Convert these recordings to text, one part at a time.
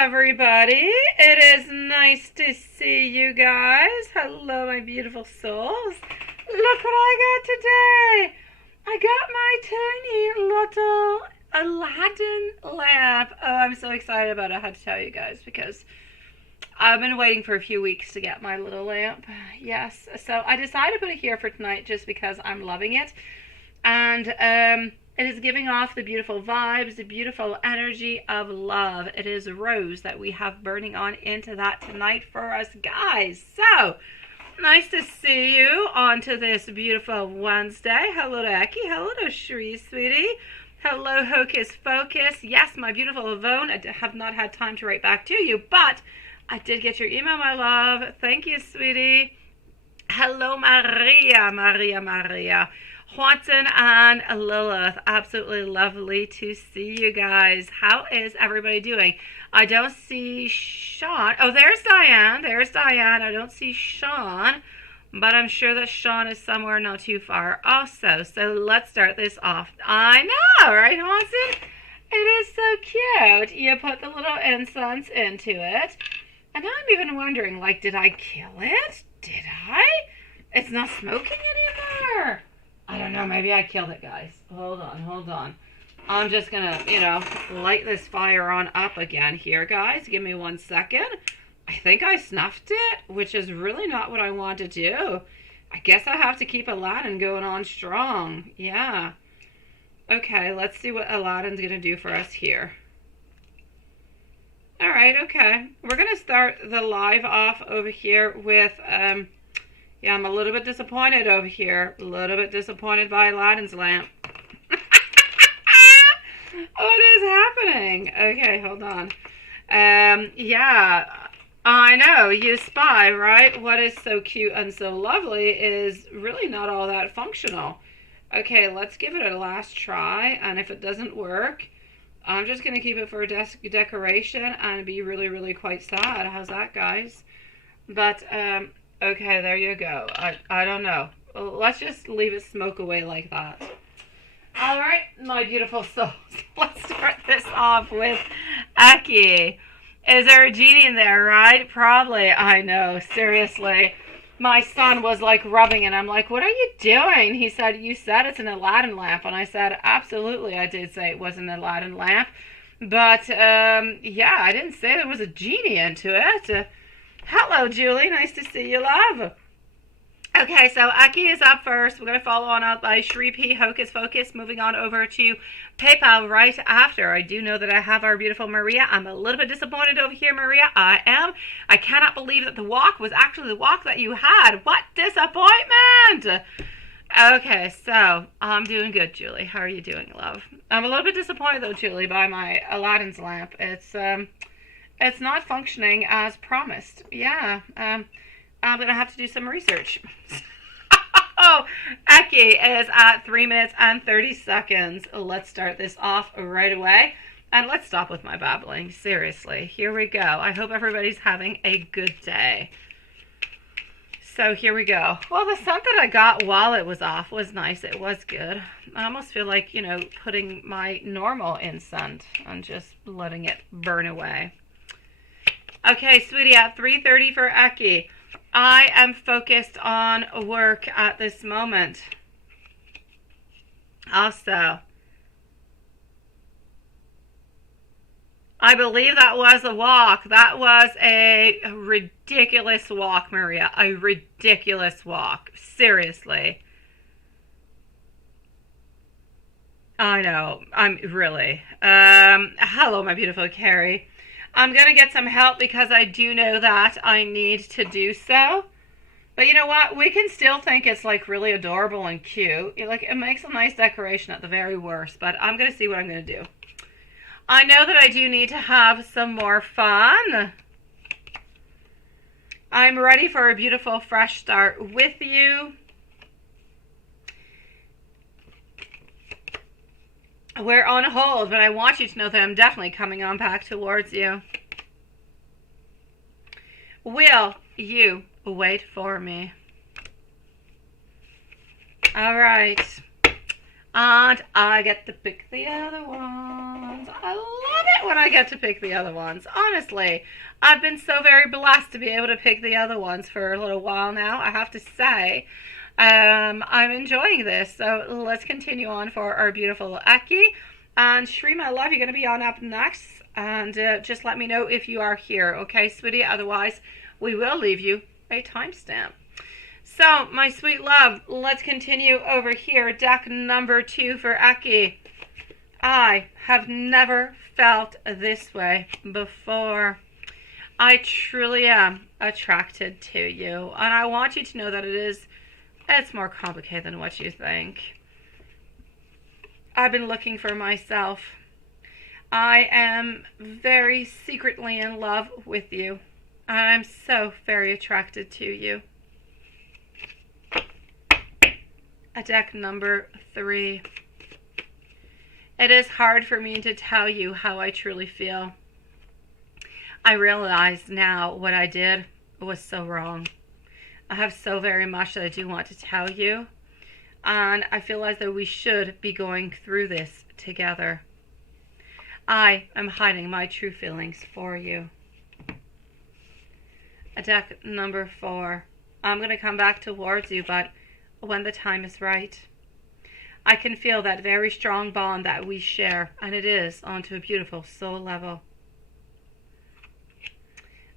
everybody. It is nice to see you guys. Hello, my beautiful souls. Look what I got today. I got my tiny little Aladdin lamp. Oh, I'm so excited about it. I had to tell you guys because I've been waiting for a few weeks to get my little lamp. Yes, so I decided to put it here for tonight just because I'm loving it. And it is giving off the beautiful vibes, the beautiful energy of love. It is a rose that we have burning on into that tonight for us guys. So, nice to see you onto this beautiful Wednesday. Hello to Eki. Hello to Shree, sweetie. Hello, Hocus Focus. Yes, my beautiful Yvonne. I have not had time to write back to you, but I did get your email, my love. Thank you, sweetie. Hello, Maria. Watson and Lilith, absolutely lovely to see you guys. How is everybody doing? I don't see Sean. Oh, there's Diane. I don't see Sean, but I'm sure that Sean is somewhere not too far also. So let's start this off. I know, right, Watson? It is so cute. You put the little incense into it. And now I'm even wondering, like, did I kill it? Did I? It's not smoking anymore. I don't know. Maybe I killed it, guys. Hold on. I'm just going to, light this fire on up again here, guys. Give me 1 second. I think I snuffed it, which is really not what I want to do. I guess I have to keep Aladdin going on strong. Yeah. Okay, let's see what Aladdin's going to do for us here. All right, okay. We're going to start the live off over here with... yeah, I'm a little bit disappointed over here. A little bit disappointed by Aladdin's lamp. What is happening? Okay, hold on. Yeah, I know, you spy, right? What is so cute and so lovely is really not all that functional. Okay, let's give it a last try, and if it doesn't work, I'm just going to keep it for decoration and be really, really quite sad. How's that, guys? But, okay, there you go. I don't know. Let's just leave it smoke away like that. All right, my beautiful souls. Let's start this off with Eki. Is there a genie in there, right? Probably. I know. Seriously. My son was like rubbing it. I'm like, what are you doing? He said, you said it's an Aladdin lamp. And I said, absolutely, I did say it was an Aladdin lamp. But, yeah, I didn't say there was a genie into it. Hello, Julie. Nice to see you, love. Okay, so Eki is up first. We're going to follow on out by Shree P, Hocus Focus, moving on over to PayPal right after. I do know that I have our beautiful Maria. I'm a little bit disappointed over here, Maria. I am. I cannot believe that the walk was actually the walk that you had. What disappointment! Okay, so I'm doing good, Julie. How are you doing, love? I'm a little bit disappointed, though, Julie, by my Aladdin's lamp. It's not functioning as promised. Yeah, I'm going to have to do some research. Oh, Eki is at 3 minutes and 30 seconds. Let's start this off right away. And let's stop with my babbling. Seriously, here we go. I hope everybody's having a good day. So here we go. Well, the scent that I got while it was off was nice. It was good. I almost feel like, putting my normal incense and just letting it burn away. Okay, sweetie, at 3:30 for Eki. I am focused on work at this moment. Also, I believe that was a walk. That was a ridiculous walk, Maria. A ridiculous walk. Seriously. I know. I'm really. Hello, my beautiful Carrie. I'm going to get some help because I do know that I need to do so. But you know what? We can still think it's like really adorable and cute. Like, it makes a nice decoration at the very worst. But I'm going to see what I'm going to do. I know that I do need to have some more fun. I'm ready for a beautiful fresh start with you. We're on hold, but I want you to know that I'm definitely coming on back towards you. Will you wait for me? All right. And I get to pick the other one. ones. I love it when I get to pick the other ones. Honestly, I've been so very blessed to be able to pick the other ones for a little while now. I have to say, I'm enjoying this. So let's continue on for our beautiful Aki. And Shri, my love, you're going to be on up next. And just let me know if you are here, okay, sweetie? Otherwise, we will leave you a timestamp. So, my sweet love, let's continue over here. Deck number 2 for Aki. I have never felt this way before. I truly am attracted to you. And I want you to know that it's more complicated than what you think. I've been looking for myself. I am very secretly in love with you. And I'm so very attracted to you. A deck number 3. It is hard for me to tell you how I truly feel. I realize now what I did was so wrong. I have so very much that I do want to tell you. And I feel as though we should be going through this together. I am hiding my true feelings for you. A deck number 4. I'm going to come back towards you, but when the time is right. I can feel that very strong bond that we share, and it is onto a beautiful soul level.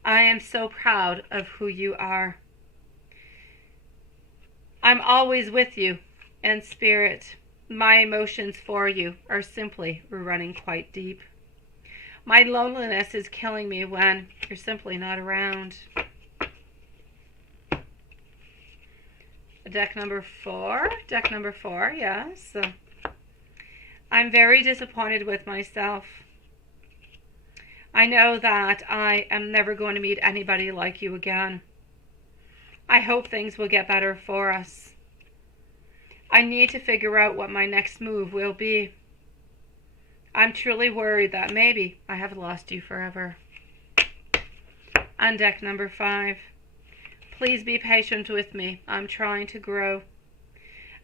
I am so proud of who you are. I'm always with you in spirit. My emotions for you are simply running quite deep. My loneliness is killing me when you're simply not around. Deck number 4. Deck number 4, yes. I'm very disappointed with myself. I know that I am never going to meet anybody like you again. I hope things will get better for us. I need to figure out what my next move will be. I'm truly worried that maybe I have lost you forever. And deck number 5. Please be patient with me. I'm trying to grow.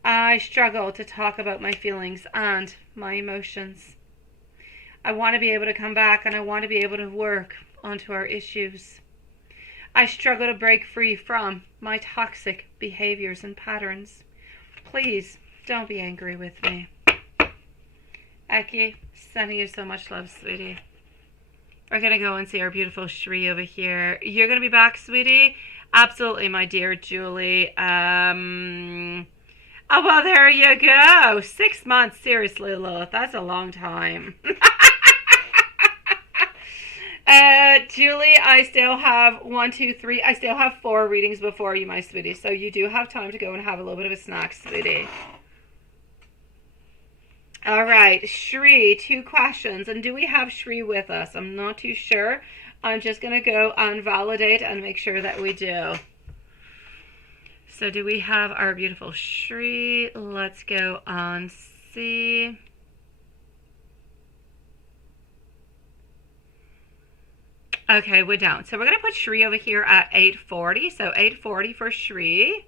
I struggle to talk about my feelings and my emotions. I want to be able to come back and I want to be able to work onto our issues. I struggle to break free from my toxic behaviors and patterns. Please don't be angry with me. Aki, sending you so much love, sweetie. We're going to go and see our beautiful Shri over here. You're going to be back, sweetie? Absolutely, my dear Julie. Oh, well, there you go. 6 months. Seriously, Lilith. That's a long time. Julie, I still have 1, 2, 3. I still have 4 readings before you, my sweetie. So you do have time to go and have a little bit of a snack, sweetie. All right, Shri, 2 questions. And do we have Shri with us? I'm not too sure. I'm just going to go and validate and make sure that we do. So do we have our beautiful Shri? Let's go and see. Okay, we're down. So we're going to put Shri over here at 840. So 840 for Shri.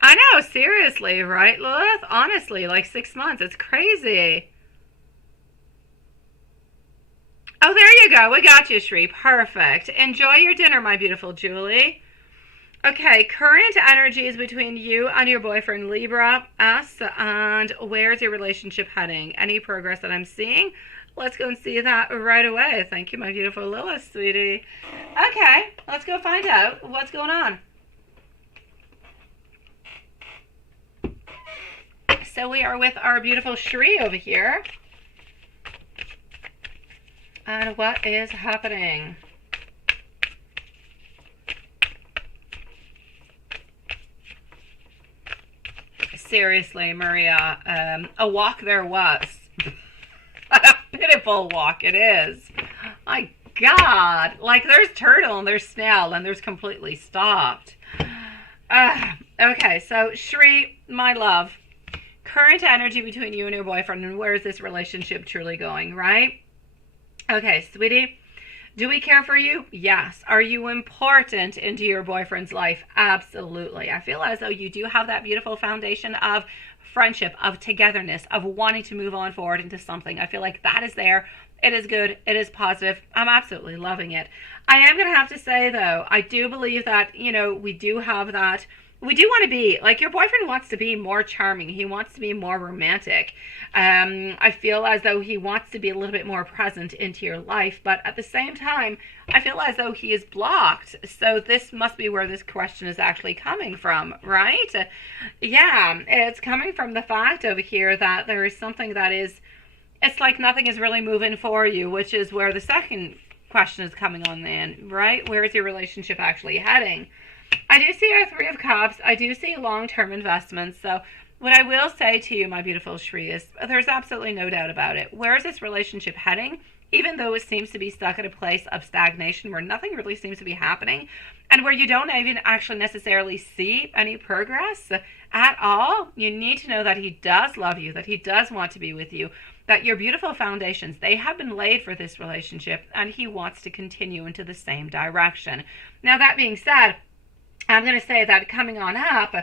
I know, seriously, right, Lilith? Honestly, like 6 months. It's crazy. Oh, there you go. We got you, Shri. Perfect. Enjoy your dinner, my beautiful Julie. Okay, current energies between you and your boyfriend, Libra, us, and where's your relationship heading? Any progress that I'm seeing? Let's go and see that right away. Thank you, my beautiful Lilith, sweetie. Okay, let's go find out what's going on. So we are with our beautiful Shri over here. And what is happening? Seriously, Maria, a walk there was. A pitiful walk it is. My God. Like, there's turtle and there's snail and there's completely stopped. Okay, so Shri, my love. Current energy between you and your boyfriend, and where is this relationship truly going, right? Okay, sweetie, do we care for you? Yes. Are you important into your boyfriend's life? Absolutely. I feel as though you do have that beautiful foundation of friendship, of togetherness, of wanting to move on forward into something. I feel like that is there. It is good. It is positive. I'm absolutely loving it. I am going to have to say, though, I do believe that, we do have that. We do want to be, like, your boyfriend wants to be more charming. He wants to be more romantic. I feel as though he wants to be a little bit more present into your life. But at the same time, I feel as though he is blocked. So this must be where this question is actually coming from, right? Yeah, it's coming from the fact over here that there is something that is, it's like nothing is really moving for you, which is where the second question is coming on then, right? Where is your relationship actually heading? I do see our Three of Cups. I do see long-term investments. So what I will say to you, my beautiful Shri, is there's absolutely no doubt about it. Where is this relationship heading? Even though it seems to be stuck at a place of stagnation where nothing really seems to be happening and where you don't even actually necessarily see any progress at all, you need to know that he does love you, that he does want to be with you, that your beautiful foundations, they have been laid for this relationship, and he wants to continue into the same direction. Now, that being said, I'm going to say that coming on up,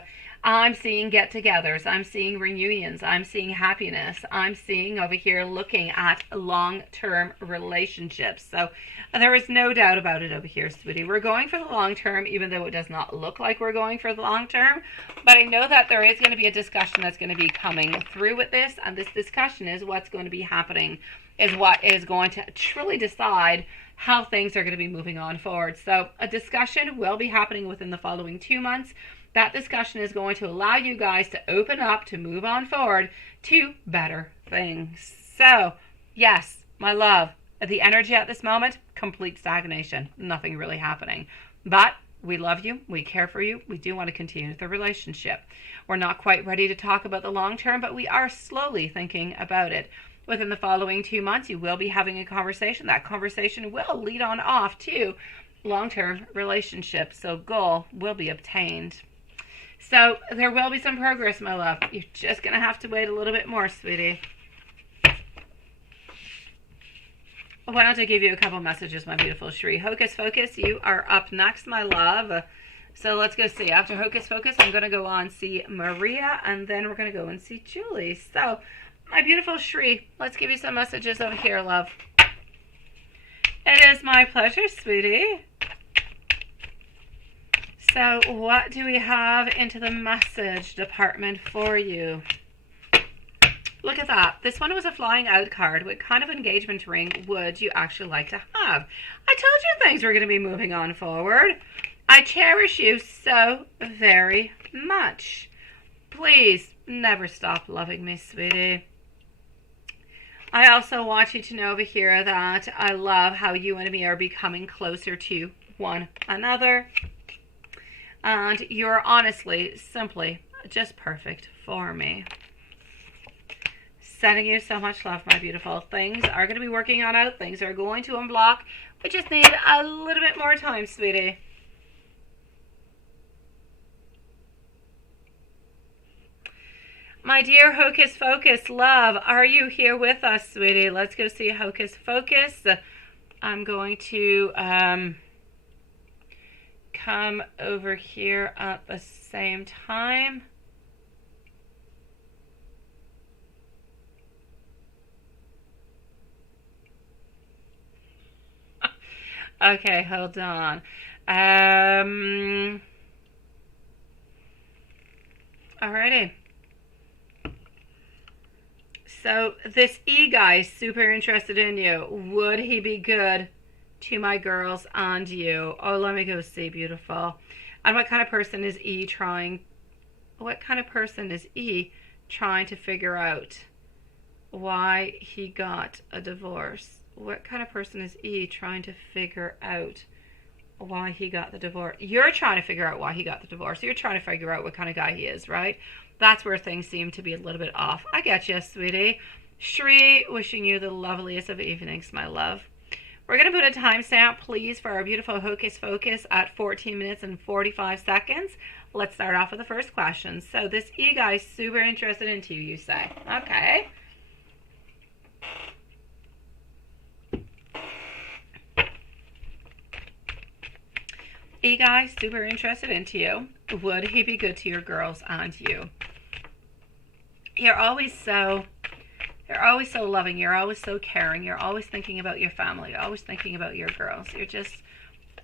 I'm seeing get-togethers, I'm seeing reunions, I'm seeing happiness, I'm seeing over here looking at long-term relationships. So there is no doubt about it over here, sweetie. We're going for the long-term, even though it does not look like we're going for the long-term. But I know that there is going to be a discussion that's going to be coming through with this, and this discussion is what's going to be happening, is what is going to truly decide how things are going to be moving on forward. So a discussion will be happening within the following 2 months. That discussion is going to allow you guys to open up, to move on forward to better things. So, yes, my love, the energy at this moment, complete stagnation. Nothing really happening. But we love you. We care for you. We do want to continue the relationship. We're not quite ready to talk about the long term, but we are slowly thinking about it. Within the following 2 months, you will be having a conversation. That conversation will lead on off to long-term relationships. So goal will be obtained. So there will be some progress, my love. You're just going to have to wait a little bit more, sweetie. Why don't I give you a couple messages, my beautiful Shri? Hocus Focus, you are up next, my love. So let's go see. After Hocus Focus, I'm going to go on see Maria, and then we're going to go and see Julie. So, my beautiful Shri, let's give you some messages over here, love. It is my pleasure, sweetie. So what do we have into the message department for you? Look at that. This one was a flying out card. What kind of engagement ring would you actually like to have? I told you things were going to be moving on forward. I cherish you so very much. Please never stop loving me, sweetie. I also want you to know over here that I love how you and me are becoming closer to one another. And you're honestly, simply, just perfect for me. Sending you so much love, my beautiful. Things are going to be working on out. Things are going to unblock. We just need a little bit more time, sweetie. My dear Hocus Focus, love, are you here with us, sweetie? Let's go see Hocus Focus. I'm going to come over here at the same time. Okay, hold on. Alrighty. So this E guy is super interested in you. Would he be good to my girls and you? Oh, let me go see, beautiful. And what kind of person is E trying? What kind of person is E trying to figure out why he got a divorce? What kind of person is E trying to figure out why he got the divorce? You're trying to figure out why he got the divorce. You're trying to figure out what kind of guy he is, right? That's where things seem to be a little bit off. I get you, sweetie. Shri, wishing you the loveliest of evenings, my love. We're going to put a timestamp, please, for our beautiful Hocus Focus at 14 minutes and 45 seconds. Let's start off with the first question. So this E guy is super interested into you say. Okay. E guy, super interested into you. Would he be good to your girls and you? you're always so loving. You're always so caring. You're always thinking about your family. You're always thinking about your girls. You're just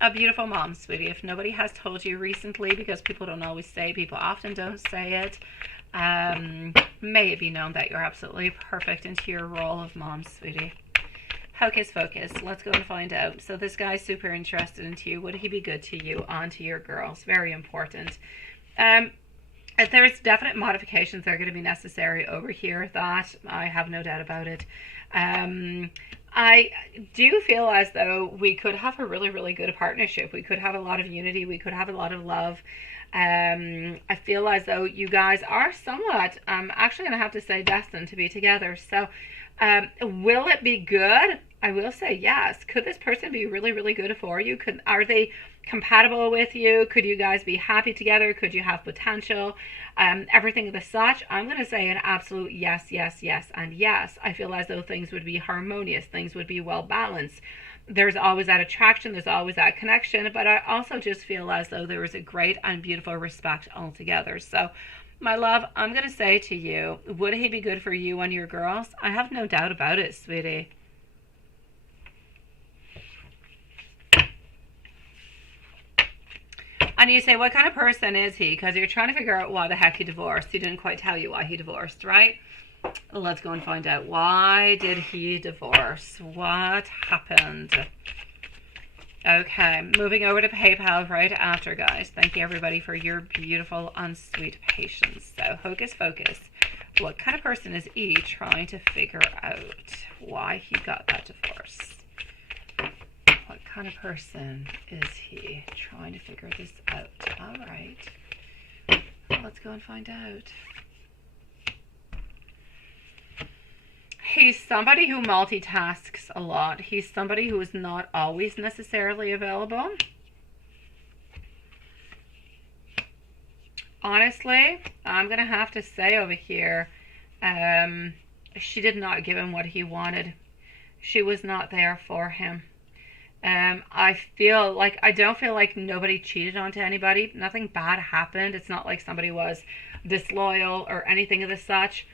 a beautiful mom, sweetie. If nobody has told you recently, because people don't always say, people often don't say it, may it be known that you're absolutely perfect into your role of mom, sweetie. Hocus Focus. Let's go and find out. So this guy's super interested into you. Would he be good to you, on to your girls? Very important. There's definite modifications that are going to be necessary over here. That I have no doubt about it. I do feel as though we could have a really, really good partnership. We could have a lot of unity. We could have a lot of love. I feel as though you guys are somewhat, I'm actually going to have to say, destined to be together. So will it be good? I will say yes. Could this person be really, really good for you? Are they compatible with you? Could you guys be happy together? Could you have potential? Everything of the such, I'm going to say an absolute yes, yes, yes, and yes. I feel as though things would be harmonious. Things would be well balanced. There's always that attraction. There's always that connection. But I also just feel as though there is a great and beautiful respect altogether. So, my love, I'm going to say to you, would he be good for you and your girls? I have no doubt about it, sweetie. And you say, what kind of person is he? Because you're trying to figure out why the heck he divorced. He didn't quite tell you why he divorced, right? Let's go and find out. Why did he divorce? What happened? Okay, moving over to PayPal right after, guys. Thank you, everybody, for your beautiful and sweet patience. So, Hocus Focus. What kind of person is he trying to figure out why he got that divorce? What kind of person is he trying to figure this out? All right. Let's go and find out. He's somebody who multitasks a lot. He's somebody who is not always necessarily available. Honestly, I'm going to have to say over here, she did not give him what he wanted. She was not there for him. I don't feel like nobody cheated onto anybody. Nothing bad happened. It's not like somebody was disloyal or anything of the such.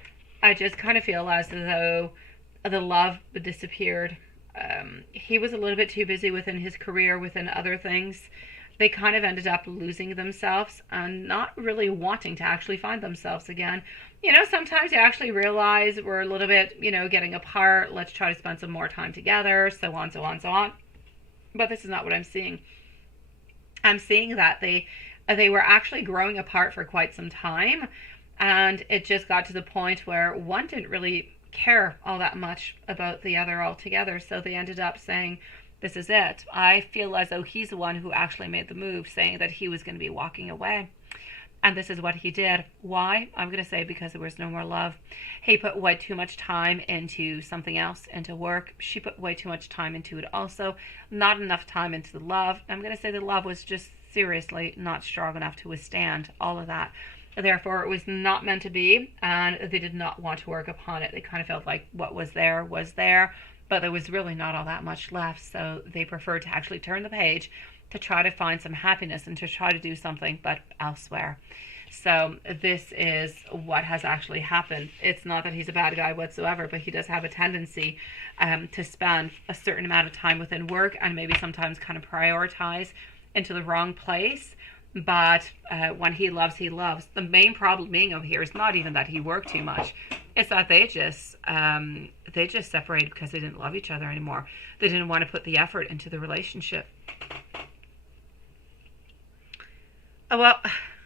I just kind of feel as though the love disappeared. He was a little bit too busy within his career, within other things. They kind of ended up losing themselves and not really wanting to actually find themselves again. You know, sometimes you actually realize we're a little bit, getting apart. Let's try to spend some more time together, so on, so on, so on. But this is not what I'm seeing. I'm seeing that they were actually growing apart for quite some time. And it just got to the point where one didn't really care all that much about the other altogether. So they ended up saying, this is it. I feel as though he's the one who actually made the move, saying that he was going to be walking away. And this is what he did. Why? I'm going to say because there was no more love. He put way too much time into something else, into work. She put way too much time into it also. Not enough time into the love. I'm going to say the love was just seriously not strong enough to withstand all of that. Therefore, it was not meant to be, and they did not want to work upon it. They kind of felt like what was there, but there was really not all that much left. So they preferred to actually turn the page to try to find some happiness and to try to do something, but elsewhere. So this is what has actually happened. It's not that he's a bad guy whatsoever, but he does have a tendency to spend a certain amount of time within work and maybe sometimes kind of prioritize into the wrong place. But when he loves, he loves. The main problem being over here is not even that he worked too much. It's that they just separated because they didn't love each other anymore. They didn't want to put the effort into the relationship. Oh, well,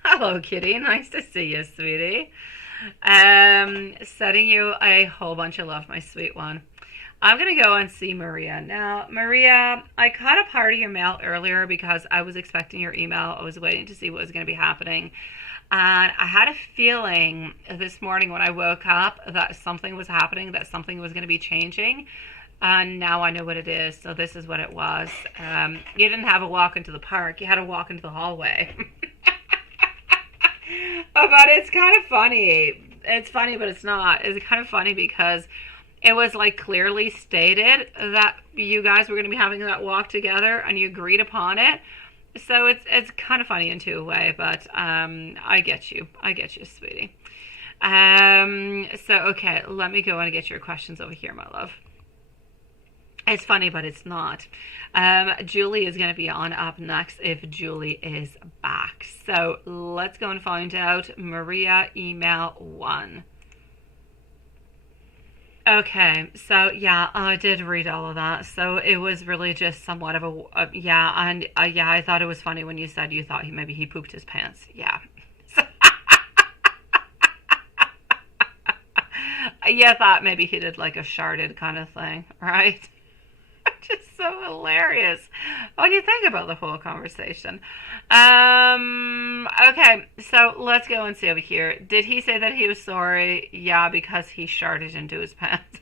hello, Kitty. Nice to see you, sweetie. Sending you a whole bunch of love, my sweet one. I'm going to go and see Maria. Now, Maria, I caught a part of your mail earlier because I was expecting your email. I was waiting to see what was going to be happening. And I had a feeling this morning when I woke up that something was happening, that something was going to be changing. And now I know what it is. So this is what it was. You didn't have a walk into the park. You had a walk into the hallway. But it's kind of funny. It's funny, but it's not. It's kind of funny because it was like clearly stated that you guys were going to be having that walk together and you agreed upon it. So it's kind of funny in a way, but I get you, sweetie. So, okay, let me go and get your questions over here, my love. It's funny, but it's not. Julie is going to be on up next if Julie is back. So let's go and find out. Maria, email 1. Okay, so yeah, I did read all of that. So it was really just somewhat of yeah, and yeah, I thought it was funny when you said you thought maybe he pooped his pants. Yeah. You thought maybe he did like a sharded kind of thing, right? Just so hilarious when you think about the whole conversation. Okay, so let's go and see over here. Did he say that he was sorry? Yeah, because he sharted into his pants.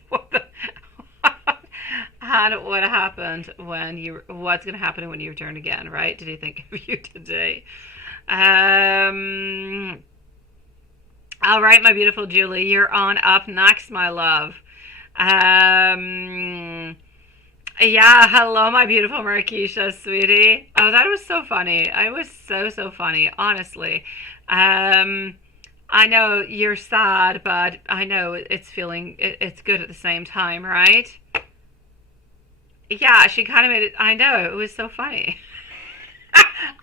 And what happened when what's going to happen when you return again, right? Did he think of you today? All right, my beautiful Julie, you're on up next, my love. Yeah, hello, my beautiful Marquisha, sweetie. Oh, that was so funny. It was so funny, honestly. I know you're sad, but I know it's good at the same time, right? Yeah, she kind of made it. I know, it was so funny.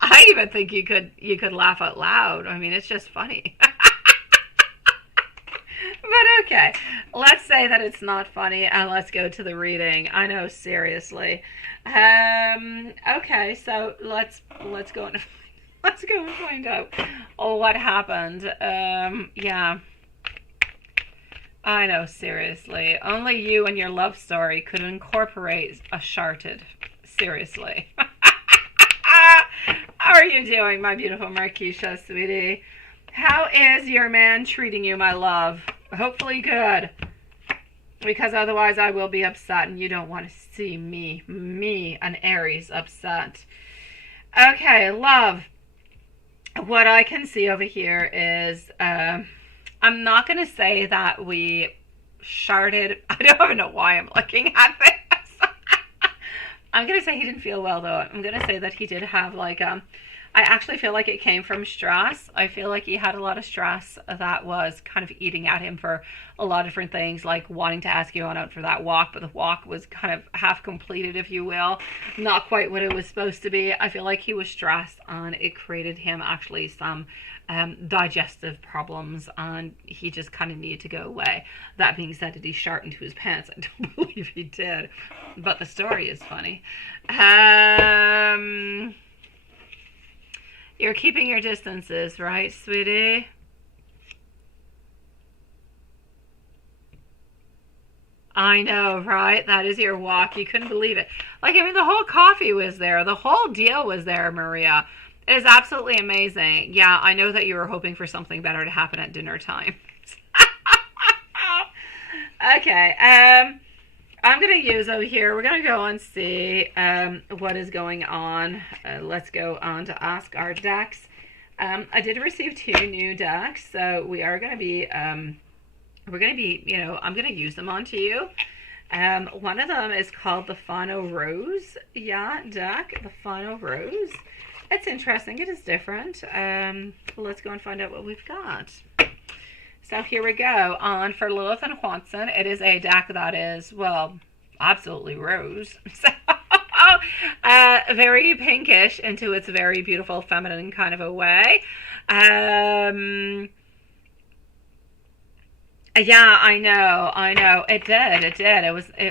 I even think you could laugh out loud. I mean, it's just funny. But okay, let's say that it's not funny and let's go to the reading. I know, seriously. Okay, so let's go and find out what happened. Yeah. I know, seriously. Only you and your love story could incorporate a sharted. Seriously. How are you doing, my beautiful Marquisha, sweetie? How is your man treating you, my love? Hopefully good. Because otherwise I will be upset and you don't want to see me, an Aries, upset. Okay, love. What I can see over here is, I'm not going to say that we sharded. I don't even know why I'm looking at this. I'm going to say he didn't feel well, though. I'm going to say that he did have like, I actually feel like it came from stress. I feel like he had a lot of stress that was kind of eating at him for a lot of different things, like wanting to ask you on out for that walk, but the walk was kind of half completed, if you will. Not quite what it was supposed to be. I feel like he was stressed and it created him actually some digestive problems and he just kind of needed to go away. That being said, did he shart into his pants? I don't believe he did, but the story is funny. You're keeping your distances, right, sweetie? I know, right? That is your walk. You couldn't believe it. Like, I mean, the whole coffee was there. The whole deal was there, Maria. It is absolutely amazing. Yeah, I know that you were hoping for something better to happen at dinner time. Okay, I'm going to use over here, we're going to go and see what is going on. Let's go on to ask our decks. I did receive 2 new decks, so we are going to be, we're going to be, you know, I'm going to use them onto you. One of them is called the Fano Rose, deck, the Fano Rose. It's interesting, it is different. Let's go and find out what we've got. So here we go. On for Lilith and Watson, it is a deck that is, well, absolutely rose. So, very pinkish into its very beautiful feminine kind of a way. Yeah, I know. It did. It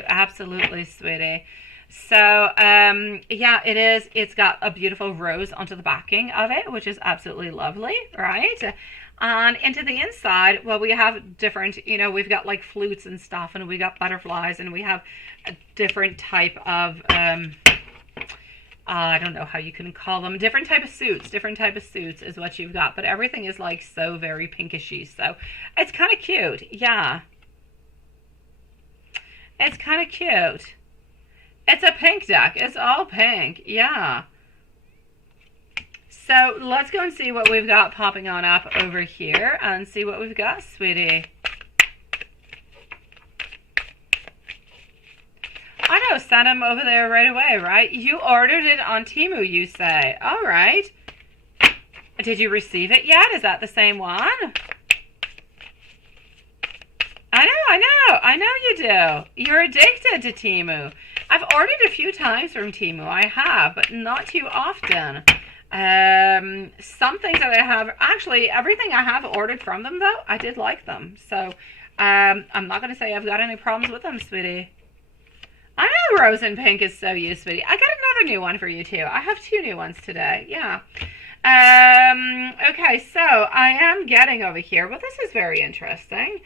absolutely, sweetie. So, yeah, it is. It's got a beautiful rose onto the backing of it, which is absolutely lovely, right? And into the inside, well, we have different, you know, we've got like flutes and stuff, and we got butterflies, and we have a different type of, I don't know how you can call them, different type of suits is what you've got, but everything is like so very pinkishy, so it's kind of cute, yeah. It's kind of cute. It's a pink deck, it's all pink, yeah. So let's go and see what we've got popping on up over here and see what we've got, sweetie. I know, send them over there right away, right? You ordered it on Temu, you say. All right. Did you receive it yet? Is that the same one? I know you do. You're addicted to Temu. I've ordered a few times from Temu. I have, but not too often. Some things that I have, actually, everything I have ordered from them, though, I did like them. So, I'm not going to say I've got any problems with them, sweetie. I know Rose and Pink is so you, sweetie. I got another new one for you, too. I have 2 new ones today. Yeah. Okay, so I am getting over here. Well, this is very interesting.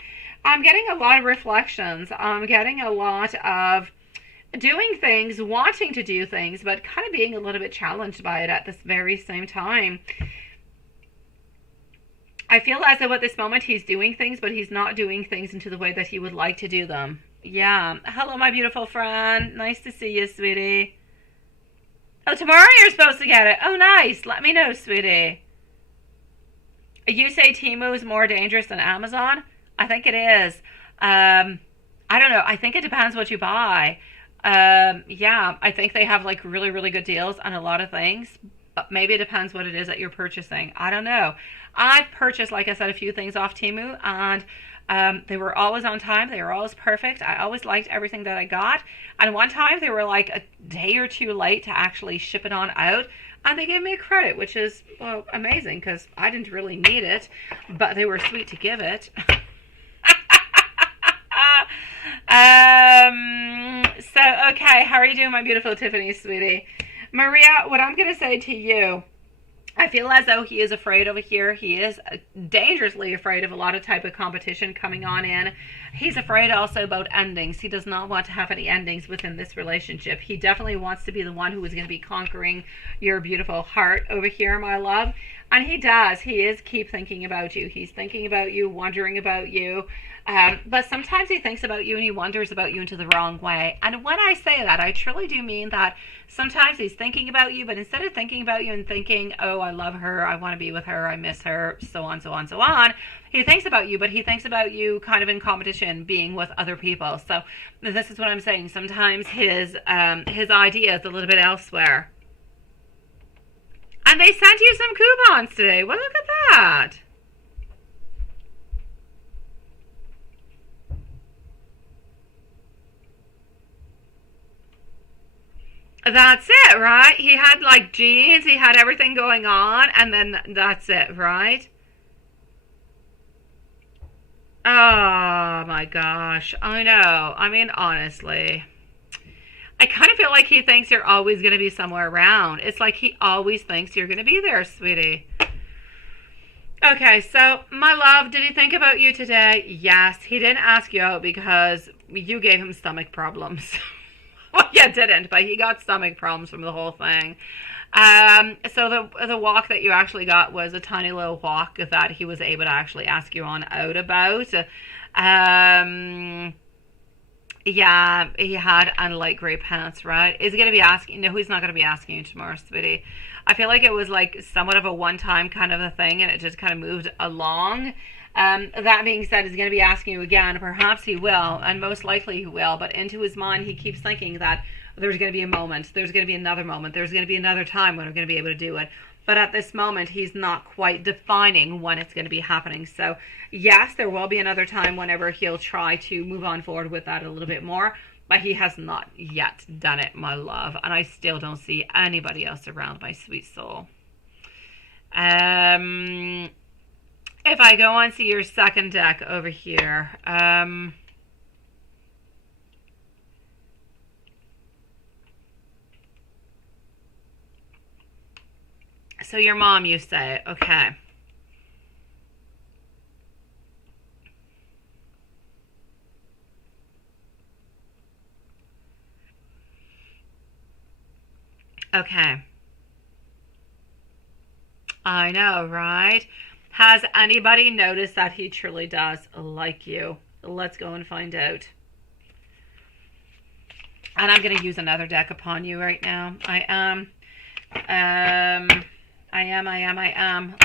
I'm getting a lot of reflections. I'm getting a lot of doing things, wanting to do things, but kind of being a little bit challenged by it at this very same time. I feel as though at this moment he's doing things, but he's not doing things into the way that he would like to do them. Yeah. Hello, my beautiful friend. Nice to see you, sweetie. Oh, tomorrow you're supposed to get it. Oh, nice. Let me know, sweetie. You say Temu is more dangerous than Amazon? I think it is. I don't know. I think it depends what you buy. Yeah, I think they have like really, really good deals on a lot of things, but maybe it depends what it is that you're purchasing. I don't know. I've purchased, like I said, a few things off Temu, and they were always on time. They were always perfect. I always liked everything that I got. And one time they were like a day or 2 late to actually ship it on out, and they gave me a credit, which is, well, amazing because I didn't really need it, but they were sweet to give it. So, okay, how are you doing, my beautiful Tiffany, sweetie? Maria, what I'm going to say to you, I feel as though he is afraid over here. He is dangerously afraid of a lot of type of competition coming on in. He's afraid also about endings. He does not want to have any endings within this relationship. He definitely wants to be the one who is going to be conquering your beautiful heart over here, my love. And he does. He is keep thinking about you. He's thinking about you, wondering about you. But sometimes he thinks about you and he wonders about you into the wrong way. And when I say that, I truly do mean that sometimes he's thinking about you, but instead of thinking about you and thinking, oh, I love her, I want to be with her, I miss her, so on, so on, so on, he thinks about you, but he thinks about you kind of in competition, being with other people. So this is what I'm saying. Sometimes his idea is a little bit elsewhere. And they sent you some coupons today. Well, look at that. That's it, right? He had like jeans, he had everything going on, and then that's it, right? Oh my gosh, I know. I mean, honestly, I kind of feel like he thinks you're always going to be somewhere around. It's like he always thinks you're going to be there, sweetie. Okay, so my love, did he think about you today? Yes, he didn't ask you out because you gave him stomach problems. Well, yeah, didn't, but he got stomach problems from the whole thing. So the walk that you actually got was a tiny little walk that he was able to actually ask you on out about. Yeah, he had on light gray pants, right? Is he going to be asking? No, he's not going to be asking you tomorrow, sweetie. I feel like it was like somewhat of a one-time kind of a thing, and it just kind of moved along. That being said, he's going to be asking you again. Perhaps he will, and most likely he will. But into his mind, he keeps thinking that there's going to be a moment, there's going to be another moment, there's going to be another time when we're going to be able to do it. But at this moment, he's not quite defining when it's going to be happening. So, yes, there will be another time whenever he'll try to move on forward with that a little bit more. But he has not yet done it, my love. And I still don't see anybody else around, my sweet soul. If I go on to your second deck over here, so your mom, you say, okay. Okay. I know, right? Has anybody noticed that he truly does like you? Let's go and find out. And I'm going to use another deck upon you right now. I am.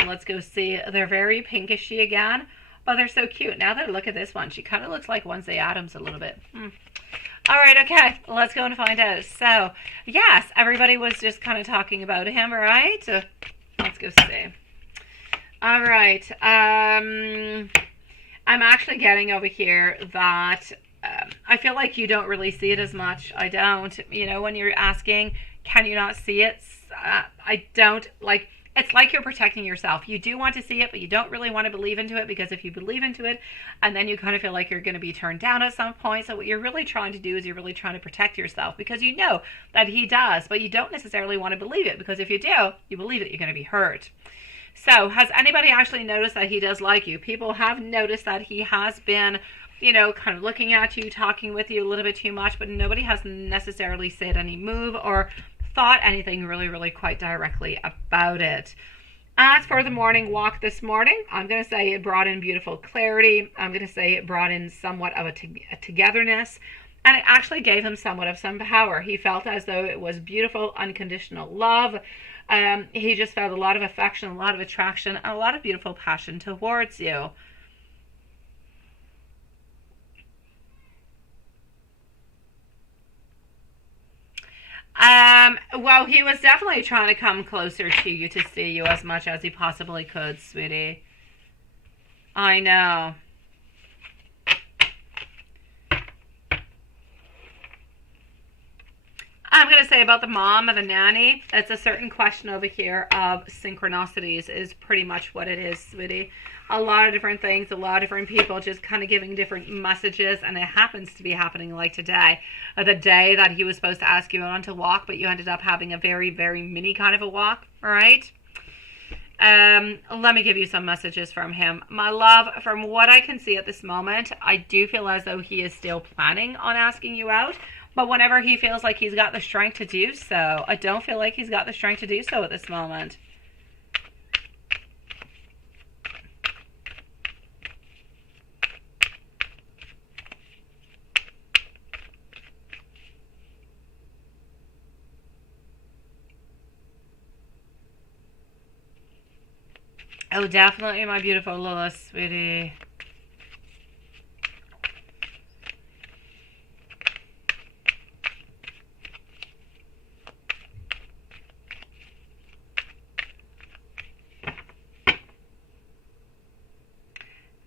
Let's go see. They're very pinkishy again. Oh, they're so cute. Now that I look at this one, she kind of looks like Wednesday Addams a little bit. All right, okay. Let's go and find out. So, yes, everybody was just kind of talking about him, right? Let's go see. All right. I'm actually getting over here that I feel like you don't really see it as much. I don't. You know, when you're asking, can you not see it? I don't. Like, it's like you're protecting yourself. You do want to see it, but you don't really want to believe into it, because if you believe into it, and then you kind of feel like you're going to be turned down at some point. So what you're really trying to do is you're really trying to protect yourself, because you know that he does, but you don't necessarily want to believe it, because if you do, you believe that you're going to be hurt. So has anybody actually noticed that he does like you? People have noticed that he has been, you know, kind of looking at you, talking with you a little bit too much, but nobody has necessarily said any move or thought anything really quite directly about it. As for the morning walk this morning, I'm going to say it brought in beautiful clarity. I'm going to say it brought in somewhat of a togetherness, and it actually gave him somewhat of some power. He felt as though it was beautiful, unconditional love. He just felt a lot of affection, a lot of attraction, and a lot of beautiful passion towards you. Well, he was definitely trying to come closer to you to see you as much as he possibly could, sweetie. I know. I'm going to say about the mom and the nanny, it's a certain question over here of synchronicities is pretty much what it is, sweetie. A lot of different things, a lot of different people just kind of giving different messages, and it happens to be happening like today. The day that he was supposed to ask you on to walk, but you ended up having a very mini kind of a walk, all right? Let me give you some messages from him. My love, from what I can see at this moment, I do feel as though he is still planning on asking you out. But whenever he feels like he's got the strength to do so, I don't feel like he's got the strength to do so at this moment. Oh, definitely, my beautiful Lilith, sweetie.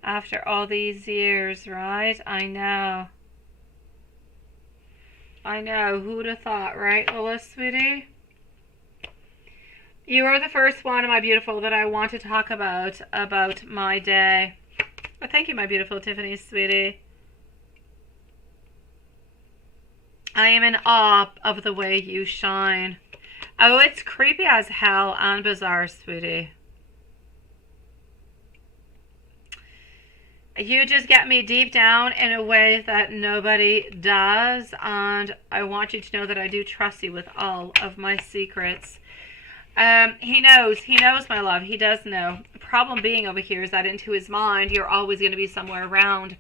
After all these years, right? I know. I know. Who'd have thought, right, Lilith, sweetie? You are the first one, my beautiful, that I want to talk about my day. Well, thank you, my beautiful Tiffany, sweetie. I am in awe of the way you shine. Oh, it's creepy as hell and bizarre, sweetie. You just get me deep down in a way that nobody does, and I want you to know that I do trust you with all of my secrets. He knows, my love. He does know. The problem being over here is that into his mind, you're always going to be somewhere around.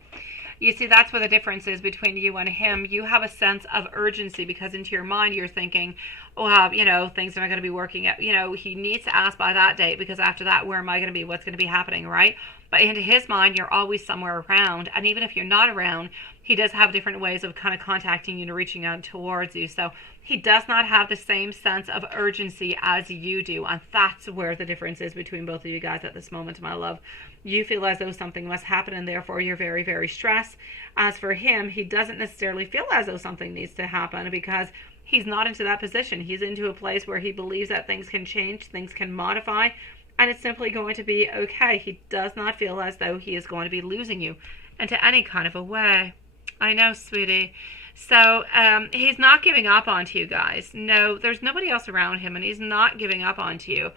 You see, that's where the difference is between you and him. You have a sense of urgency because into your mind, you're thinking, oh, you know, things are not going to be working out. You know, he needs to ask by that date because after that, where am I going to be? What's going to be happening, right? But into his mind, you're always somewhere around. And even if you're not around, he does have different ways of kind of contacting you and reaching out towards you. So he does not have the same sense of urgency as you do. And that's where the difference is between both of you guys at this moment, my love. You feel as though something must happen and therefore you're very stressed. As for him, he doesn't necessarily feel as though something needs to happen because he's not into that position. He's into a place where he believes that things can change, things can modify, and it's simply going to be okay. He does not feel as though he is going to be losing you into any kind of a way. I know, sweetie. So he's not giving up on you guys. No, there's nobody else around him, and he's not giving up on you.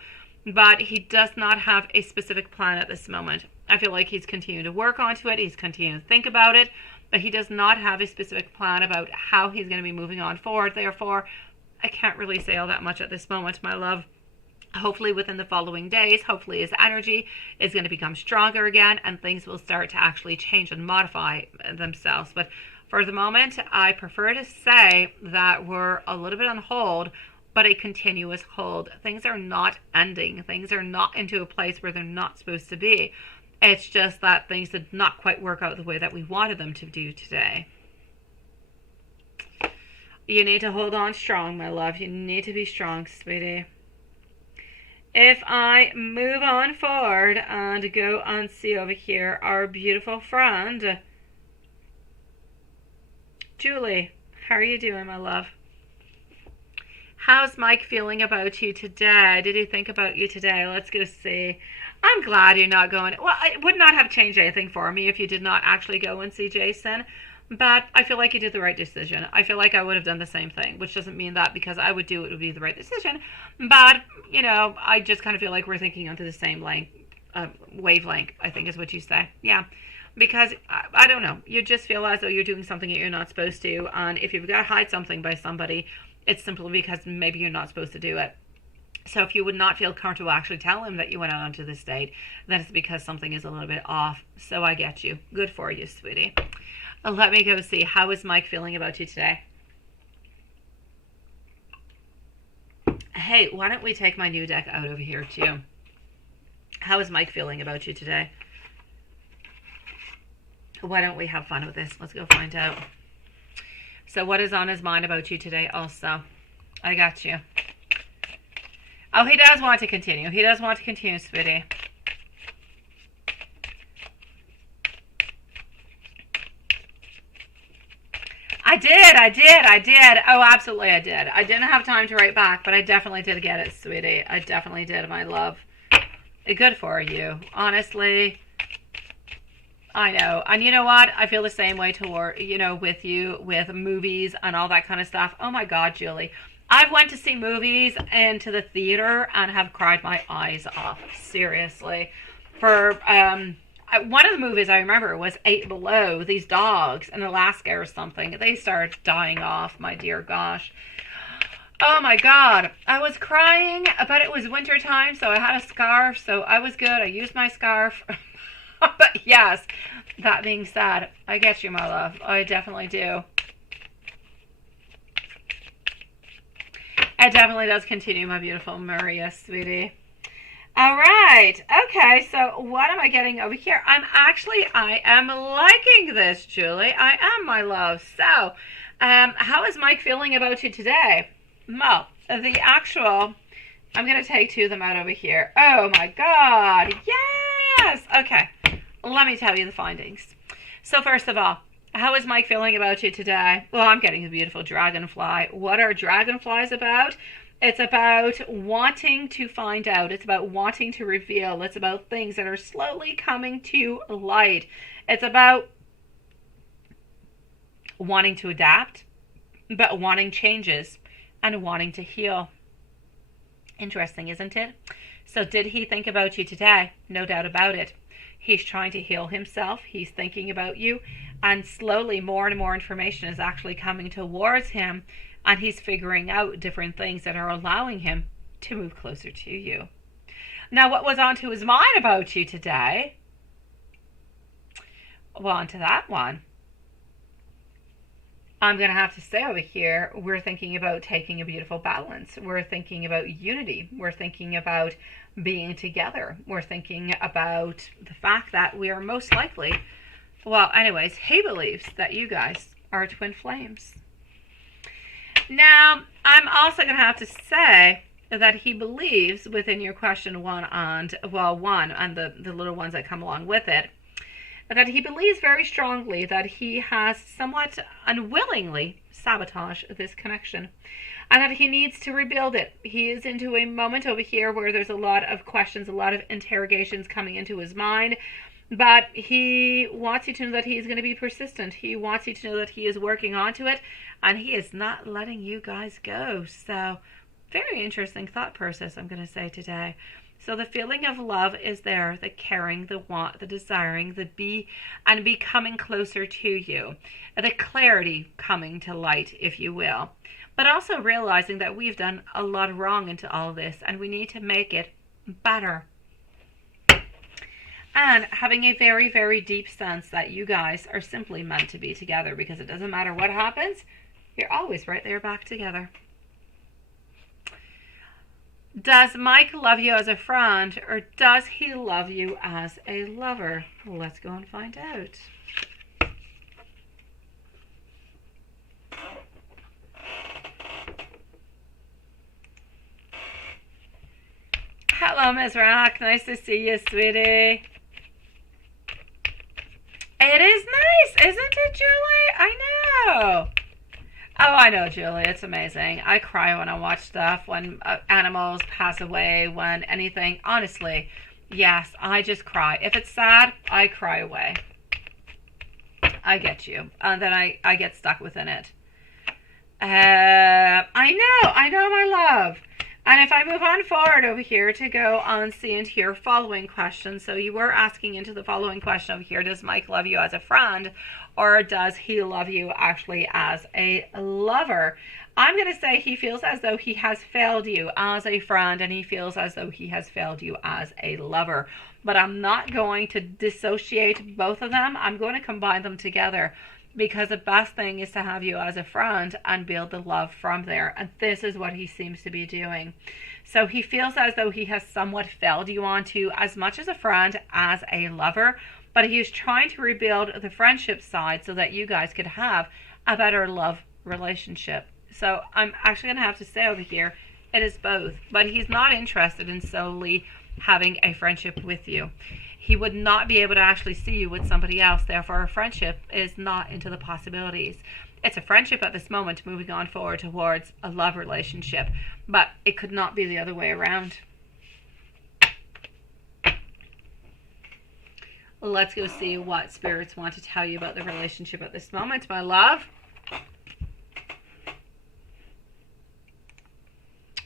But he does not have a specific plan at this moment. I feel like he's continuing to work onto it. He's continuing to think about it. But he does not have a specific plan about how he's going to be moving on forward. Therefore, I can't really say all that much at this moment, my love. Hopefully within the following days, hopefully his energy is going to become stronger again and things will start to actually change and modify themselves. But for the moment, I prefer to say that we're a little bit on hold, but a continuous hold. Things are not ending. Things are not into a place where they're not supposed to be. It's just that things did not quite work out the way that we wanted them to do today. You need to hold on strong, my love. You need to be strong, sweetie. if I move on forward and go and see over here our beautiful friend, Julie, how are you doing, my love? How's Mike feeling about you today? Did he think about you today? Let's go see. I'm glad you're not going. Well, it would not have changed anything for me if you did not actually go and see Jason. But I feel like you did the right decision. I feel like I would have done the same thing, which doesn't mean that because I would do it would be the right decision. But, you know, I just kind of feel like we're thinking onto the same wavelength, I think is what you say. Yeah. Because, I don't know, you just feel as though you're doing something that you're not supposed to. And if you've got to hide something by somebody, it's simply because maybe you're not supposed to do it. So if you would not feel comfortable actually telling him that you went out onto this date, then it's because something is a little bit off. So I get you. Good for you, sweetie. Let me go see. How is Mike feeling about you today? Hey, why don't we take my new deck out over here too? How is Mike feeling about you today? Why don't we have fun with this? Let's go find out. So what is on his mind about you today also? I got you. Oh, he does want to continue. He does want to continue, sweetie. I did. Oh, absolutely I did. I didn't have time to write back, but I definitely did get it, sweetie. I definitely did, my love. Good for you. Honestly, I know. And you know what? I feel the same way toward, you know, with you, with movies and all that kind of stuff. Oh my God, Julie. I've went to see movies into the theater and have cried my eyes off. Seriously. For, one of the movies I remember was 8 Below. These dogs in Alaska or something. They started dying off, my dear gosh. Oh my God. I was crying, but it was winter time, so I had a scarf, so I was good. I used my scarf. But yes, that being said, I get you, my love. I definitely do. It definitely does continue, my beautiful Maria, sweetie. All right. Okay, so what am I getting over here? I am liking this, Julie. I am, my love. So, how is Mike feeling about you today? Well, I'm going to take 2 of them out over here. Oh, my God. Yes. Okay. Let me tell you the findings. So, first of all, how is Mike feeling about you today? Well, I'm getting a beautiful dragonfly. What are dragonflies about? It's about wanting to find out. It's about wanting to reveal. It's about things that are slowly coming to light. It's about wanting to adapt, but wanting changes and wanting to heal. Interesting, isn't it? So did he think about you today? No doubt about it. He's trying to heal himself. He's thinking about you. And slowly more and more information is actually coming towards him. And he's figuring out different things that are allowing him to move closer to you. Now, what was onto his mind about you today? Well, onto that one. I'm going to have to say over here, we're thinking about taking a beautiful balance. We're thinking about unity. We're thinking about being together. We're thinking about the fact that we are most likely, well, anyways, he believes that you guys are twin flames. Now, I'm also going to have to say that he believes within your question 1 and the little ones that come along with it, that he believes very strongly that he has somewhat unwillingly sabotaged this connection and that he needs to rebuild it. He is into a moment over here where there's a lot of questions, a lot of interrogations coming into his mind, but he wants you to know that he's going to be persistent. He wants you to know that he is working onto it and he is not letting you guys go. So very interesting thought process, I'm going to say today. So the feeling of love is there, the caring, the want, the desiring, the becoming closer to you, the clarity coming to light, if you will, but also realizing that we've done a lot wrong into all of this and we need to make it better. And having a very, very deep sense that you guys are simply meant to be together because it doesn't matter what happens, you're always right there back together. Does Mike love you as a friend or does he love you as a lover? Let's go and find out. Hello, Miss Rock. Nice to see you, sweetie. It is nice, isn't it, Julie? I know. Oh, I know, Julie. It's amazing. I cry when I watch stuff, when animals pass away, when anything. Honestly, yes, I just cry. If it's sad, I cry away. I get you. And then I get stuck within it. I know, my love. And if I move on forward over here to go on see into your following question. So you were asking into the following question over here. Does Mike love you as a friend, or does he love you actually as a lover? I'm going to say he feels as though he has failed you as a friend, and he feels as though he has failed you as a lover. But I'm not going to dissociate both of them. I'm going to combine them together, because the best thing is to have you as a friend and build the love from there. And this is what he seems to be doing. So he feels as though he has somewhat failed you onto as much as a friend as a lover, but he's trying to rebuild the friendship side so that you guys could have a better love relationship. So I'm actually going to have to say over here, it is both. But he's not interested in solely having a friendship with you. He would not be able to actually see you with somebody else. Therefore, a friendship is not into the possibilities. It's a friendship at this moment, moving on forward towards a love relationship. But it could not be the other way around. Let's go see what spirits want to tell you about the relationship at this moment, my love.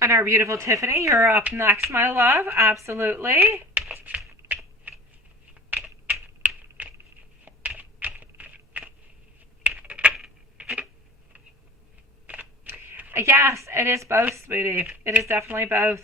And our beautiful Tiffany, you're up next, my love. Absolutely. Yes, it is both, sweetie. It is definitely both.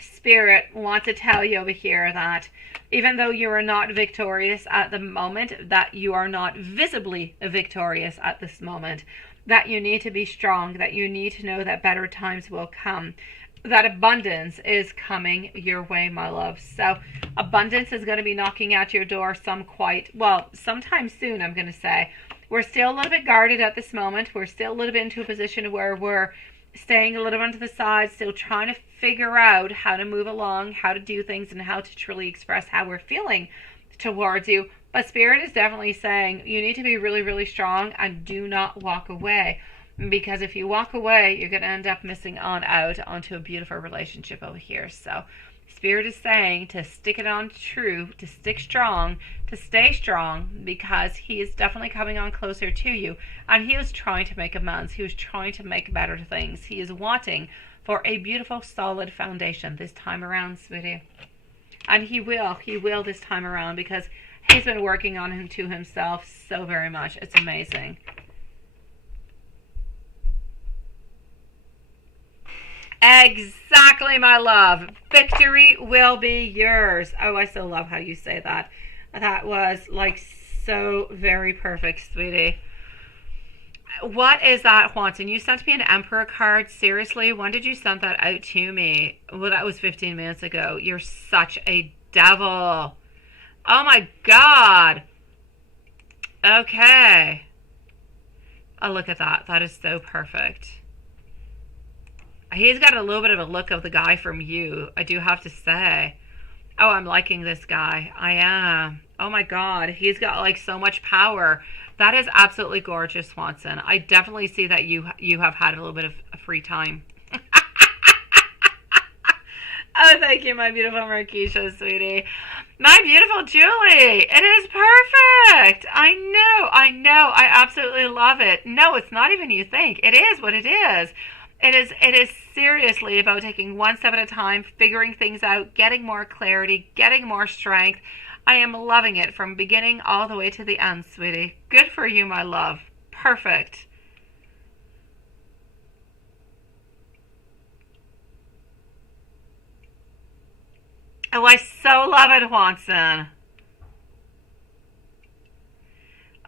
Spirit wants to tell you over here that even though you are not victorious at the moment, that you are not visibly victorious at this moment, that you need to be strong, that you need to know that better times will come, that abundance is coming your way, my love. So abundance is going to be knocking at your door sometime soon, I'm going to say. We're still a little bit guarded at this moment. We're still a little bit into a position where we're staying a little bit onto the side, still trying to figure out how to move along, how to do things, and how to truly express how we're feeling towards you. But Spirit is definitely saying you need to be really, really strong and do not walk away. Because if you walk away, you're going to end up missing out onto a beautiful relationship over here. So Spirit is saying to stick it on true, to stick strong, to stay strong, because he is definitely coming on closer to you. And he is trying to make amends. He was trying to make better things. He is wanting for a beautiful, solid foundation this time around, sweetie. And he will this time around, because he's been working on him to himself so very much. It's amazing. Exactly, my love. Victory will be yours. Oh, I so love how you say that. That was like so very perfect, sweetie. What is that, Juanson? You sent me an Emperor card? Seriously? When did you send that out to me? Well, that was 15 minutes ago. You're such a devil. Oh my God. Okay. Oh, look at that. That is so perfect. He's got a little bit of a look of the guy from You, I do have to say. Oh, I'm liking this guy. I am. Oh my God. He's got like so much power. That is absolutely gorgeous, Swanson. I definitely see that you have had a little bit of free time. Oh, thank you, my beautiful Marquisha, sweetie. My beautiful Julie. It is perfect. I know. I absolutely love it. No, it's not even you think. It is what it is. It is seriously about taking one step at a time, figuring things out, getting more clarity, getting more strength. I am loving it from beginning all the way to the end, sweetie. Good for you, my love. Perfect. Oh, I so love it, Juanson.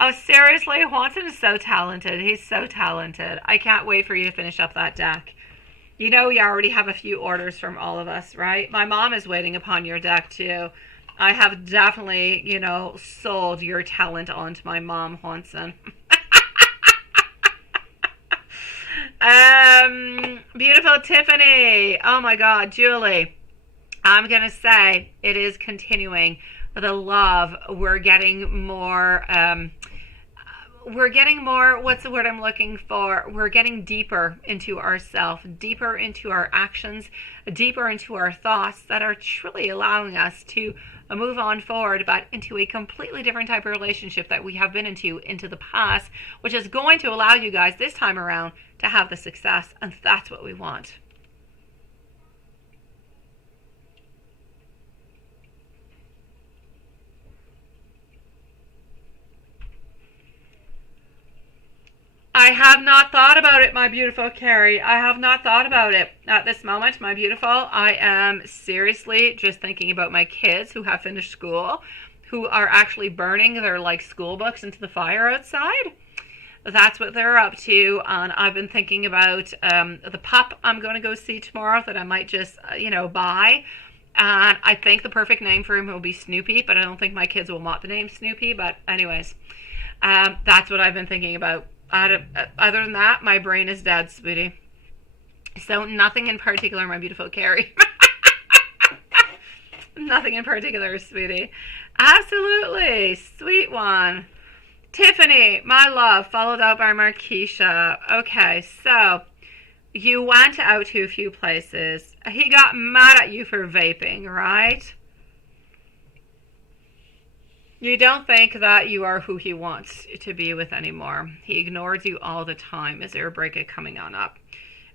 Oh, seriously? Juanson is so talented. He's so talented. I can't wait for you to finish up that deck. You know we already have a few orders from all of us, right? My mom is waiting upon your deck, too. I have definitely, sold your talent onto my mom, Juanson. Beautiful Tiffany. Oh my God, Julie. I'm going to say it is continuing. The love, we're getting more, what's the word I'm looking for? We're getting deeper into ourselves, deeper into our actions, deeper into our thoughts that are truly allowing us to move on forward, but into a completely different type of relationship that we have been into the past, which is going to allow you guys this time around to have the success, and that's what we want. I have not thought about it, my beautiful Carrie. I have not thought about it at this moment, my beautiful. I am seriously just thinking about my kids who have finished school, who are actually burning their like school books into the fire outside. That's what they're up to. And I've been thinking about the pup I'm going to go see tomorrow that I might just, buy. And I think the perfect name for him will be Snoopy, but I don't think my kids will want the name Snoopy. But anyways, that's what I've been thinking about. Other than that, my brain is dead, sweetie. So nothing in particular, my beautiful Carrie. Nothing in particular, sweetie. Absolutely. Sweet one. Tiffany, my love, followed out by Markeisha. Okay, so you went out to a few places. He got mad at you for vaping, right? You don't think that you are who he wants to be with anymore. He ignores you all the time. Is there a breakup coming on up?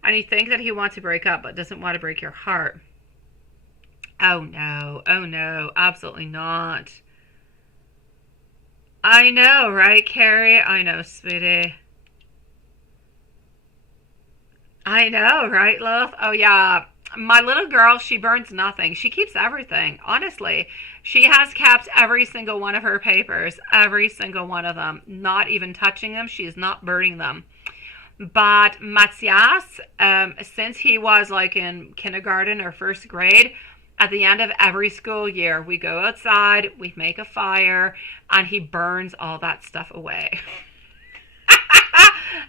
And you think that he wants to break up but doesn't want to break your heart. Oh no, absolutely not. I know, right, Carrie? I know, sweetie. I know, right, love? Oh, yeah. My little girl, she burns nothing. She keeps everything. Honestly, she has kept every single one of her papers, every single one of them, not even touching them. She is not burning them. But Matthias, since he was like in kindergarten or first grade, at the end of every school year, we go outside, we make a fire, and he burns all that stuff away.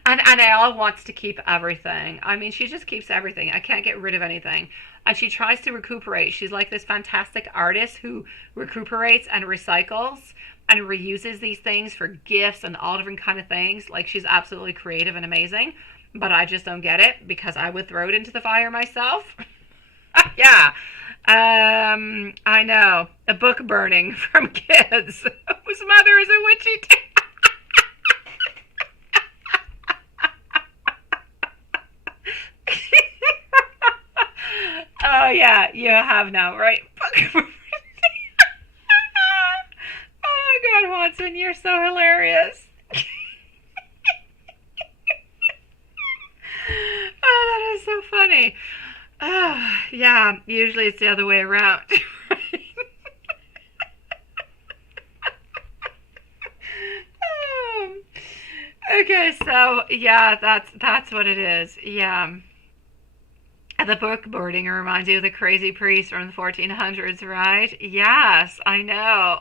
And Elle wants to keep everything. I mean, she just keeps everything. I can't get rid of anything. And she tries to recuperate. She's like this fantastic artist who recuperates and recycles and reuses these things for gifts and all different kind of things. Like, she's absolutely creative and amazing. But I just don't get it because I would throw it into the fire myself. Yeah. I know. A book burning from kids whose mother is a witchy tale. Oh yeah, you have now, right? Oh my God, Watson, you're so hilarious. Oh, that is so funny. Oh, yeah, usually it's the other way around. Okay, so yeah, that's what it is. Yeah. The book burning reminds you of the crazy priest from the 1400s, right? Yes, I know.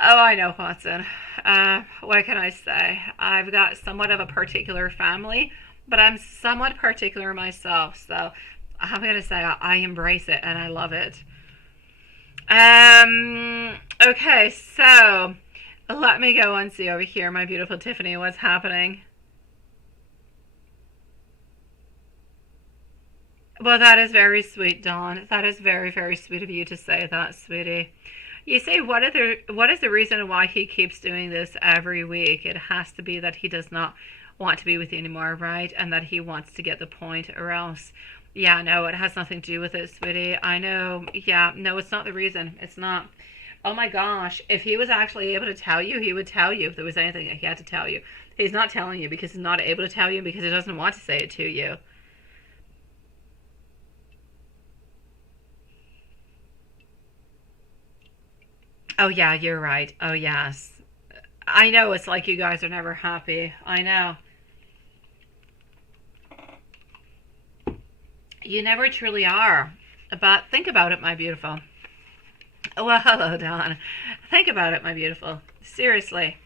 Oh, I know, Watson. What can I say? I've got somewhat of a particular family, but I'm somewhat particular myself. So I'm going to say I embrace it and I love it. Okay, so let me go and see over here, my beautiful Tiffany, what's happening. Well, that is very sweet, Dawn. That is very, very sweet of you to say that, sweetie. You say, what is the reason why he keeps doing this every week? It has to be that he does not want to be with you anymore, right? And that he wants to get the point, or else, yeah, no, it has nothing to do with it, sweetie. I know, yeah, no, it's not the reason. It's not. Oh my gosh, if he was actually able to tell you, he would tell you if there was anything that he had to tell you. He's not telling you because he's not able to tell you because he doesn't want to say it to you. Oh, yeah, you're right. Oh, yes. I know it's like you guys are never happy. I know. You never truly are. But think about it, my beautiful. Well, hello, Dawn. Think about it, my beautiful. Seriously.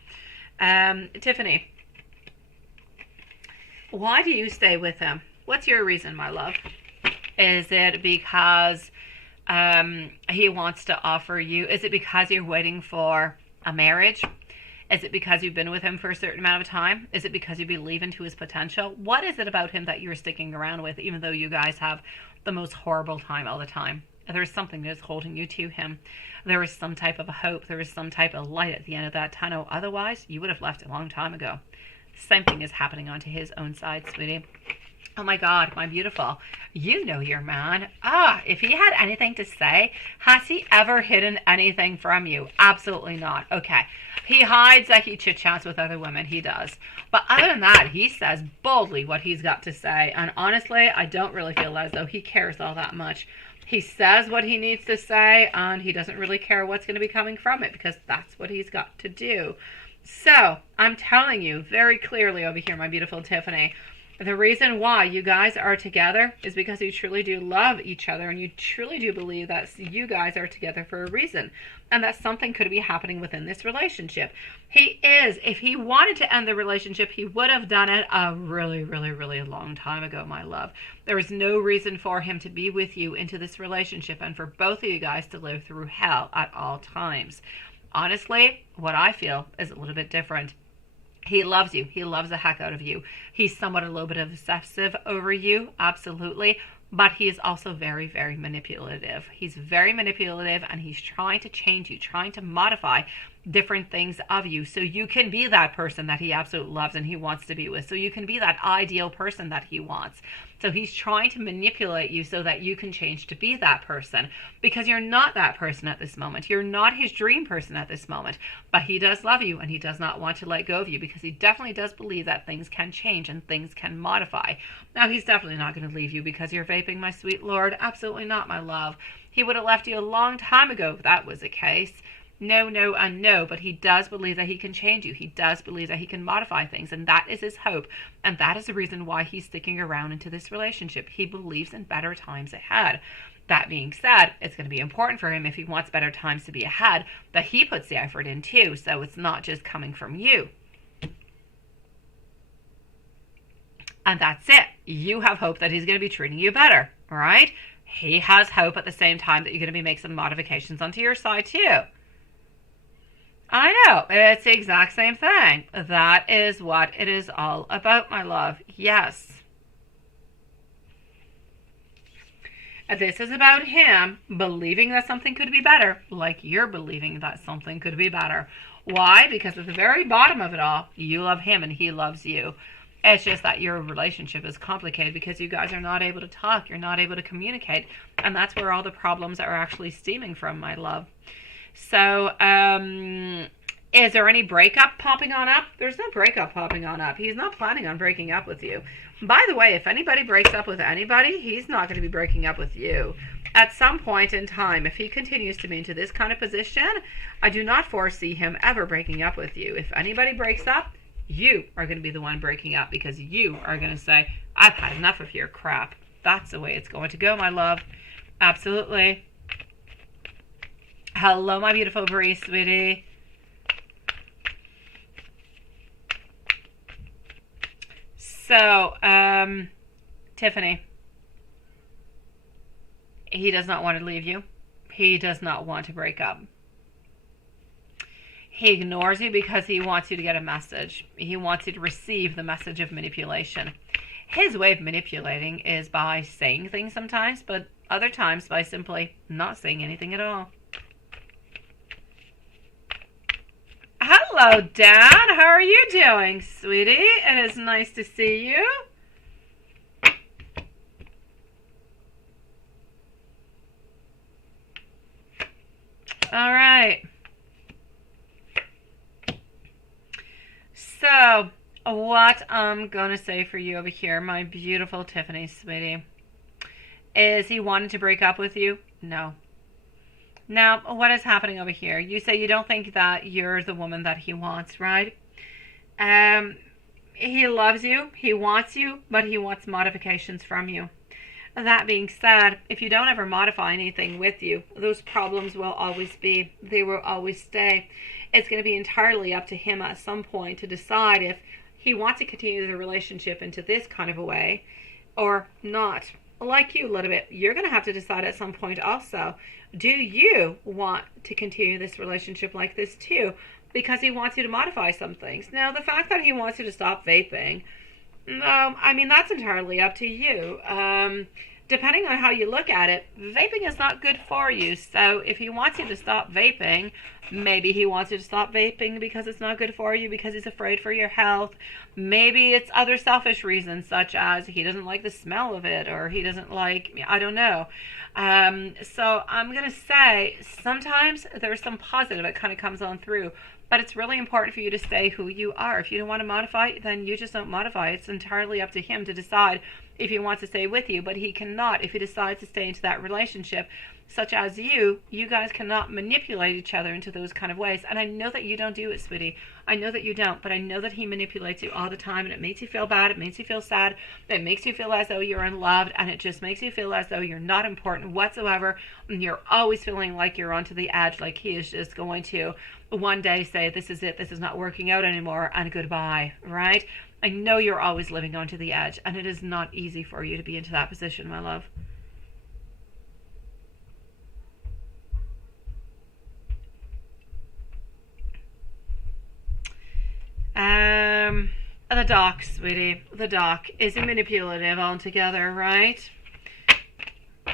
Tiffany, Why do you stay with him? What's your reason, my love? Is it because he wants to offer you? Is it because you're waiting for a marriage? Is it because you've been with him for a certain amount of time? Is it because you believe into his potential? What is it about him that you're sticking around with, even though you guys have the most horrible time all the time? There's something that's holding you to him. There is some type of a hope. There is some type of light at the end of that tunnel. Otherwise, you would have left a long time ago. Same thing is happening onto his own side, sweetie. Oh my God, my beautiful. You know your man. If he had anything to say, has he ever hidden anything from you? Absolutely not. Okay. He hides that he chit-chats with other women. He does. But other than that, he says boldly what he's got to say. And honestly, I don't really feel as though he cares all that much. He says what he needs to say, and he doesn't really care what's going to be coming from it, because that's what he's got to do. So, I'm telling you very clearly over here, my beautiful Tiffany, the reason why you guys are together is because you truly do love each other, and you truly do believe that you guys are together for a reason, and that something could be happening within this relationship. If he wanted to end the relationship, he would have done it a really, really, really long time ago, my love. There is no reason for him to be with you into this relationship and for both of you guys to live through hell at all times. Honestly, what I feel is a little bit different. He loves you. He loves the heck out of you. He's somewhat a little bit obsessive over you, absolutely. But he is also very, very manipulative. He's very manipulative, and he's trying to change you, trying to modify different things of you so you can be that person that he absolutely loves and he wants to be with. So you can be that ideal person that he wants. So he's trying to manipulate you so that you can change to be that person, because you're not that person at this moment. You're not his dream person at this moment. But he does love you, and he does not want to let go of you, because he definitely does believe that things can change and things can modify. Now, he's definitely not going to leave you because you're vaping, my sweet lord. Absolutely not, my love. He would have left you a long time ago if that was the case. No, no, and no, but he does believe that he can change you. He does believe that he can modify things, and that is his hope, and that is the reason why he's sticking around into this relationship. He believes in better times ahead. That being said, it's going to be important for him, if he wants better times to be ahead, that he puts the effort in too, so it's not just coming from you. And that's it. You have hope that he's going to be treating you better, all right? He has hope at the same time that you're going to be making some modifications onto your side too. I know, it's the exact same thing. That is what it is all about, my love. Yes. This is about him believing that something could be better, like you're believing that something could be better. Why? Because at the very bottom of it all, you love him and he loves you. It's just that your relationship is complicated because you guys are not able to talk, you're not able to communicate, and that's where all the problems are actually stemming from, my love. So, is there any breakup popping on up? There's no breakup popping on up. He's not planning on breaking up with you. By the way, if anybody breaks up with anybody, he's not going to be breaking up with you. At some point in time, if he continues to be into this kind of position, I do not foresee him ever breaking up with you. If anybody breaks up, you are going to be the one breaking up, because you are going to say, I've had enough of your crap. That's the way it's going to go, my love. Absolutely. Hello, my beautiful Bree, sweetie. So, Tiffany, he does not want to leave you. He does not want to break up. He ignores you because he wants you to get a message. He wants you to receive the message of manipulation. His way of manipulating is by saying things sometimes, but other times by simply not saying anything at all. Hello, Dad. How are you doing, sweetie? It is nice to see you. All right. So, what I'm going to say for you over here, my beautiful Tiffany, sweetie, is he wanted to break up with you? No. Now, what is happening over here? You say you don't think that you're the woman that he wants, right? He loves you, he wants you, but he wants modifications from you. That being said, if you don't ever modify anything with you, those problems will always be. They will always stay. It's going to be entirely up to him at some point to decide if he wants to continue the relationship into this kind of a way or not. Like you a little bit, you're going to have to decide at some point also, do you want to continue this relationship like this too? Because he wants you to modify some things. Now, the fact that he wants you to stop vaping, I mean, that's entirely up to you. Depending on how you look at it, vaping is not good for you. So if he wants you to stop vaping, maybe he wants you to stop vaping because it's not good for you, because he's afraid for your health. Maybe it's other selfish reasons, such as he doesn't like the smell of it, or he doesn't like, I don't know. So I'm going to say sometimes there's some positive that kind of comes on through. But it's really important for you to stay who you are. If you don't want to modify, then you just don't modify. It's entirely up to him to decide if he wants to stay with you. But he cannot, if he decides to stay into that relationship, such as you guys cannot manipulate each other into those kind of ways. And I know that you don't do it, sweetie. I know that you don't, but I know that he manipulates you all the time, and it makes you feel bad. It makes you feel sad. It makes you feel as though you're unloved, and it just makes you feel as though you're not important whatsoever. And you're always feeling like you're onto the edge, like he is just going to one day say, this is it, this is not working out anymore, and goodbye, right? I know you're always living onto the edge, and it is not easy for you to be into that position, my love. The doc, sweetie. The doc. Is he manipulative altogether, right?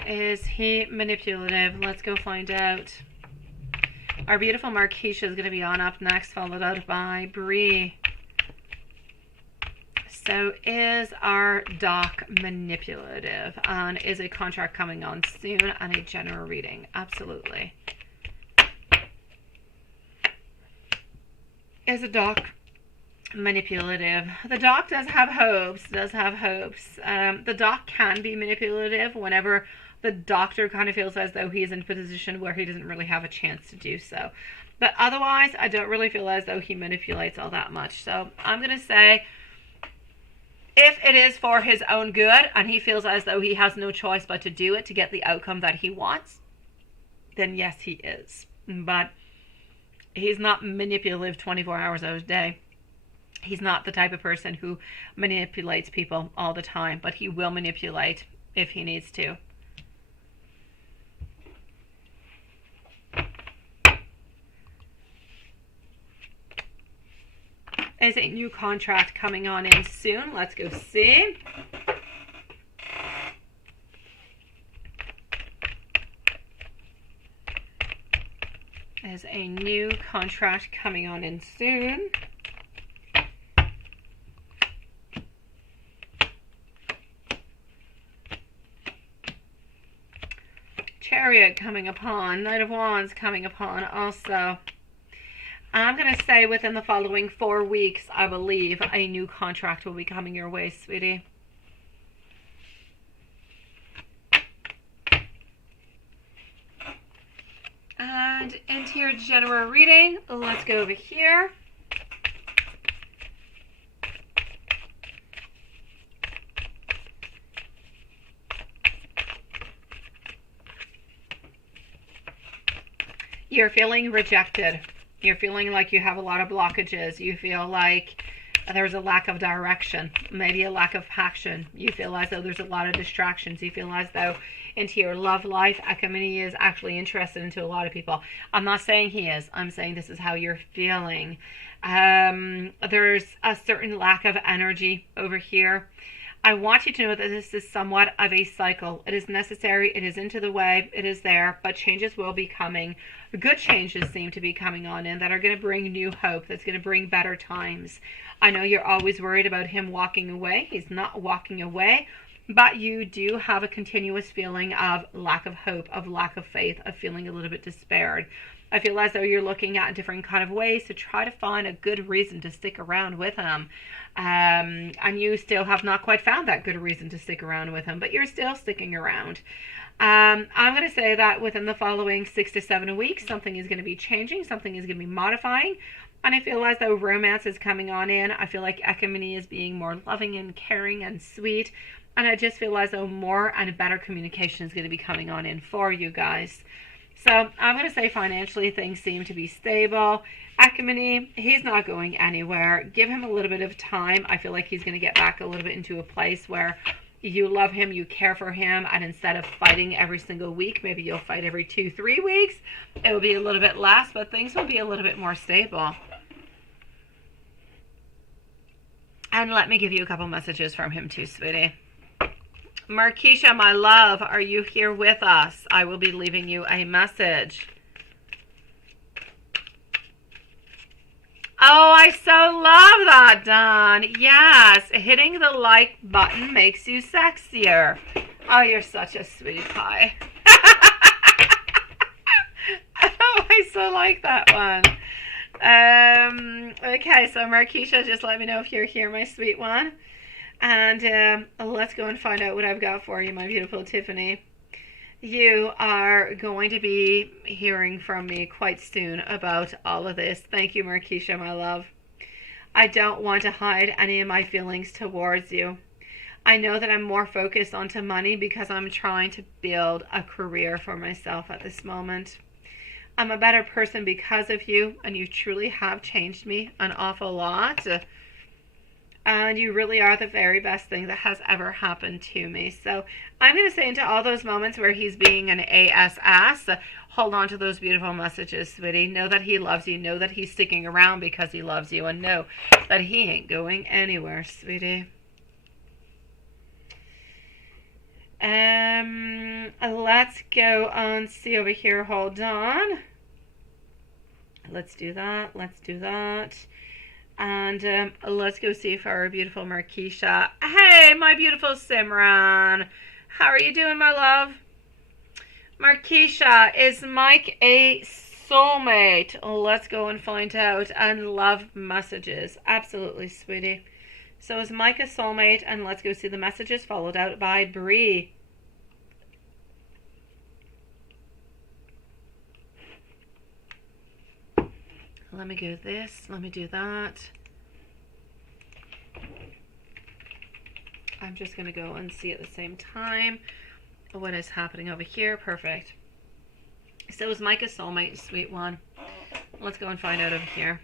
Is he manipulative? Let's go find out. Our beautiful Marquisha is going to be on up next, followed out by Bree. So is our doc manipulative? And is a contract coming on soon and a general reading? Absolutely. Is a doc manipulative? The doc does have hopes, the doc can be manipulative whenever the doctor kind of feels as though he's in a position where he doesn't really have a chance to do so. But otherwise, I don't really feel as though he manipulates all that much. So I'm going to say, if it is for his own good and he feels as though he has no choice but to do it to get the outcome that he wants, then yes, he is. But he's not manipulative 24 hours out of the day. He's not the type of person who manipulates people all the time, but he will manipulate if he needs to. Is a new contract coming on in soon? Let's go see. Is a new contract coming on in soon? Chariot coming upon, Knight of Wands coming upon also. I'm going to say within the following 4 weeks, I believe a new contract will be coming your way, sweetie. And into your general reading, let's go over here. You're feeling rejected. You're feeling like you have a lot of blockages. You feel like there's a lack of direction, maybe a lack of action. You feel as though there's a lot of distractions. You feel as though into your love life, Akamini is actually interested into a lot of people. I'm not saying he is. I'm saying this is how you're feeling. There's a certain lack of energy over here. I want you to know that this is somewhat of a cycle. It is necessary. It is into the way. It is there. But changes will be coming. Good changes seem to be coming on in that are going to bring new hope. That's going to bring better times. I know you're always worried about him walking away. He's not walking away. But you do have a continuous feeling of lack of hope, of lack of faith, of feeling a little bit despaired. I feel as though you're looking at different kind of ways to try to find a good reason to stick around with him. And you still have not quite found that good reason to stick around with him, but you're still sticking around. I'm going to say that within the following 6 to 7 weeks, something is going to be changing, something is going to be modifying. And I feel as though romance is coming on in. I feel like Ekamini is being more loving and caring and sweet. And I just feel as though more and better communication is going to be coming on in for you guys. So I'm going to say financially things seem to be stable. Acrimony, he's not going anywhere. Give him a little bit of time. I feel like he's going to get back a little bit into a place where you love him, you care for him, and instead of fighting every single week, maybe you'll fight every 2-3 weeks. It will be a little bit less, but things will be a little bit more stable. And let me give you a couple messages from him too, sweetie. Markeisha, my love, are you here with us? I will be leaving you a message. Oh, I so love that, Don. Yes, hitting the like button makes you sexier. Oh, you're such a sweetie pie. Oh, I so like that one. Okay, so Markeisha, just let me know if you're here, my sweet one. And let's go and find out what I've got for you, my beautiful Tiffany. You are going to be hearing from me quite soon about all of this. Thank you, Markeisha, my love. I don't want to hide any of my feelings towards you. I know that I'm more focused onto money because I'm trying to build a career for myself at this moment. I'm a better person because of you, and you truly have changed me an awful lot. And you really are the very best thing that has ever happened to me. So I'm going to say into all those moments where he's being an ASS, hold on to those beautiful messages, sweetie. Know that he loves you. Know that he's sticking around because he loves you. And know that he ain't going anywhere, sweetie. Let's go and see over here. Hold on. Let's do that. Let's do that. And let's go see if our beautiful Markeisha. Hey, my beautiful Simran. How are you doing, my love? Markeisha, is Mike a soulmate? Let's go and find out. And love messages. Absolutely, sweetie. So is Mike a soulmate? And let's go see the messages followed out by Bree. Let me go this. Let me do that. I'm just going to go and see at the same time what is happening over here. Perfect. So is Mike a soulmate, sweet one? Let's go and find out over here.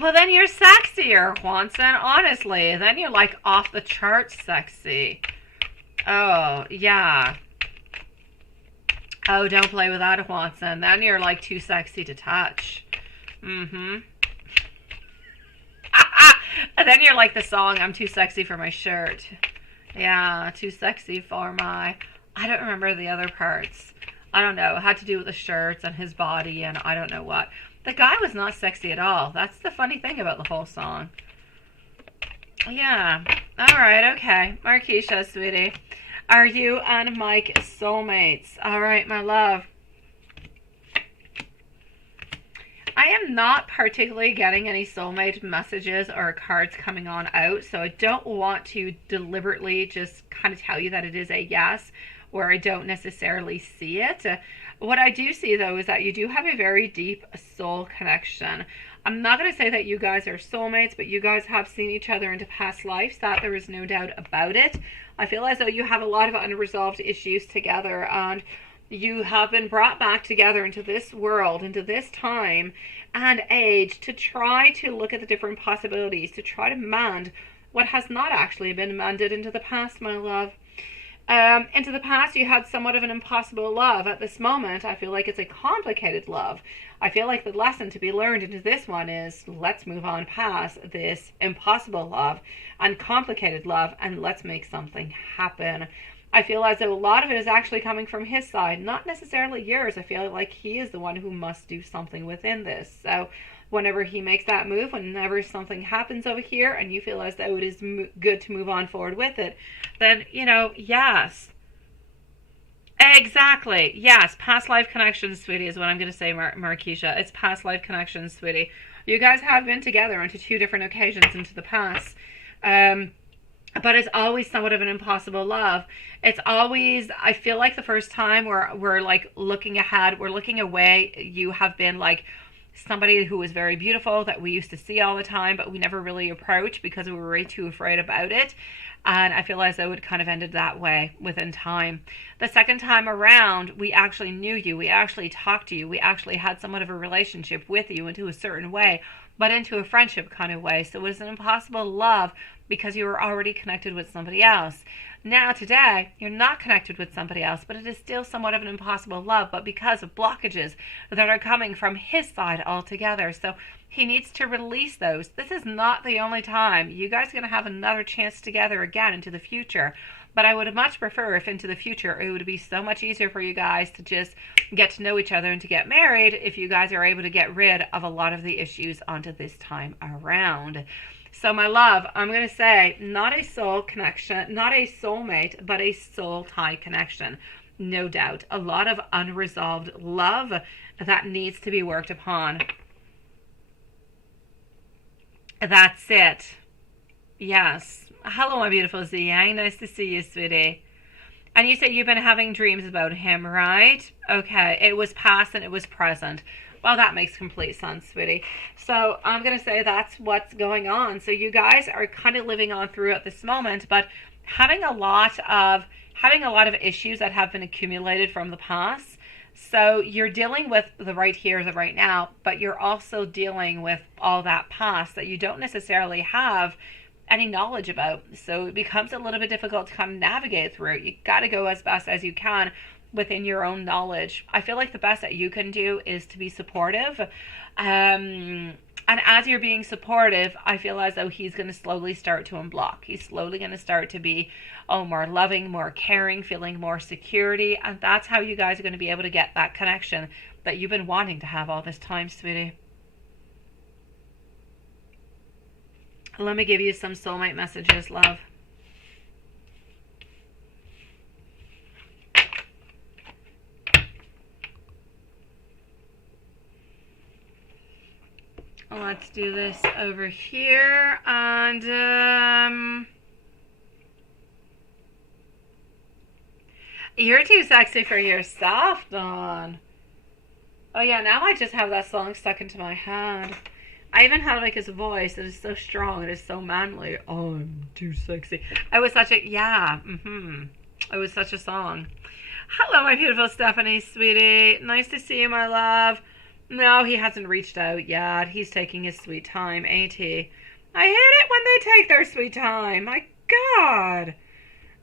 Well, then you're sexier, Juanson. Honestly, then you're like off the charts sexy. Oh, yeah. Oh, don't play with that, Juanson. Then you're like too sexy to touch. Mm-hmm. And then you're like the song, I'm too sexy for my shirt. Yeah, too sexy for my... I don't remember the other parts. I don't know. It had to do with the shirts and his body and I don't know what. The guy was not sexy at all. That's the funny thing about the whole song. Yeah. All right. Okay. Markeisha, sweetie. Are you and Mike soulmates? All right, my love. I am not particularly getting any soulmate messages or cards coming on out, so I don't want to deliberately just kind of tell you that it is a yes, where I don't necessarily see it. What I do see, though, is that you do have a very deep soul connection. I'm not going to say that you guys are soulmates, but you guys have seen each other into past lives. That there is no doubt about it. I feel as though you have a lot of unresolved issues together, and you have been brought back together into this world, into this time and age, to try to look at the different possibilities, to try to mend what has not actually been mended into the past, my love. Into the past, you had somewhat of an impossible love. At this moment, I feel like it's a complicated love. I feel like the lesson to be learned into this one is, let's move on past this impossible love and complicated love, and let's make something happen. I feel as though a lot of it is actually coming from his side, not necessarily yours. I feel like he is the one who must do something within this. So whenever he makes that move, whenever something happens over here and you feel as though it is good to move on forward with it, then, you know, yes. Exactly. Yes. Past life connections, sweetie, is what I'm going to say, Markeisha. It's past life connections, sweetie. You guys have been together on 2 different occasions into the past. But it's always somewhat of an impossible love. It's always, I feel like the first time we're like looking ahead, we're looking away, you have been like somebody who was very beautiful that we used to see all the time, but we never really approached because we were way too afraid about it. And I feel as though it kind of ended that way within time. The second time around, we actually knew you. We actually talked to you. We actually had somewhat of a relationship with you into a certain way, but into a friendship kind of way. So it was an impossible love because you were already connected with somebody else. Now today, you're not connected with somebody else, but it is still somewhat of an impossible love, but because of blockages that are coming from his side altogether. So he needs to release those. This is not the only time. You guys are going to have another chance together again into the future. But I would much prefer if into the future it would be so much easier for you guys to just get to know each other and to get married if you guys are able to get rid of a lot of the issues onto this time around. So my love, I'm going to say not a soul connection, not a soulmate, but a soul tie connection. No doubt. A lot of unresolved love that needs to be worked upon. That's it. Yes. Hello, my beautiful Ziyang. Nice to see you, sweetie. And you say you've been having dreams about him, right? Okay. It was past and it was present. Well, that makes complete sense, sweetie. So I'm going to say that's what's going on. So you guys are kind of living on through at this moment, but having a lot of issues that have been accumulated from the past. So you're dealing with the right here, the right now, but you're also dealing with all that past that you don't necessarily have any knowledge about. So it becomes a little bit difficult to kind of navigate through. You got to go as best as you can within your own knowledge. I feel like the best that you can do is to be supportive. And as you're being supportive, I feel as though he's going to slowly start to unblock. He's slowly going to start to be more loving, more caring, feeling more security. And that's how you guys are going to be able to get that connection that you've been wanting to have all this time, sweetie. Let me give you some soulmate messages, love. Let's do this over here, and you're too sexy for yourself, Dawn. Oh yeah, now I just have that song stuck into my head. I even had like his voice. It is so strong. It is so manly. Oh, I'm too sexy. It was such a, yeah, It was such a song. Hello, my beautiful Stephanie, sweetie. Nice to see you, my love. No, he hasn't reached out yet. He's taking his sweet time, ain't he? I hate it when they take their sweet time. My God.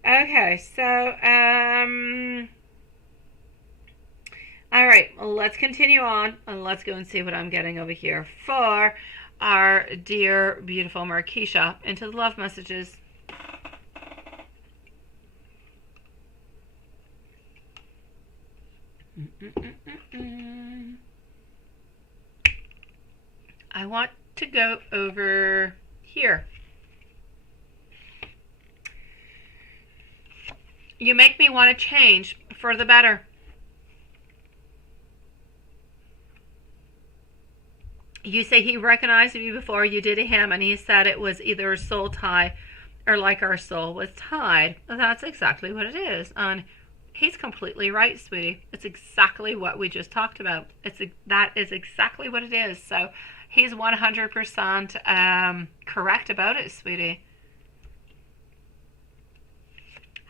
Okay, so, all right, well, let's continue on, and let's go and see what I'm getting over here for our dear, beautiful Marquisha into the love messages. I want to go over here. You make me want to change for the better. You say he recognized you before you did him, and he said it was either a soul tie or like our soul was tied. That's exactly what it is. And he's completely right, sweetie. It's exactly what we just talked about. That is exactly what it is. So he's 100% correct about it, sweetie.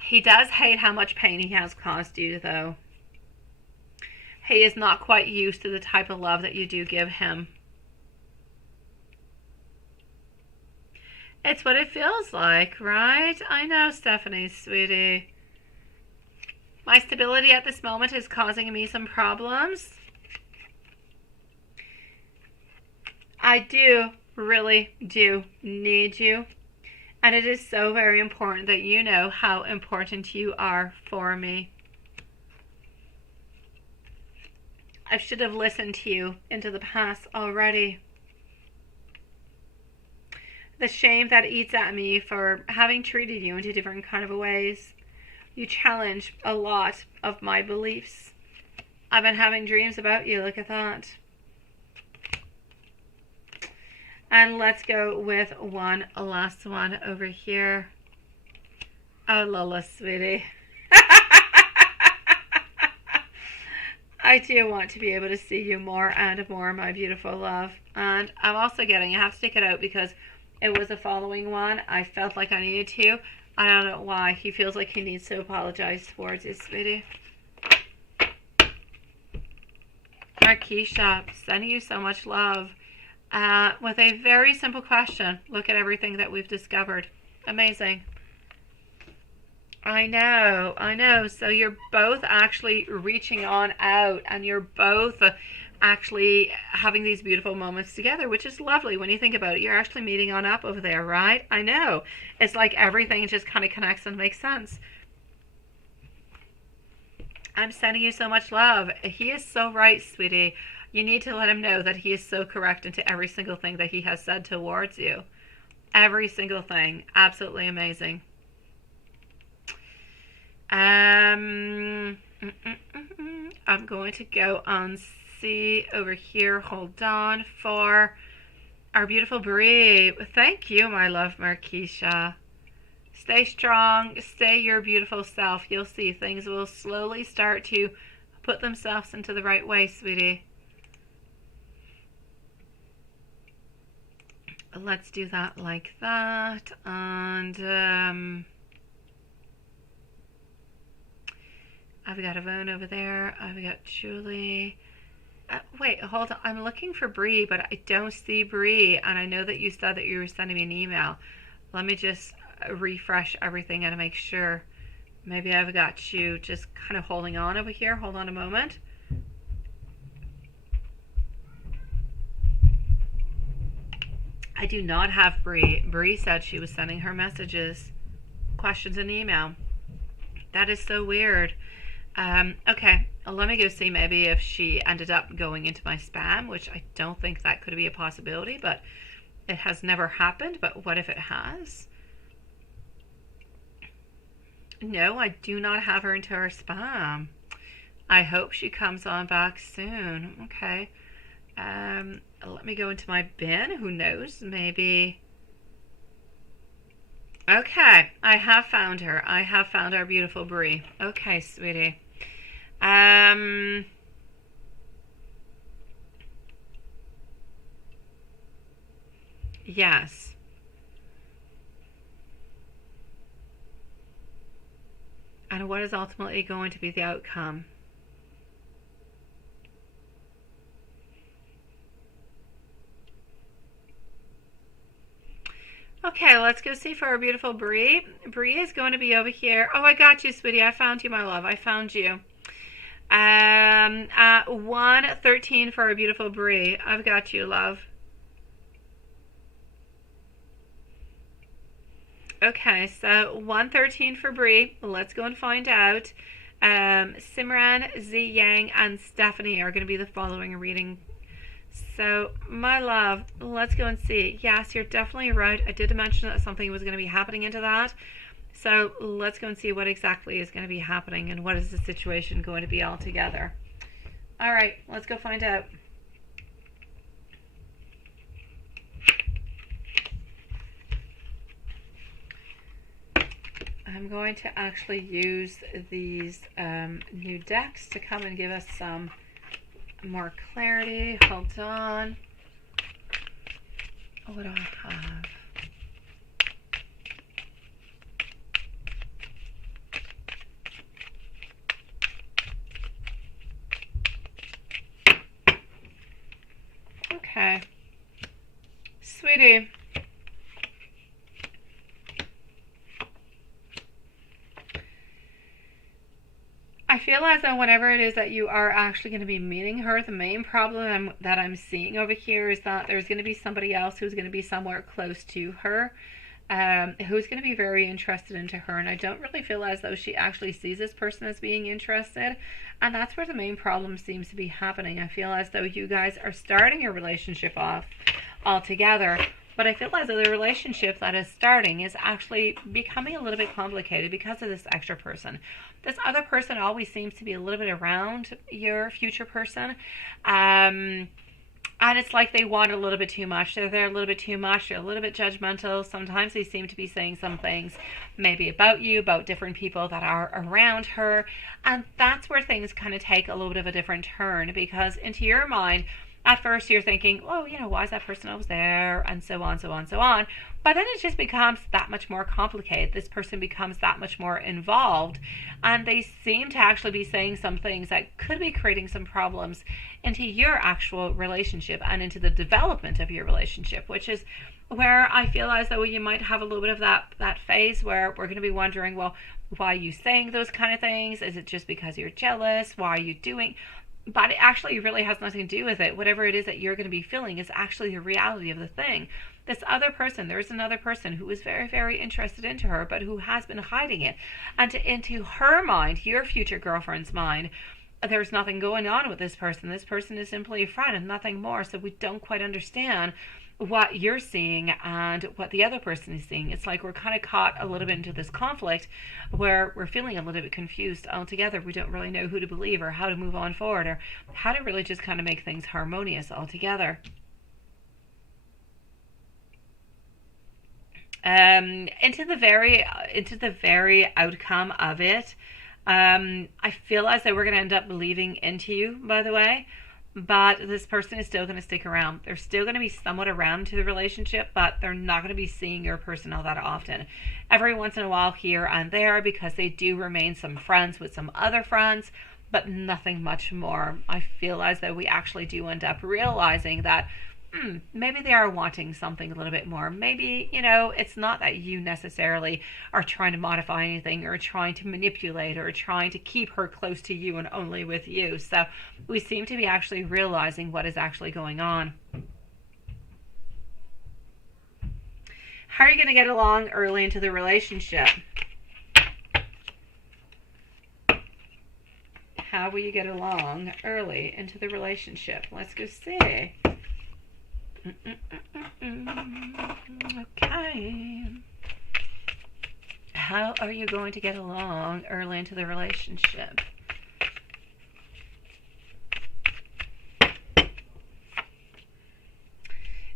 He does hate how much pain he has caused you, though. He is not quite used to the type of love that you do give him. It's what it feels like, right? I know, Stephanie, sweetie. My stability at this moment is causing me some problems. I do, really do need you. And it is so very important that you know how important you are for me. I should have listened to you into the past already. The shame that eats at me for having treated you into different kind of ways. You challenge a lot of my beliefs. I've been having dreams about you. Look at that. And let's go with one last one over here. Oh, Lola, sweetie. I do want to be able to see you more and more, my beautiful love. And I'm also getting, I have to take it out because it was a following one. I felt like I needed to. I don't know why. He feels like he needs to apologize towards you, sweetie. Marquisha, sending you so much love. With a very simple question. Look at everything that we've discovered. Amazing. I know. So you're both actually reaching on out, and you're both actually having these beautiful moments together, which is lovely when you think about it. You're actually meeting on up over there, right? I know. It's like everything just kind of connects and makes sense. I'm sending you so much love. He is so right, sweetie. You need to let him know that he is so correct into every single thing that he has said towards you. Every single thing. Absolutely amazing. I'm going to go and see over here. Hold on for our beautiful Brie. Thank you, my love, Marquisha. Stay strong. Stay your beautiful self. You'll see things will slowly start to put themselves into the right way, sweetie. Let's do that like that. And I've got Yvonne over there. I've got Julie. Wait, hold on. I'm looking for Brie, but I don't see Brie. And I know that you said that you were sending me an email. Let me just refresh everything and make sure. Maybe I've got you just kind of holding on over here. Hold on a moment. I do not have Brie. Brie said she was sending her messages, questions, and email. That is so weird. Okay, let me go see maybe if she ended up going into my spam, which I don't think that could be a possibility, but it has never happened. But what if it has? No, I do not have her into her spam. I hope she comes on back soon. Okay. Let me go into my bin. Who knows? Maybe. Okay, I have found her. I have found our beautiful Brie. Okay, sweetie. Yes. And what is ultimately going to be the outcome? Okay, let's go see for our beautiful Brie. Brie is going to be over here. Oh, I got you, sweetie. I found you, my love. I found you. 113 for our beautiful Brie. I've got you, love. Okay, so 113 for Brie. Let's go and find out. Simran, Z Yang, and Stephanie are going to be the following reading. So, my love, let's go and see. Yes, you're definitely right. I did mention that something was going to be happening into that. So, let's go and see what exactly is going to be happening and what is the situation going to be altogether. All right, let's go find out. I'm going to actually use these new decks to come and give us some more clarity. Hold on. What do I have? Okay. Sweetie. I feel as though whenever it is that you are actually going to be meeting her, the main problem that I'm seeing over here is that there's going to be somebody else who's going to be somewhere close to her, who's going to be very interested into her. And I don't really feel as though she actually sees this person as being interested. And that's where the main problem seems to be happening. I feel as though you guys are starting your relationship off altogether. But I feel as though the relationship that is starting is actually becoming a little bit complicated because of this extra person. This other person always seems to be a little bit around your future person. And it's like they want a little bit too much. They're there a little bit too much. They're a little bit judgmental. Sometimes they seem to be saying some things maybe about you, about different people that are around her. And that's where things kind of take a little bit of a different turn, because into your mind, at first you're thinking, oh, why is that person always there? And so on, so on, so on. But then it just becomes that much more complicated. This person becomes that much more involved. And they seem to actually be saying some things that could be creating some problems into your actual relationship and into the development of your relationship, which is where I feel as though you might have a little bit of that phase where we're going to be wondering, well, why are you saying those kind of things? Is it just because you're jealous? Why are you doing? But it actually really has nothing to do with it. Whatever it is that you're going to be feeling is actually the reality of the thing. This other person, there's another person who is very, very interested into her, but who has been hiding it. And into her mind, your future girlfriend's mind, there's nothing going on with this person. This person is simply a friend and nothing more. So we don't quite understand what you're seeing and what the other person is seeing. It's like we're kind of caught a little bit into this conflict where we're feeling a little bit confused altogether. We don't really know who to believe or how to move on forward or how to really just kind of make things harmonious altogether. Into the very outcome of it, I feel as though we're going to end up believing into you, by the way. But this person is still going to stick around. They're still going to be somewhat around to the relationship, but they're not going to be seeing your person all that often. Every once in a while here and there, because they do remain some friends with some other friends, but nothing much more. I feel as though we actually do end up realizing that maybe they are wanting something a little bit more. Maybe, it's not that you necessarily are trying to modify anything or trying to manipulate or trying to keep her close to you and only with you. So we seem to be actually realizing what is actually going on. How are you going to get along early into the relationship? How will you get along early into the relationship? Let's go see. Okay. How are you going to get along early into the relationship?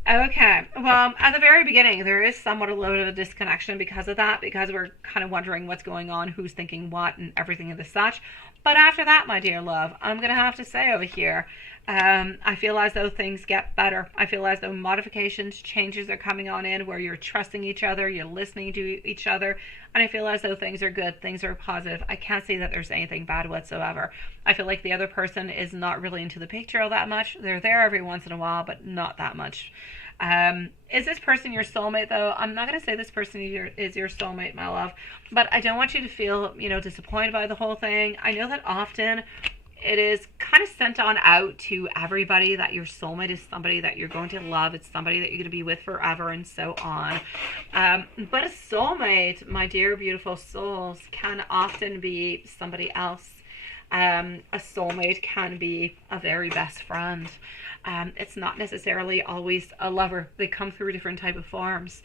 Okay, well, at the very beginning, there is somewhat a little bit of a disconnection because of that, because we're kind of wondering what's going on, who's thinking what, and everything of the such. But after that, my dear love, I'm going to have to say over here, I feel as though things get better. I feel as though modifications, changes are coming on in where you're trusting each other, you're listening to each other, and I feel as though things are good, things are positive. I can't see that there's anything bad whatsoever. I feel like the other person is not really into the picture all that much. They're there every once in a while, but not that much. Is this person your soulmate, though? I'm not going to say this person is your soulmate, my love, but I don't want you to feel, disappointed by the whole thing. I know that often it is kind of sent on out to everybody that your soulmate is somebody that you're going to love. It's somebody that you're going to be with forever and so on. But a soulmate, my dear beautiful souls, can often be somebody else. A soulmate can be a very best friend. It's not necessarily always a lover. They come through different type of forms.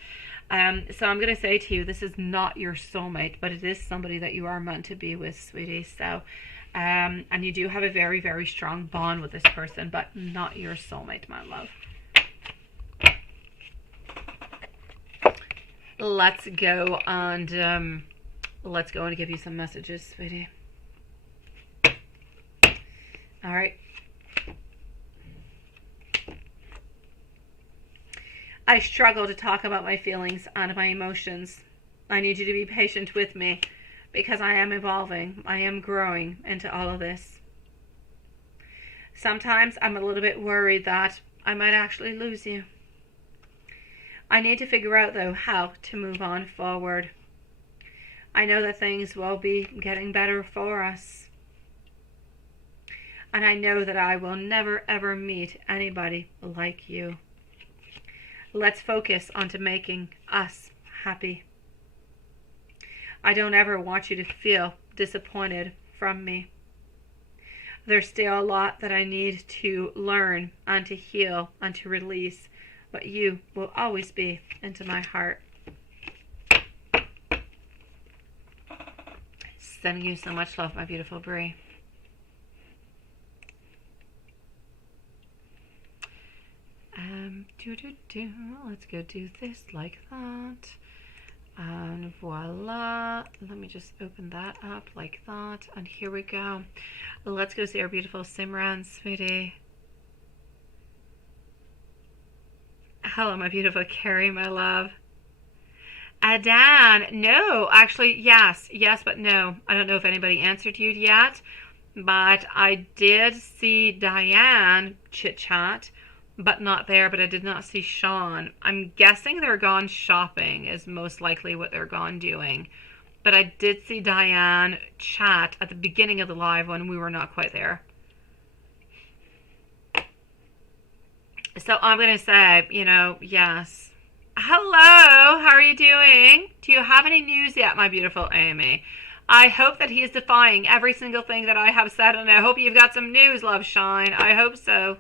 So I'm going to say to you, this is not your soulmate, but it is somebody that you are meant to be with, sweetie. So, and you do have a very, very strong bond with this person, but not your soulmate, my love. Let's go and give you some messages, sweetie. All right. I struggle to talk about my feelings and my emotions. I need you to be patient with me because I am evolving. I am growing into all of this. Sometimes I'm a little bit worried that I might actually lose you. I need to figure out, though, how to move on forward. I know that things will be getting better for us. And I know that I will never, ever meet anybody like you. Let's focus on to making us happy. I don't ever want you to feel disappointed from me. There's still a lot that I need to learn and to heal and to release, but you will always be into my heart. Sending you so much love, my beautiful Brie. Let's go do this like that. And voila. Let me just open that up like that. And here we go. Let's go see our beautiful Simran, sweetie. Hello, my beautiful Carrie, my love. Dan, no, actually, yes, but no. I don't know if anybody answered you yet, but I did see Diane chit chat, but not there. But I did not see Sean. I'm guessing they're gone shopping is most likely what they're gone doing. But I did see Diane chat at the beginning of the live when we were not quite there. So I'm going to say, yes. Hello, how are you doing? Do you have any news yet, my beautiful Amy? I hope that he is defying every single thing that I have said, and I hope you've got some news, love Shine. I hope so.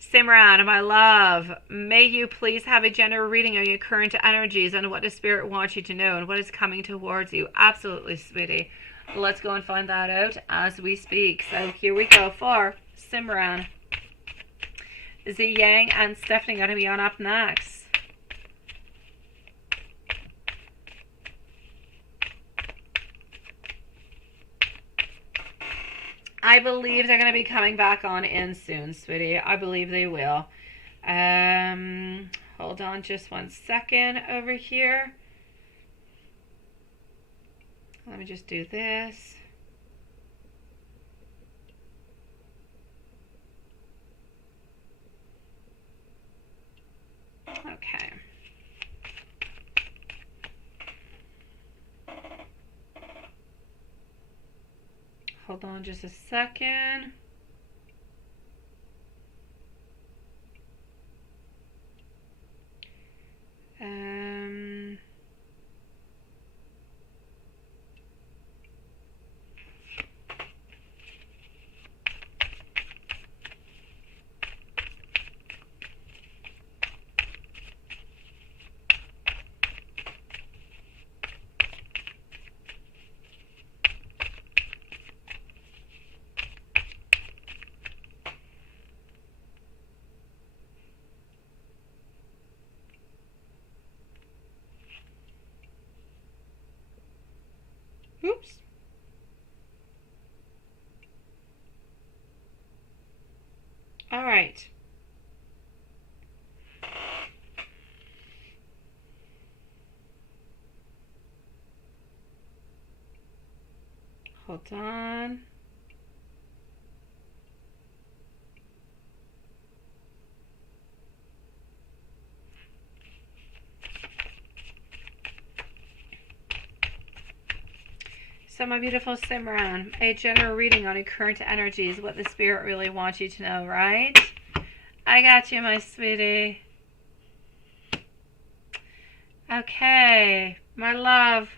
Simran, my love, may you please have a general reading on your current energies and what the Spirit wants you to know and what is coming towards you. Absolutely, sweetie. Let's go and find that out as we speak. So here we go for Simran. Z Yang and Stephanie going to be on up next. I believe they're going to be coming back on in soon, sweetie. I believe they will. Hold on just one second over here. Let me just do this. Okay. Hold on just a second. Oops. All right. Hold on. So my beautiful Simran, a general reading on your current energies, what the Spirit really wants you to know, right? I got you, my sweetie. Okay, my love.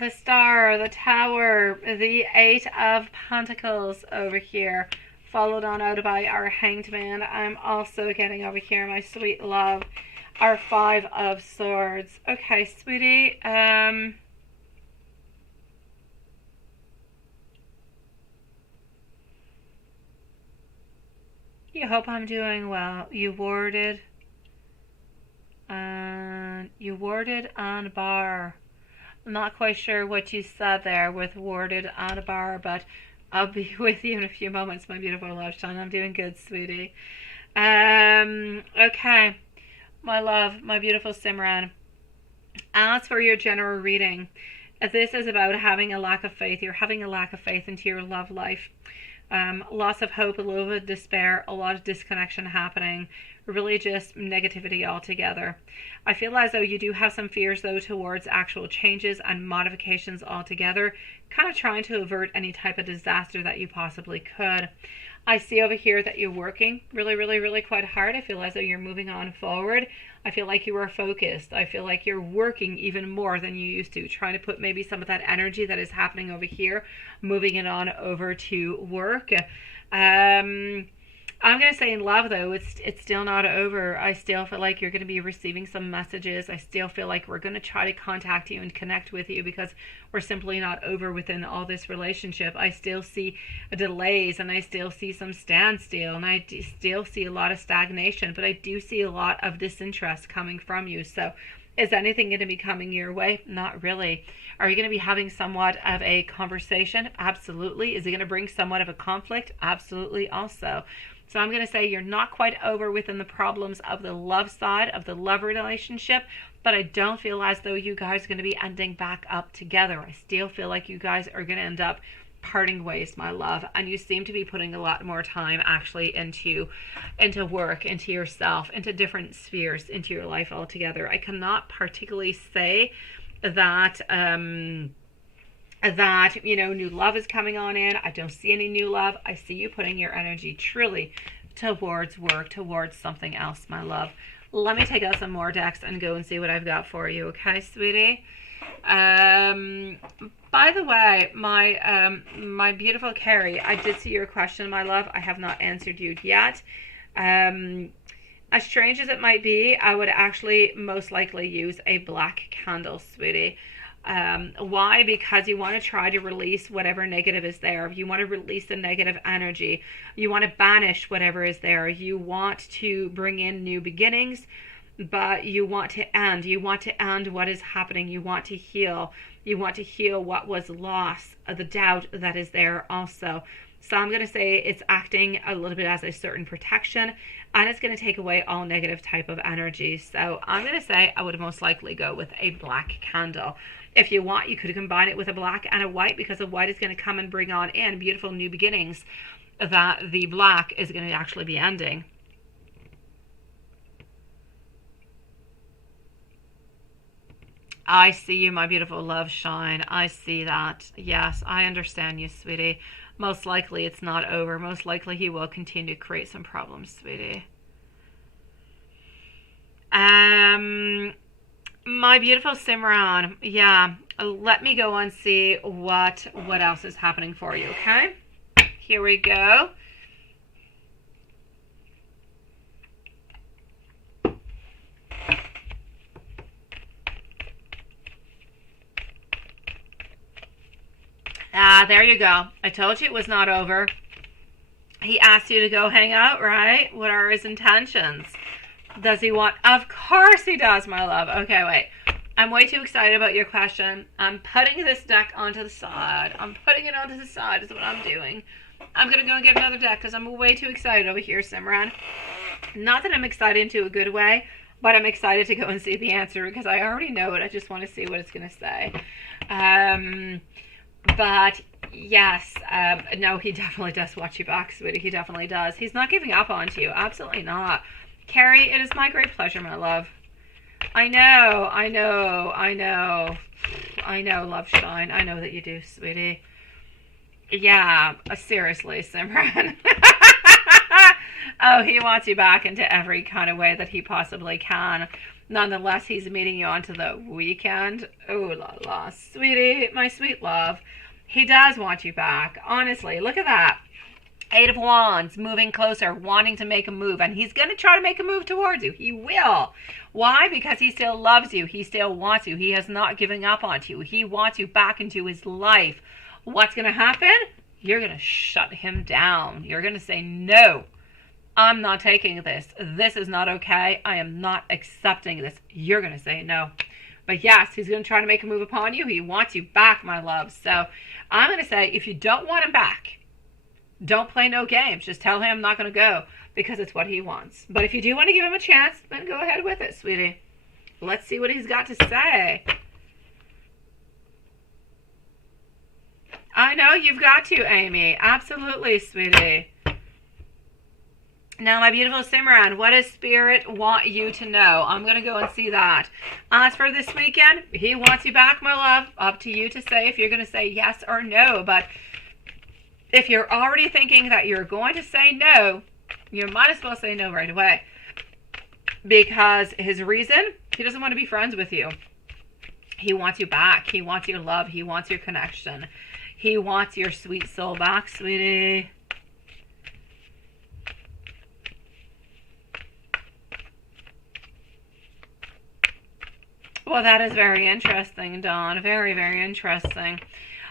The Star, the Tower, the Eight of Pentacles over here, followed on out by our Hanged Man. I'm also getting over here, my sweet love, our Five of Swords. Okay, sweetie, you hope I'm doing well. You warded on bar. I'm not quite sure what you said there with warded on a bar, but I'll be with you in a few moments, my beautiful love Shine. I'm doing good, sweetie. Okay, my love, my beautiful Simran. As for your general reading, this is about having a lack of faith. You're having a lack of faith into your love life. Loss of hope, a little bit of despair, a lot of disconnection happening, really just negativity altogether. I feel as though you do have some fears though towards actual changes and modifications altogether, kind of trying to avert any type of disaster that you possibly could. I see over here that you're working really quite hard. I feel as though you're moving on forward. I feel like you are focused. I feel like you're working even more than you used to, trying to put maybe some of that energy that is happening over here, moving it on over to work. I'm going to say in love, though, it's still not over. I still feel like you're going to be receiving some messages. I still feel like we're going to try to contact you and connect with you because we're simply not over within all this relationship. I still see delays, and I still see some standstill, and I still see a lot of stagnation, but I do see a lot of disinterest coming from you. So is anything going to be coming your way? Not really. Are you going to be having somewhat of a conversation? Absolutely. Is it going to bring somewhat of a conflict? Absolutely also. So I'm going to say you're not quite over within the problems of the love side of the love relationship, but I don't feel as though you guys are going to be ending back up together. I still feel like you guys are going to end up parting ways, my love, and you seem to be putting a lot more time actually into work, into yourself, into different spheres, into your life altogether. I cannot particularly say that new love is coming on in. I don't see any new love. I see you putting your energy truly towards work, towards something else, my love. Let me take out some more decks and go and see what I've got for you, okay, sweetie? By the way, my beautiful Carrie, I did see your question, my love. I have not answered you yet. As strange as it might be, I would actually most likely use a black candle, sweetie. Why? Because you want to try to release whatever negative is there. You want to release the negative energy. You want to banish whatever is there. You want to bring in new beginnings, but you want to end. You want to end what is happening. You want to heal. You want to heal what was lost, the doubt that is there also. So I'm going to say it's acting a little bit as a certain protection, and it's going to take away all negative type of energy. So I'm going to say I would most likely go with a black candle. If you want, you could combine it with a black and a white, because a white is going to come and bring on in beautiful new beginnings that the black is going to actually be ending. I see you, my beautiful love shine. I see that. Yes, I understand you, sweetie. Most likely it's not over. Most likely he will continue to create some problems, sweetie. My beautiful Simran, yeah, let me go and see what else is happening for you, okay? Here we go. There you go. I told you it was not over. He asked you to go hang out, right? What are his intentions? Does he want? Of course he does, my love. Okay, wait. I'm way too excited about your question. I'm putting this deck onto the side. I'm putting it onto the side is what I'm doing. I'm going to go and get another deck because I'm way too excited over here, Simran. Not that I'm excited into a good way, but I'm excited to go and see the answer because I already know it. I just want to see what it's going to say. But yes, no, he definitely does watch you back, sweetie. He definitely does. He's not giving up on you. Absolutely not. Carrie, it is my great pleasure, my love. I know, love shine. I know that you do, sweetie. Yeah, seriously, Simran. Oh, he wants you back into every kind of way that he possibly can. Nonetheless, he's meeting you onto the weekend. Oh, la la, sweetie, my sweet love. He does want you back. Honestly, look at that. 8 of Wands, moving closer, wanting to make a move. And he's going to try to make a move towards you. He will. Why? Because he still loves you. He still wants you. He has not given up on you. He wants you back into his life. What's going to happen? You're going to shut him down. You're going to say, no, I'm not taking this. This is not okay. I am not accepting this. You're going to say no. But yes, he's going to try to make a move upon you. He wants you back, my love. So I'm going to say, if you don't want him back, don't play no games. Just tell him I'm not going to go because it's what he wants. But if you do want to give him a chance, then go ahead with it, sweetie. Let's see what he's got to say. I know you've got to, Amy. Absolutely, sweetie. Now, my beautiful Simran, what does Spirit want you to know? I'm going to go and see that. As for this weekend, he wants you back, my love. Up to you to say if you're going to say yes or no. But if you're already thinking that you're going to say no, you might as well say no right away. Because his reason, he doesn't want to be friends with you. He wants you back. He wants your love. He wants your connection. He wants your sweet soul back, sweetie. Well, that is very interesting, Dawn. Very, very interesting.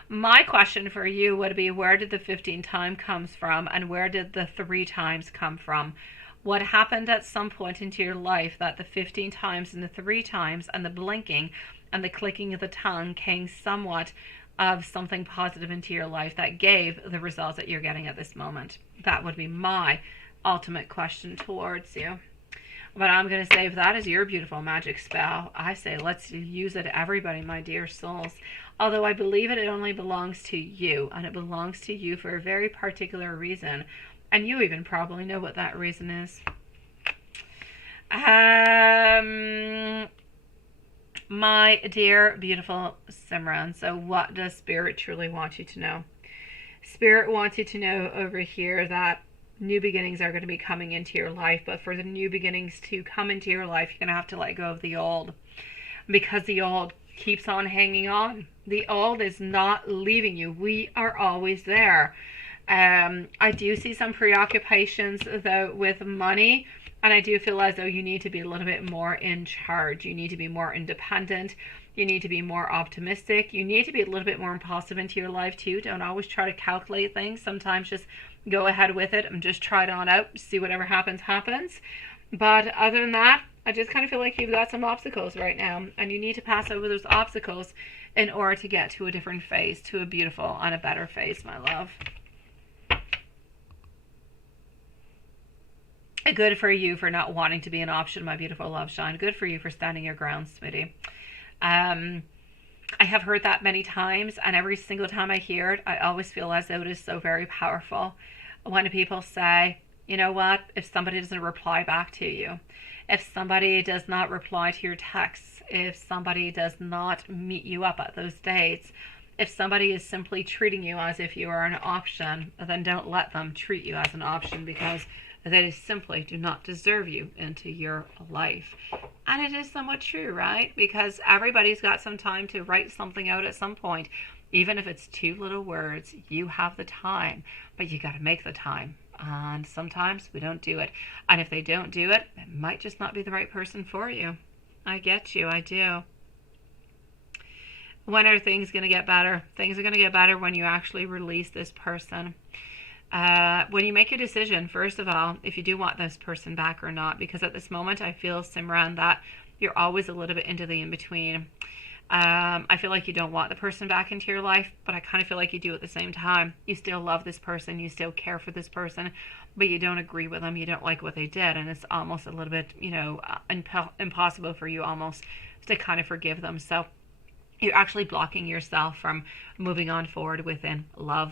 My question for you would be, where did the 15 time comes from, and where did the 3 times come from? What happened at some point into your life that the 15 times and the 3 times and the blinking and the clicking of the tongue came somewhat of something positive into your life that gave the results that you're getting at this moment? That would be my ultimate question towards you. But I'm going to say, if that is your beautiful magic spell, I say let's use it, everybody, my dear souls. Although I believe it only belongs to you, and it belongs to you for a very particular reason. And you even probably know what that reason is. My dear, beautiful Simran, so what does Spirit truly want you to know? Spirit wants you to know over here that new beginnings are going to be coming into your life, but for the new beginnings to come into your life, you're going to have to let go of the old, because the old keeps on hanging on. The old is not leaving you. We are always there. I do see some preoccupations though with money, and I do feel as though you need to be a little bit more in charge. You need to be more independent. You need to be more optimistic. You need to be a little bit more impulsive into your life too. Don't always try to calculate things. Sometimes just go ahead with it and just try it on out. See whatever happens, happens. But other than that, I just kind of feel like you've got some obstacles right now, and you need to pass over those obstacles in order to get to a different phase, to a beautiful and a better phase, my love. Good for you for not wanting to be an option, my beautiful love shine. Good for you for standing your ground, sweetie. I have heard that many times, and every single time I hear it, I always feel as though it is so very powerful. When people say, you know what, if somebody doesn't reply back to you, if somebody does not reply to your texts, if somebody does not meet you up at those dates, if somebody is simply treating you as if you are an option, then don't let them treat you as an option, because they simply do not deserve you into your life. And it is somewhat true, right? Because everybody's got some time to write something out at some point. Even if it's 2 little words, you have the time, but you got to make the time. And sometimes we don't do it. And if they don't do it, it might just not be the right person for you. I get you, I do. When are things going to get better? Things are going to get better when you actually release this person. When you make a decision, first of all, if you do want this person back or not, because at this moment I feel, Simran, that you're always a little bit into the in-between. I feel like you don't want the person back into your life, but I kind of feel like you do at the same time. You still love this person, you still care for this person, but you don't agree with them, you don't like what they did, and it's almost a little bit, impossible for you almost to kind of forgive them. So you're actually blocking yourself from moving on forward within love.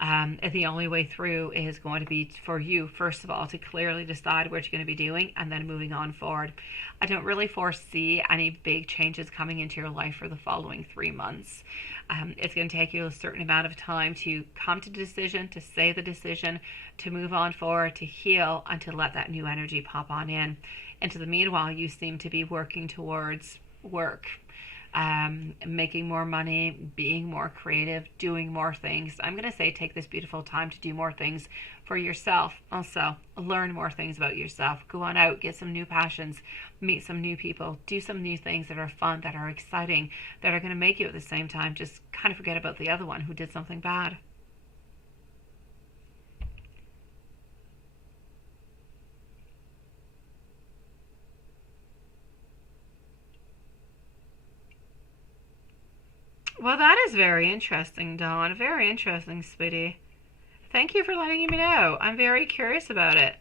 The only way through is going to be for you, first of all, to clearly decide what you're going to be doing and then moving on forward. I don't really foresee any big changes coming into your life for the following 3 months. It's going to take you a certain amount of time to come to the decision, to say the decision, to move on forward, to heal, and to let that new energy pop on in. And to the meanwhile, you seem to be working towards work. Making more money, being more creative, doing more things. I'm going to say take this beautiful time to do more things for yourself. Also, learn more things about yourself. Go on out, get some new passions, meet some new people, do some new things that are fun, that are exciting, that are going to make you at the same time just kind of forget about the other one who did something bad. Well, that is very interesting, Dawn. Very interesting, sweetie. Thank you for letting me know. I'm very curious about it.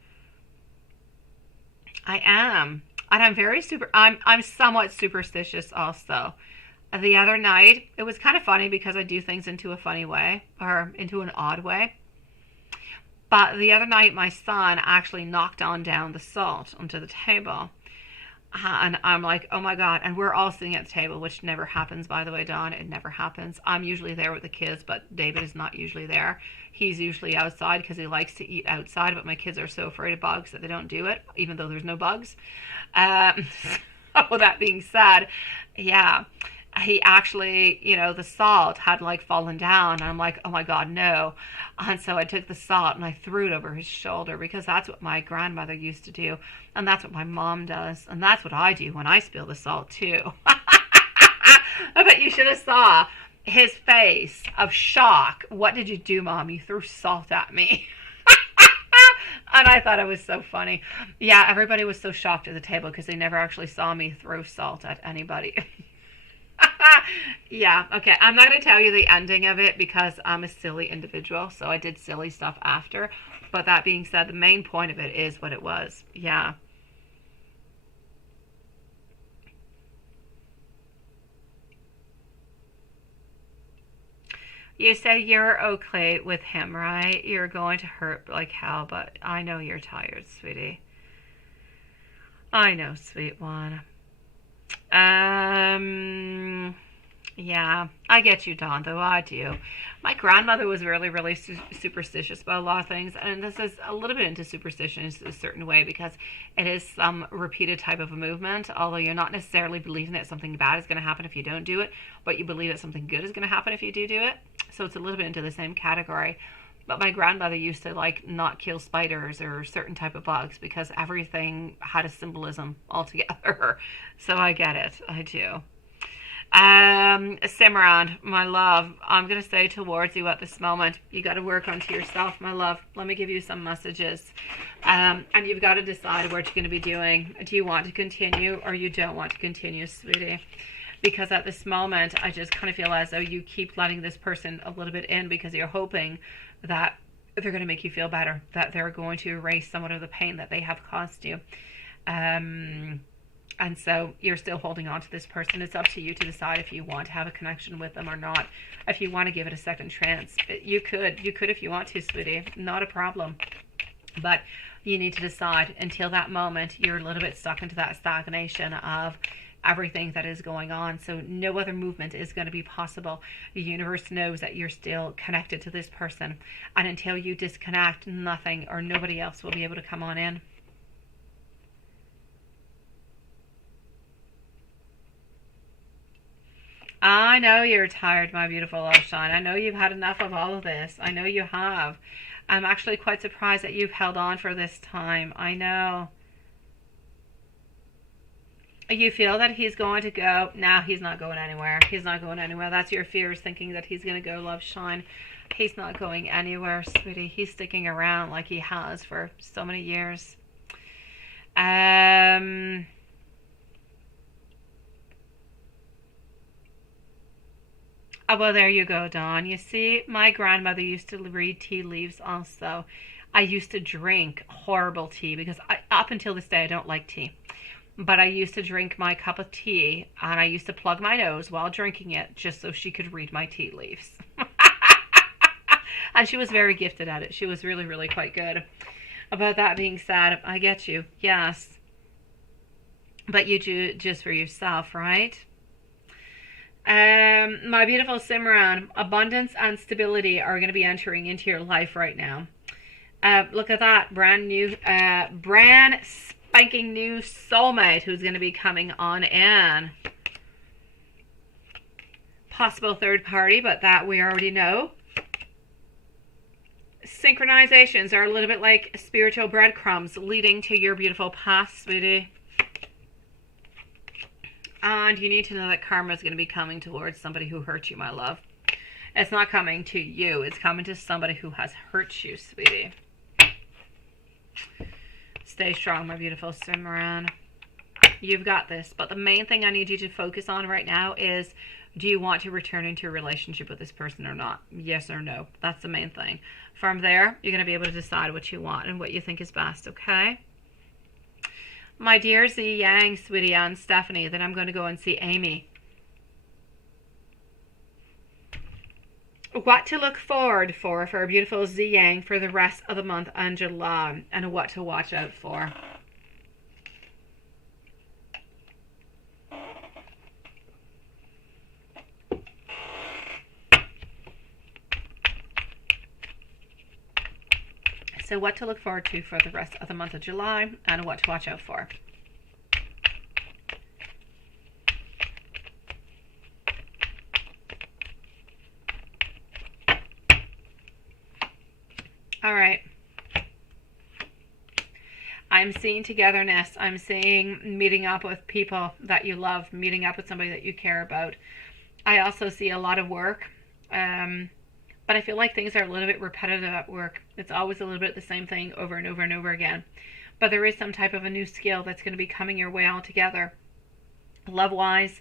I am. And I'm somewhat superstitious also. The other night, it was kind of funny because I do things into a funny way, or into an odd way. But the other night, my son actually knocked on down the salt onto the table. And I'm like, oh my God. And we're all sitting at the table, which never happens, by the way, Dawn. It never happens. I'm usually there with the kids, but David is not usually there. He's usually outside because he likes to eat outside, but my kids are so afraid of bugs that they don't do it, even though there's no bugs. So that being said, yeah, he actually, the salt had like fallen down, and I'm like, oh my God, no. And so I took the salt and I threw it over his shoulder, because that's what my grandmother used to do, and that's what my mom does, and that's what I do when I spill the salt too. But you should have saw his face of shock. What did you do, Mom? You threw salt at me. And I thought it was so funny. Yeah, everybody was so shocked at the table because they never actually saw me throw salt at anybody. Yeah, okay. I'm not going to tell you the ending of it because I'm a silly individual, so I did silly stuff after. But that being said, the main point of it is what it was. Yeah. You say you're okay with him, right? You're going to hurt like hell, but I know you're tired, sweetie. I know, sweet one. Yeah, I get you, Dawn, though. I do. My grandmother was really, really superstitious about a lot of things, and this is a little bit into superstition in a certain way because it is some repeated type of a movement, although you're not necessarily believing that something bad is going to happen if you don't do it, but you believe that something good is going to happen if you do it. So it's a little bit into the same category. But my grandmother used to like not kill spiders or certain type of bugs because everything had a symbolism altogether. So I get it. I do. Simran, my love, I'm going to say towards you at this moment, you got to work onto yourself, my love. Let me give you some messages. And you've got to decide what you're going to be doing. Do you want to continue or you don't want to continue, sweetie? Because at this moment, I just kind of feel as though you keep letting this person a little bit in because you're hoping that they're going to make you feel better, that they're going to erase somewhat of the pain that they have caused you. And so you're still holding on to this person. It's up to you to decide if you want to have a connection with them or not. If you want to give it a second chance, you could if you want to, sweetie. Not a problem. But you need to decide. Until that moment, you're a little bit stuck into that stagnation of everything that is going on. So no other movement is going to be possible. The universe knows that you're still connected to this person. And until you disconnect, nothing or nobody else will be able to come on in. I know you're tired, my beautiful Oshine. I know you've had enough of all of this. I know you have. I'm actually quite surprised that you've held on for this time. I know. You feel that he's going to go. No, he's not going anywhere. He's not going anywhere. That's your fears, thinking that he's going to go, love, shine. He's not going anywhere, sweetie. He's sticking around like he has for so many years. Oh, well, there you go, Dawn. You see, my grandmother used to read tea leaves also. I used to drink horrible tea because up until this day, I don't like tea. But I used to drink my cup of tea and I used to plug my nose while drinking it just so she could read my tea leaves. And she was very gifted at it. She was really, really quite good. But that being said, I get you. Yes. But you do just for yourself, right? My beautiful Simran, abundance and stability are going to be entering into your life right now. Look at that brand spanking new soulmate who's going to be coming on in. Possible third party, but that we already know. Synchronizations are a little bit like spiritual breadcrumbs leading to your beautiful past, sweetie. And you need to know that karma is going to be coming towards somebody who hurt you, my love. It's not coming to you. It's coming to somebody who has hurt you, sweetie. Stay strong, my beautiful Simran. You've got this. But the main thing I need you to focus on right now is, do you want to return into a relationship with this person or not? Yes or no. That's the main thing. From there, you're going to be able to decide what you want and what you think is best, okay? My dear Z Yang, sweetie, and Stephanie, then I'm going to go and see Amy. What to look forward for a beautiful Z Yang for the rest of the month and July, and what to watch out for. So what to look forward to for the rest of the month of July and what to watch out for. All right. I'm seeing togetherness. I'm seeing meeting up with people that you love, meeting up with somebody that you care about. I also see a lot of work. But I feel like things are a little bit repetitive at work. It's always a little bit the same thing over and over and over again. But there is some type of a new skill that's going to be coming your way altogether. Love wise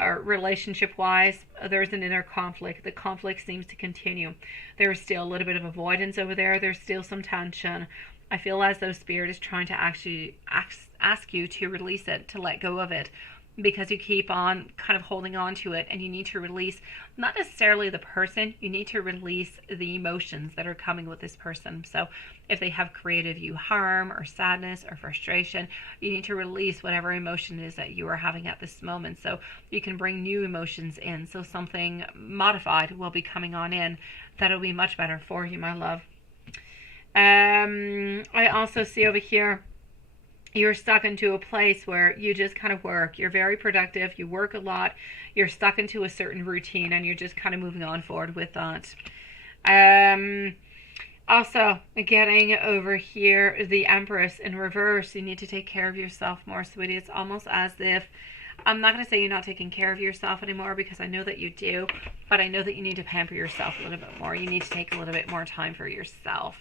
or relationship wise, there's an inner conflict. The conflict seems to continue. There is still a little bit of avoidance over there. There's still some tension. I feel as though Spirit is trying to actually ask you to release it, to let go of it, because you keep on kind of holding on to it, and you need to release not necessarily the person, you need to release the emotions that are coming with this person. So if they have created you harm or sadness or frustration, you need to release whatever emotion it is that you are having at this moment, so you can bring new emotions in. So something modified will be coming on in that'll be much better for you, my love. I also see over here you're stuck into a place where you just kind of work. You're very productive. You work a lot. You're stuck into a certain routine, and you're just kind of moving on forward with that. Also, getting over here, the Empress in reverse. You need to take care of yourself more, sweetie. It's almost as if, I'm not going to say you're not taking care of yourself anymore, because I know that you do, but I know that you need to pamper yourself a little bit more. You need to take a little bit more time for yourself.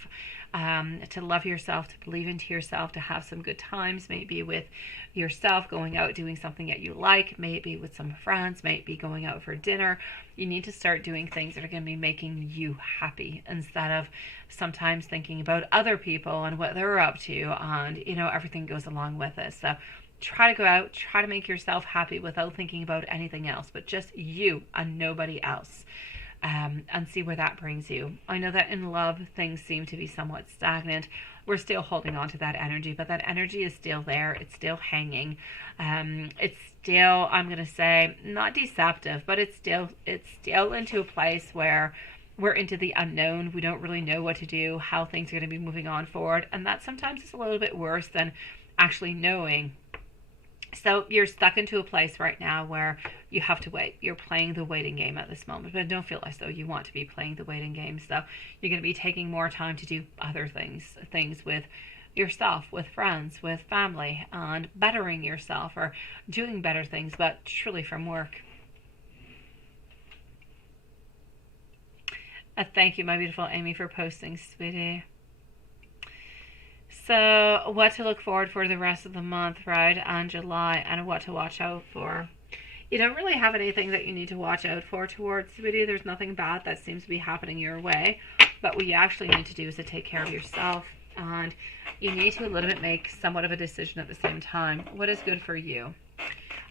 To love yourself, to believe into yourself, to have some good times, maybe with yourself, going out doing something that you like, maybe with some friends, maybe going out for dinner. You need to start doing things that are going to be making you happy, instead of sometimes thinking about other people and what they're up to, and everything goes along with it. So try to go out, try to make yourself happy without thinking about anything else, but just you and nobody else. And see where that brings you. I know that in love, things seem to be somewhat stagnant. We're still holding on to that energy, but that energy is still there. It's still hanging. It's still, I'm going to say, not deceptive, but it's still into a place where we're into the unknown. We don't really know what to do, how things are going to be moving on forward. And that sometimes is a little bit worse than actually knowing. So you're stuck into a place right now where you have to wait. You're playing the waiting game at this moment, but don't feel as though you want to be playing the waiting game. So you're going to be taking more time to do other things with yourself, with friends, with family, and bettering yourself or doing better things, but truly from work. Thank you, my beautiful Amy, for posting, sweetie. So what to look forward for the rest of the month, right, and July, and what to watch out for. You don't really have anything that you need to watch out for towards, sweetie. There's nothing bad that seems to be happening your way. But what you actually need to do is to take care of yourself. And you need to a little bit make somewhat of a decision at the same time. What is good for you?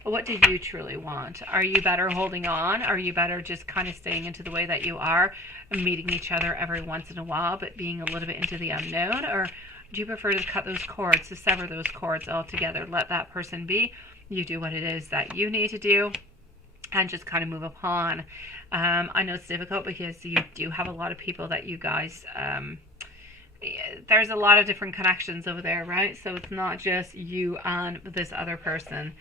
What do you truly want? Are you better holding on? Are you better just kind of staying into the way that you are, meeting each other every once in a while, but being a little bit into the unknown? Or do you prefer to cut those cords, to sever those cords altogether? Let that person be. You do what it is that you need to do and just kind of move upon. I know it's difficult because you do have a lot of people that you guys, there's a lot of different connections over there, right? So it's not just you and this other person.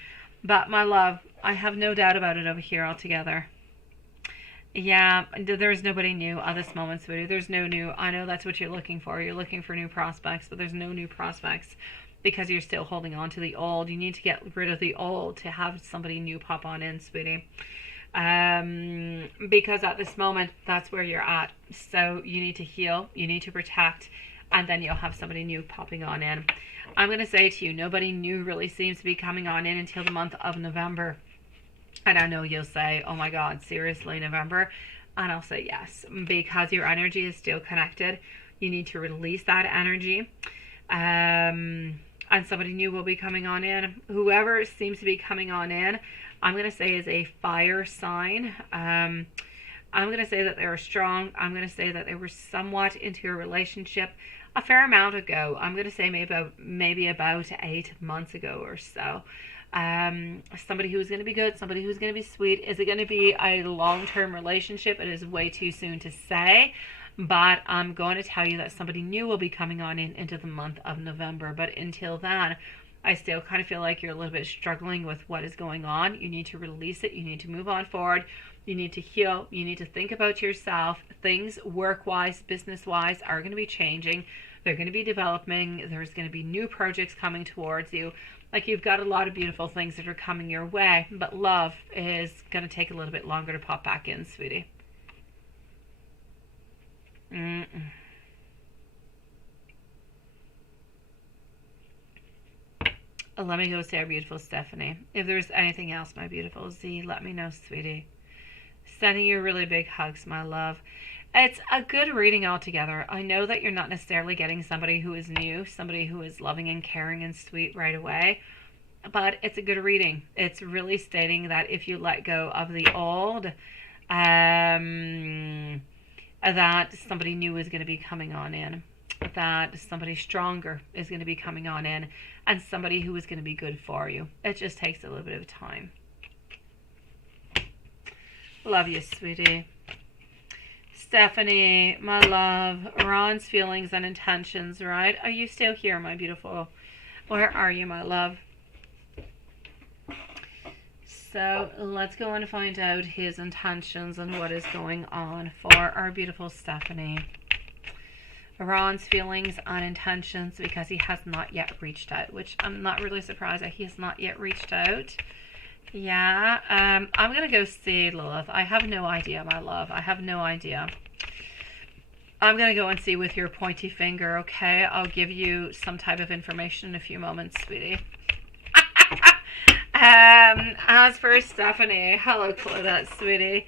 But my love, I have no doubt about it over here altogether. Yeah, there's nobody new at this moment, sweetie. There's no new. I know that's what you're looking for. You're looking for new prospects, but there's no new prospects because you're still holding on to the old. You need to get rid of the old to have somebody new pop on in, sweetie. Because at this moment, that's where you're at. So you need to heal. You need to protect. And then you'll have somebody new popping on in. I'm going to say to you, nobody new really seems to be coming on in until the month of November. And I know you'll say, oh my God, seriously, November? And I'll say yes, because your energy is still connected. You need to release that energy. And somebody new will be coming on in. Whoever seems to be coming on in, I'm going to say is a fire sign. I'm going to say that they were strong. I'm going to say that they were somewhat into a relationship a fair amount ago. I'm going to say maybe about 8 months ago or so. Somebody who's going to be good, somebody who's going to be sweet. Is it going to be a long-term relationship? It is way too soon to say, but I'm going to tell you that somebody new will be coming on into the month of November. But until then, I still kind of feel like you're a little bit struggling with what is going on. You need to release it. You need to move on forward. You need to heal. You need to think about yourself. Things work-wise, business-wise are going to be changing They're going to be developing. There's going to be new projects coming towards you. Like, you've got a lot of beautiful things that are coming your way, but love is going to take a little bit longer to pop back in, sweetie. Let me go say our beautiful Stephanie. If there's anything else, my beautiful Z, let me know, sweetie. Sending you really big hugs, my love. It's a good reading altogether. I know that you're not necessarily getting somebody who is new, somebody who is loving and caring and sweet right away, but it's a good reading. It's really stating that if you let go of the old, that somebody new is going to be coming on in, that somebody stronger is going to be coming on in, and somebody who is going to be good for you. It just takes a little bit of time. Love you, sweetie. Stephanie, my love, Ron's feelings and intentions, right? Are you still here, my beautiful? Where are you, my love? So let's go and find out his intentions and what is going on for our beautiful Stephanie. Ron's feelings and intentions, because he has not yet reached out, which I'm not really surprised that he has not yet reached out. Yeah, I'm going to go see Lilith. I have no idea, my love. I have no idea. I'm going to go and see with your pointy finger, okay? I'll give you some type of information in a few moments, sweetie. As for Stephanie, hello, Claudette, sweetie.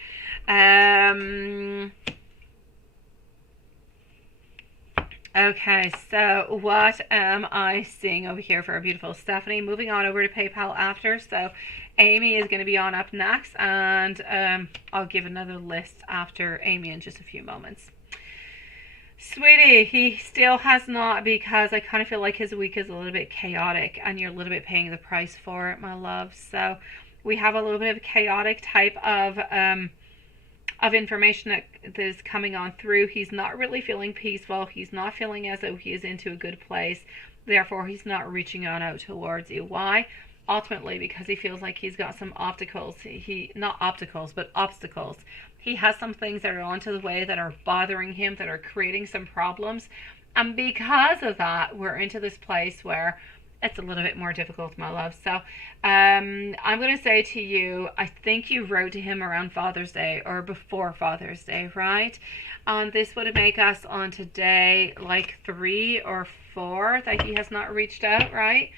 Okay, so what am I seeing over here for our beautiful Stephanie? Moving on over to PayPal after. So Amy is going to be on up next, and I'll give another list after Amy in just a few moments. Sweetie, he still has not, because I kind of feel like his week is a little bit chaotic, and you're a little bit paying the price for it, my love. So we have a little bit of chaotic type of information that is coming on through. He's not really feeling peaceful. He's not feeling as though he is into a good place. Therefore, he's not reaching on out towards you. Why? Ultimately, because he feels like he's got some obstacles. Not obstacles, but obstacles. He has some things that are onto the way that are bothering him, that are creating some problems. And because of that, we're into this place where it's a little bit more difficult, my love. So I'm going to say to you, I think you wrote to him around Father's Day or before Father's Day, right? This would make us on today like 3 or 4 that he has not reached out, right?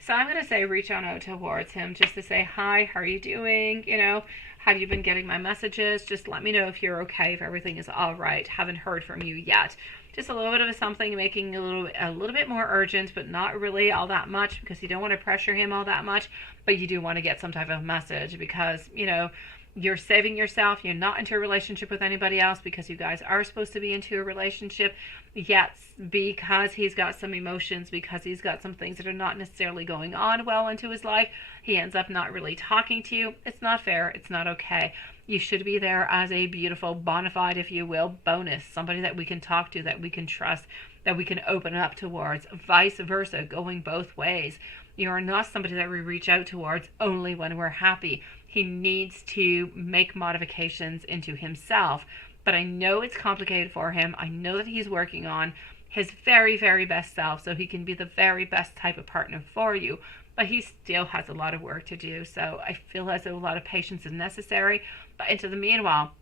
So I'm going to say reach on out towards him just to say, hi, how are you doing? You know, have you been getting my messages? Just let me know if you're okay, if everything is all right. Haven't heard from you yet. Just a little bit of something, making a little bit more urgent, but not really all that much, because you don't want to pressure him all that much, but you do want to get some type of message, because, you know, you're saving yourself. You're not into a relationship with anybody else, because you guys are supposed to be into a relationship. Yet, because he's got some emotions, because he's got some things that are not necessarily going on well into his life, he ends up not really talking to you. It's not fair. It's not okay. You should be there as a beautiful, bona fide, if you will, bonus. Somebody that we can talk to, that we can trust, that we can open up towards. Vice versa, going both ways. You are not somebody that we reach out towards only when we're happy. He needs to make modifications into himself. But I know it's complicated for him. I know that he's working on his very, very best self, so he can be the very best type of partner for you. But he still has a lot of work to do. So I feel as though a lot of patience is necessary. But into the meanwhile,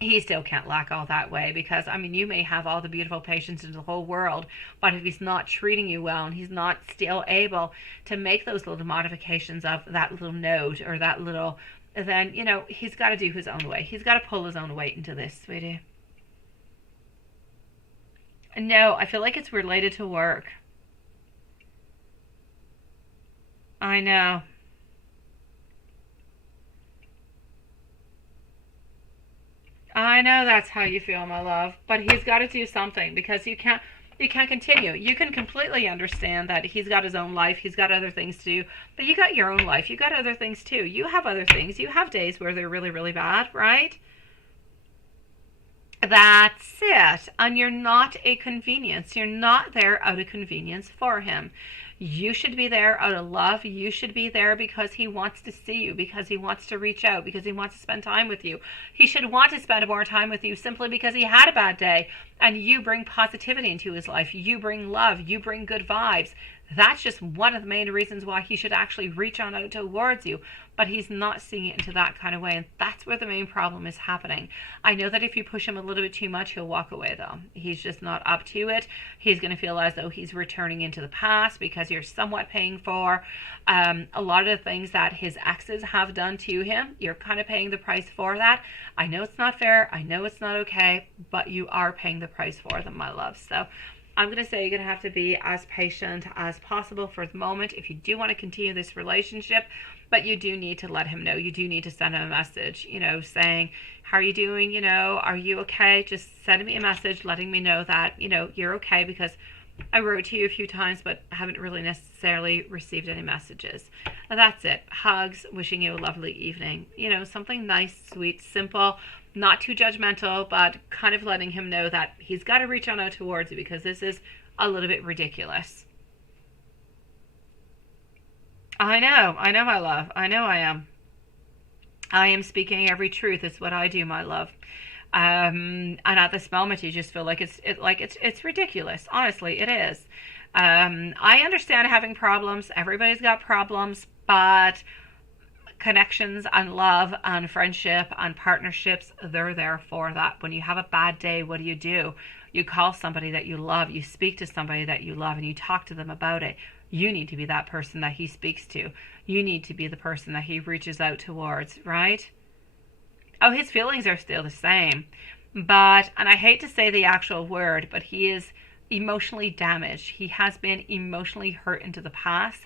he still can't lack all that way, because, I mean, you may have all the beautiful patience in the whole world, but if he's not treating you well and he's not still able to make those little modifications of that little note or that little, then, you know, he's got to do his own way. He's got to pull his own weight into this, sweetie. No, I feel like it's related to work. I know. I know that's how you feel, my love, but he's got to do something, because you can't continue. You can completely understand that he's got his own life, he's got other things to do, but you got your own life, you got other things too. You have other things. You have days where they're really, really bad, right? That's it. And you're not a convenience. You're not there out of convenience for him. You should be there out of love. You should be there because he wants to see you, because he wants to reach out, because he wants to spend time with you. He should want to spend more time with you simply because he had a bad day, and you bring positivity into his life. You bring love. You bring good vibes. That's just one of the main reasons why he should actually reach on out towards you. But he's not seeing it into that kind of way, and that's where the main problem is happening. I know that if you push him a little bit too much, he'll walk away, though. He's just not up to it. He's going to feel as though he's returning into the past because you're somewhat paying for a lot of the things that his exes have done to him. You're kind of paying the price for that. I know it's not fair. I know it's not okay, but you are paying the price for them, my love. So I'm going to say you're going to have to be as patient as possible for the moment if you do want to continue this relationship. But you do need to let him know. You do need to send him a message, saying, how are you doing? Are you okay? Just send me a message letting me know that, you're okay, because I wrote to you a few times, but haven't really necessarily received any messages. And that's it. Hugs, wishing you a lovely evening. Something nice, sweet, simple, not too judgmental, but kind of letting him know that he's got to reach on out towards you because this is a little bit ridiculous. I know, my love. I know I am. I am speaking every truth. It's what I do, my love. And at this moment, you just feel like it's ridiculous. Honestly, it is. I understand having problems. Everybody's got problems, but connections and love and friendship and partnerships, they're there for that. When you have a bad day, what do? You call somebody that you love. You speak to somebody that you love, and you talk to them about it. You need to be that person that he speaks to. You need to be the person that he reaches out towards, right? Oh, his feelings are still the same. But, and I hate to say the actual word, but he is emotionally damaged. He has been emotionally hurt into the past.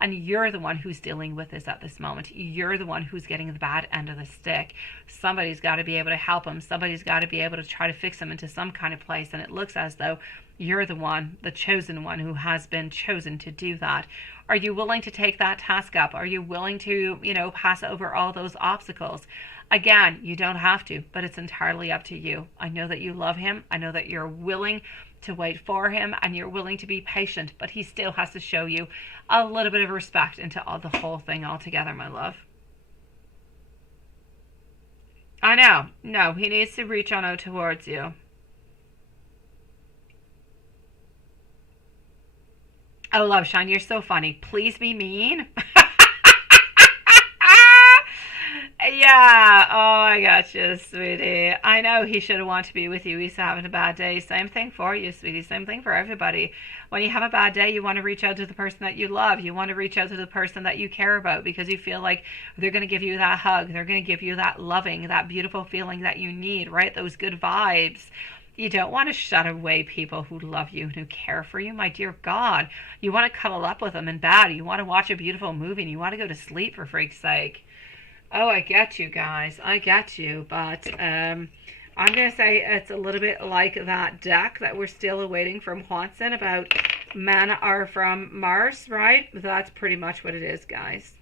And you're the one who's dealing with this at this moment. You're the one who's getting the bad end of the stick. Somebody's got to be able to help him. Somebody's got to be able to try to fix him into some kind of place. And it looks as though you're the one, the chosen one, who has been chosen to do that. Are you willing to take that task up? Are you willing to, pass over all those obstacles? Again, you don't have to, but it's entirely up to you. I know that you love him. I know that you're willing to wait for him, and you're willing to be patient, but he still has to show you a little bit of respect into the whole thing altogether, my love. I know. No, he needs to reach on out towards you. Oh, Love Shine, you're so funny. Please be mean. Yeah, oh, I got you, sweetie. I know he should want to be with you. He's having a bad day. Same thing for you, sweetie. Same thing for everybody. When you have a bad day, you want to reach out to the person that you love. You want to reach out to the person that you care about because you feel like they're going to give you that hug. They're going to give you that loving, that beautiful feeling that you need, right? Those good vibes. You don't want to shut away people who love you and who care for you, my dear God. You want to cuddle up with them in bed. You want to watch a beautiful movie, and you want to go to sleep, for freak's sake. Oh, I get you guys. I get you. But I'm going to say it's a little bit like that deck that we're still awaiting from Juanson about men are from Mars, right? That's pretty much what it is, guys.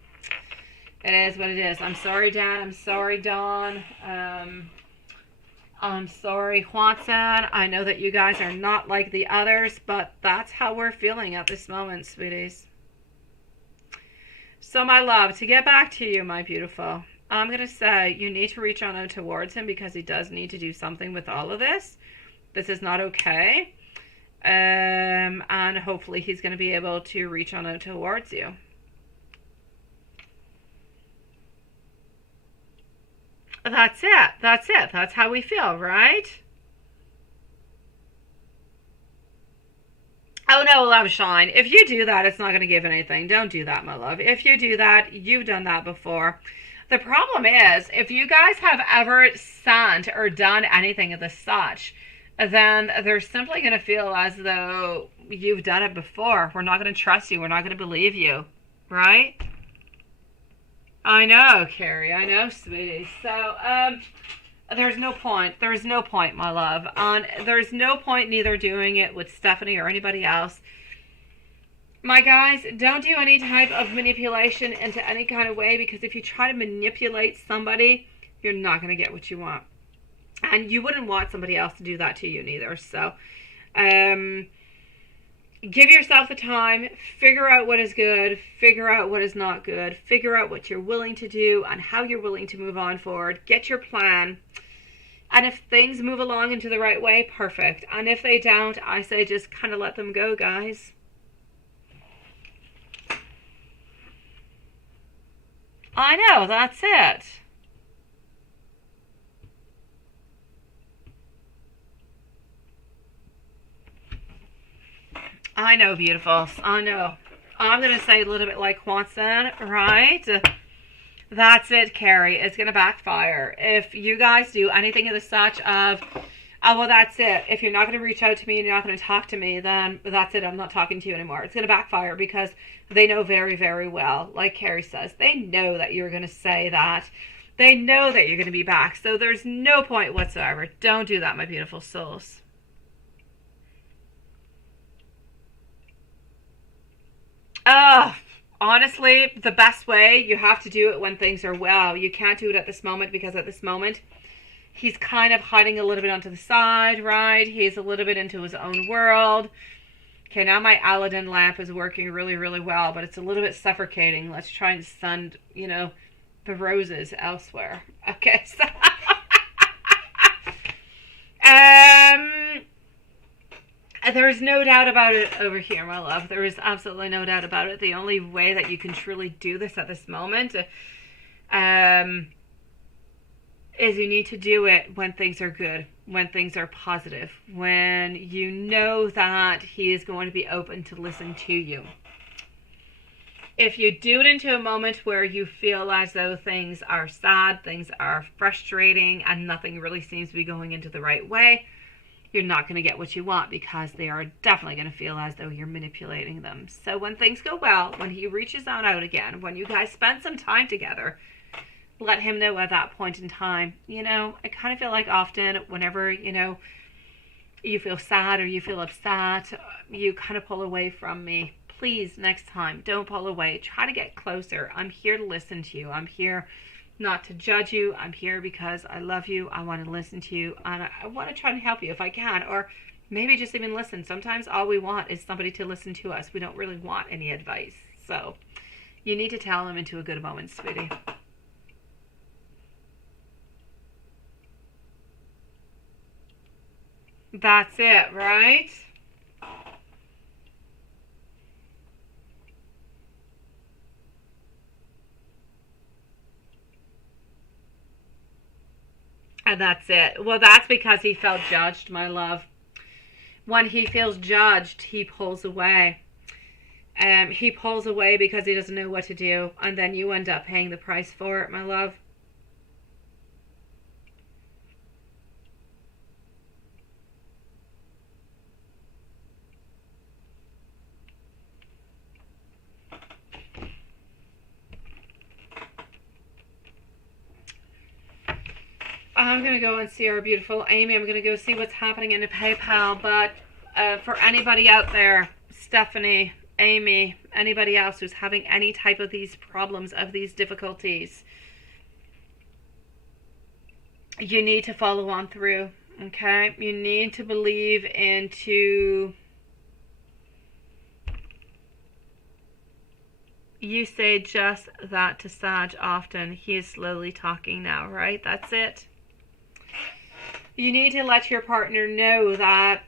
It is what it is. I'm sorry, Dan. I'm sorry, Dawn. I'm sorry, Juanson. I know that you guys are not like the others, but that's how we're feeling at this moment, sweeties. So, my love, to get back to you, my beautiful, I'm going to say you need to reach on out towards him because he does need to do something with all of this. This is not okay. And hopefully he's going to be able to reach on out towards you. That's it. That's it. That's how we feel, right? Oh, no, Love Shine. If you do that, it's not going to give anything. Don't do that, my love. If you do that, you've done that before. The problem is, if you guys have ever sent or done anything of the such, then they're simply going to feel as though you've done it before. We're not going to trust you. We're not going to believe you. Right? I know, Carrie. I know, sweetie. So, there's no point. There's no point, my love. There's no point neither doing it with Stephanie or anybody else. My guys, don't do any type of manipulation into any kind of way, because if you try to manipulate somebody, you're not going to get what you want. And you wouldn't want somebody else to do that to you neither. So, Give yourself the time, figure out what is good, figure out what is not good, figure out what you're willing to do and how you're willing to move on forward. Get your plan. And if things move along into the right way, perfect. And if they don't, I say just kind of let them go, guys. I know, that's it. I know, beautifuls. I know. I'm going to say a little bit like Watson, right? That's it, Carrie. It's going to backfire. If you guys do anything of the such of, oh, well, that's it. If you're not going to reach out to me and you're not going to talk to me, then that's it. I'm not talking to you anymore. It's going to backfire because they know very, very well, like Carrie says, they know that you're going to say that. They know that you're going to be back. So there's no point whatsoever. Don't do that, my beautiful souls. Honestly, the best way, you have to do it when things are well. You can't do it at this moment because at this moment, he's kind of hiding a little bit onto the side, right? He's a little bit into his own world. Okay, now my Aladdin lamp is working really, really well, but it's a little bit suffocating. Let's try and send, the roses elsewhere. Okay, so... There's no doubt about it over here, my love. There is absolutely no doubt about it. The only way that you can truly do this at this moment is you need to do it when things are good, when things are positive, when you know that he is going to be open to listen to you. If you do it into a moment where you feel as though things are sad, things are frustrating, and nothing really seems to be going into the right way, you're not going to get what you want because they are definitely going to feel as though you're manipulating them. So when things go well, when he reaches on out again, when you guys spend some time together, let him know at that point in time. I kind of feel like often whenever, you feel sad or you feel upset, you kind of pull away from me. Please, next time, don't pull away. Try to get closer. I'm here to listen to you. I'm here not to judge you. I'm here because I love you. I want to listen to you, and I want to try and help you if I can, or maybe just even listen. Sometimes all we want is somebody to listen to us. We don't really want any advice. So you need to tell them into a good moment, sweetie. That's it, right? And that's it. Well, that's because he felt judged, my love. When he feels judged, he pulls away. He pulls away because he doesn't know what to do. And then you end up paying the price for it, my love. I'm going to go and see our beautiful Amy. I'm going to go see what's happening in the PayPal. But for anybody out there, Stephanie, Amy, anybody else who's having any type of these problems, of these difficulties, you need to follow on through, okay? You need to believe into... You say just that to Sag often. He is slowly talking now, right? That's it. You need to let your partner know that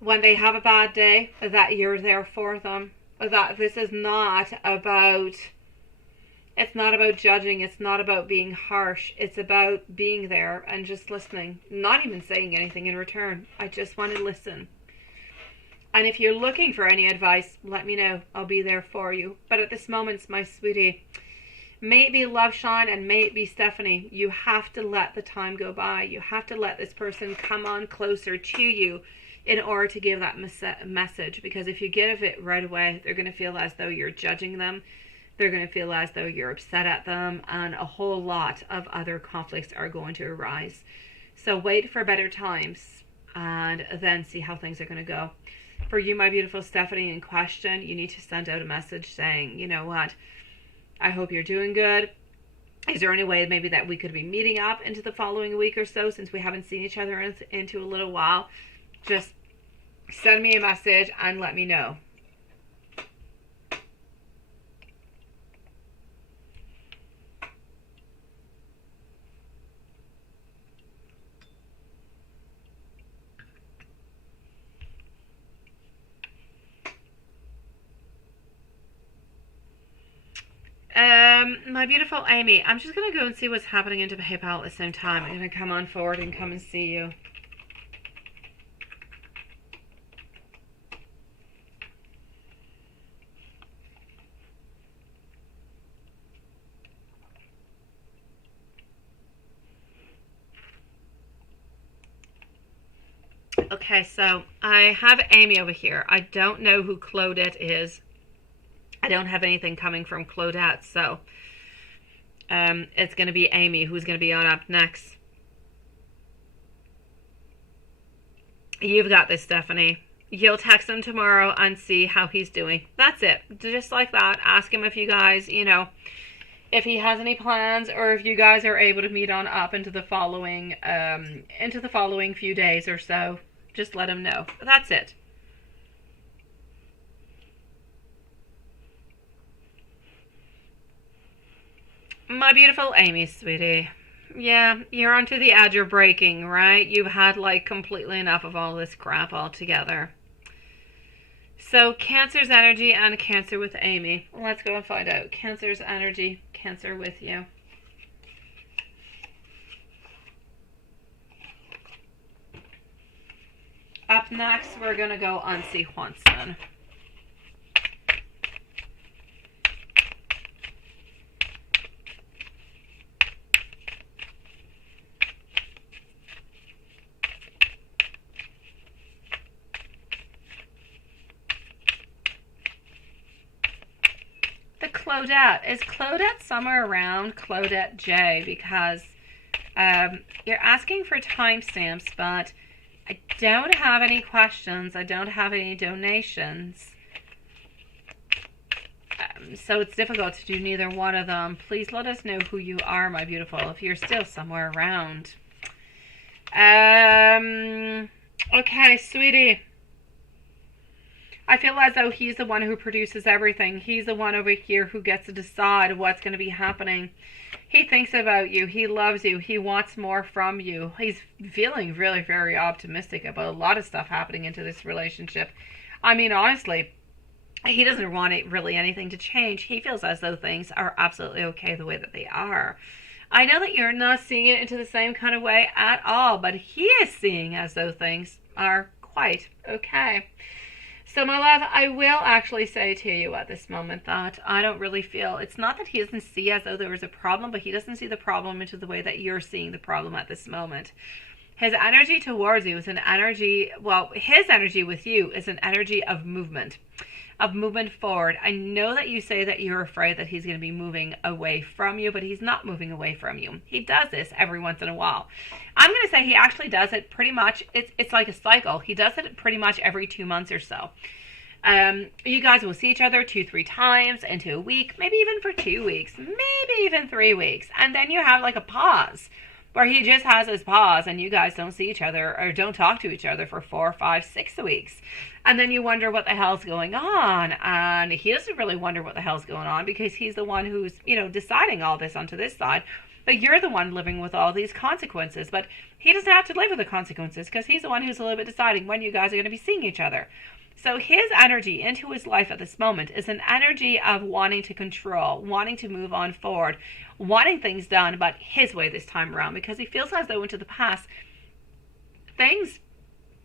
when they have a bad day, that you're there for them. That this is not about... It's not about judging. It's not about being harsh. It's about being there and just listening. Not even saying anything in return. I just want to listen. And if you're looking for any advice, let me know. I'll be there for you. But at this moment, my sweetie, may it be Love Shine and may it be Stephanie, you have to let the time go by. You have to let this person come on closer to you in order to give that message. Because if you give it right away, they're going to feel as though you're judging them. They're going to feel as though you're upset at them. And a whole lot of other conflicts are going to arise. So wait for better times and then see how things are going to go. For you, my beautiful Stephanie, in question, you need to send out a message saying, you know what, I hope you're doing good. Is there any way maybe that we could be meeting up into the following week or so, since we haven't seen each other into a little while? Just Send me a message and let me know. My beautiful Amy, I'm just going to go and see what's happening into PayPal at the same time. I'm going to come on forward and come and see you. Okay, so I have Amy over here. I don't know who Claudette is. I don't have anything coming from Claudette, so it's going to be Amy who's going to be on up next. You've got this, Stephanie. You'll text him tomorrow and see how he's doing. That's it. Just like that. Ask him if you guys, if he has any plans, or if you guys are able to meet on up into the following few days or so. Just let him know. That's it. My beautiful Amy, sweetie. Yeah, you're onto the edge of breaking, right? You've had like completely enough of all this crap altogether. So Cancer's energy and Cancer with Amy. Let's go and find out. Cancer's energy, Cancer with you. Up next, we're going to go on see Juanson. The Claudette. Is Claudette somewhere around Claudette J? Because you're asking for timestamps, but I don't have any questions. I don't have any donations. So it's difficult to do neither one of them. Please let us know who you are, my beautiful, if you're still somewhere around. Okay, sweetie. I feel as though he's the one who produces everything. He's the one over here who gets to decide what's going to be happening. He thinks about you. He loves you. He wants more from you. He's feeling really very optimistic about a lot of stuff happening into this relationship. I mean, honestly, he doesn't want really anything to change. He feels as though things are absolutely okay the way that they are. I know that you're not seeing it into the same kind of way at all, but he is seeing as though things are quite okay. So, my love, I will actually say to you at this moment that I don't really feel, it's not that he doesn't see as though there is a problem, but he doesn't see the problem into the way that you're seeing the problem at this moment. His energy towards you is an energy, well, his energy with you is an energy of movement forward. I know that you say that you're afraid that he's going to be moving away from you, but he's not moving away from you. He does this every once in a while. I'm going to say he actually does it pretty much, it's like a cycle. He does it pretty much every 2 months or so. You guys will see each other 2-3 times into a week, maybe even for 2 weeks, maybe even 3 weeks. And then you have like a pause where he just has his pause and you guys don't see each other or don't talk to each other for 4, 5, 6 weeks. And then you wonder what the hell's going on. And he doesn't really wonder what the hell's going on because he's the one who's, deciding all this onto this side. But you're the one living with all these consequences. But he doesn't have to live with the consequences because he's the one who's a little bit deciding when you guys are going to be seeing each other. So his energy into his life at this moment is an energy of wanting to control, wanting to move on forward, wanting things done, but his way this time around, because he feels as though into the past, things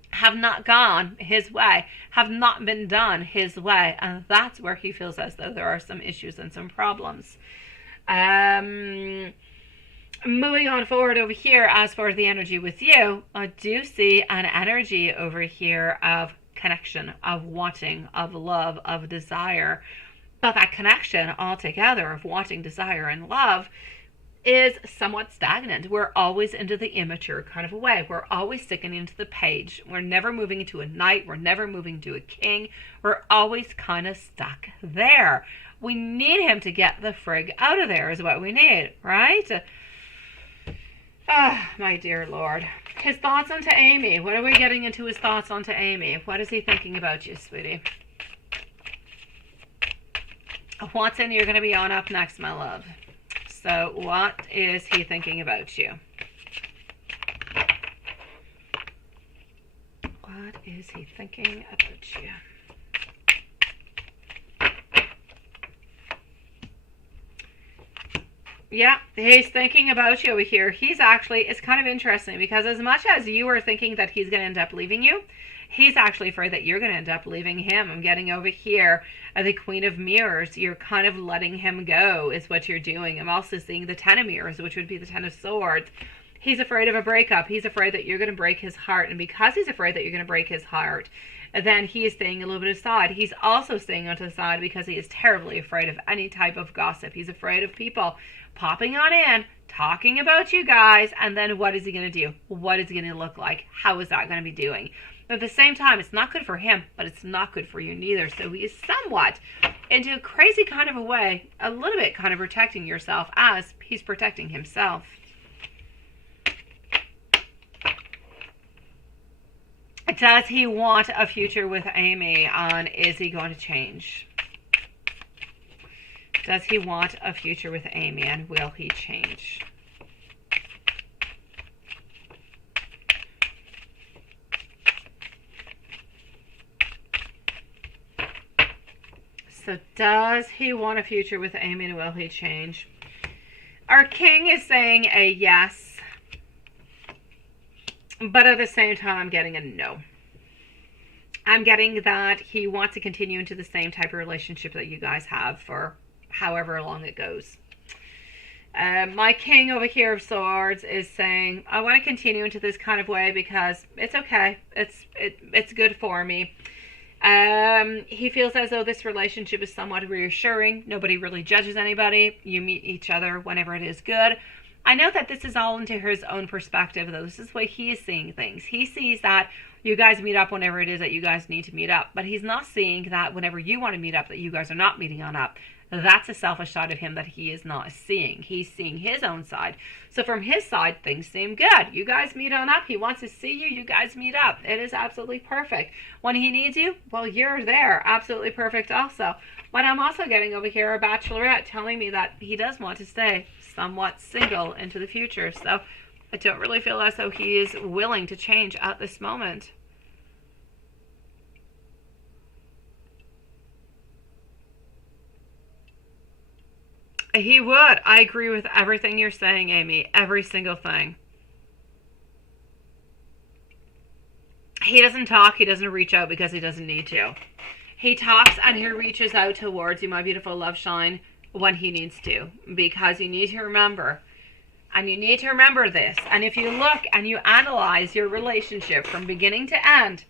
have not gone his way, have not been done his way, and that's where he feels as though there are some issues and some problems. Moving on forward over here, as for the energy with you, I do see an energy over here of connection, of wanting, of love, of desire. But that connection altogether of wanting, desire, and love is somewhat stagnant. We're always into the immature kind of a way. We're always sticking into the page. We're never moving into a knight. We're never moving to a king. We're always kind of stuck there. We need him to get the frig out of there is what we need, right? Ah, my dear Lord. His thoughts onto Amy. What are we getting into his thoughts onto Amy? What is he thinking about you, sweetie? Watson, you're going to be on up next, my love. So what is he thinking about you? What is he thinking about you? Yeah, he's thinking about you over here. He's actually, it's kind of interesting because as much as you are thinking that he's going to end up leaving you, he's actually afraid that you're going to end up leaving him. I'm getting over here the Queen of Mirrors. You're kind of letting him go is what you're doing. I'm also seeing the Ten of Mirrors, which would be the Ten of Swords. He's afraid of a breakup. He's afraid that you're going to break his heart. And because he's afraid that you're going to break his heart, then he is staying a little bit aside. He's also staying onto the side because he is terribly afraid of any type of gossip. He's afraid of people popping on in, talking about you guys, and then what is he going to do? What is he going to look like? How is that going to be doing? But at the same time, it's not good for him, but it's not good for you neither. So he is somewhat, into a crazy kind of a way, a little bit kind of protecting yourself as he's protecting himself. Does he want a future with Amy, and is he going to change? Does he want a future with Amy, and will he change? So does he want a future with Amy, and will he change? Our king is saying a yes, but at the same time I'm getting a no. I'm getting that he wants to continue into the same type of relationship that you guys have for however long it goes. My king over here of swords is saying, I want to continue into this kind of way because it's okay. It's good for me. He feels as though this relationship is somewhat reassuring. Nobody really judges anybody. You meet each other whenever it is good. I know that this is all into his own perspective, though. This is the way he is seeing things. He sees that you guys meet up whenever it is that you guys need to meet up. But he's not seeing that whenever you want to meet up, that you guys are not meeting on up. That's a selfish side of him that he is not seeing. He's seeing his own side. So from his side, things seem good. You guys meet on up. He wants to see you. You guys meet up. It is absolutely perfect. When he needs you, well, you're there. Absolutely perfect also. But I'm also getting over here a bachelorette telling me that he does want to stay somewhat single into the future. So I don't really feel as though he is willing to change at this moment. He would. I agree with everything you're saying, Amy. Every single thing. He doesn't talk. He doesn't reach out because he doesn't need to. He talks and he reaches out towards you, my beautiful love shine, when he needs to. Because you need to remember. And you need to remember this. And if you look and you analyze your relationship from beginning to end,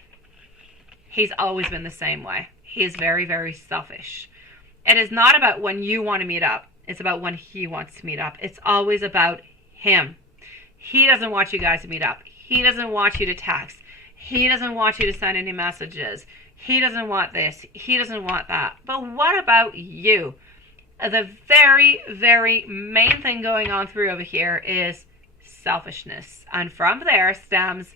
he's always been the same way. He is very, very selfish. It is not about when you want to meet up. It's about when he wants to meet up. It's always about him. He doesn't want you guys to meet up. He doesn't want you to text. He doesn't want you to send any messages. He doesn't want this. He doesn't want that. But what about you? The very, very main thing going on through over here is selfishness. And from there stems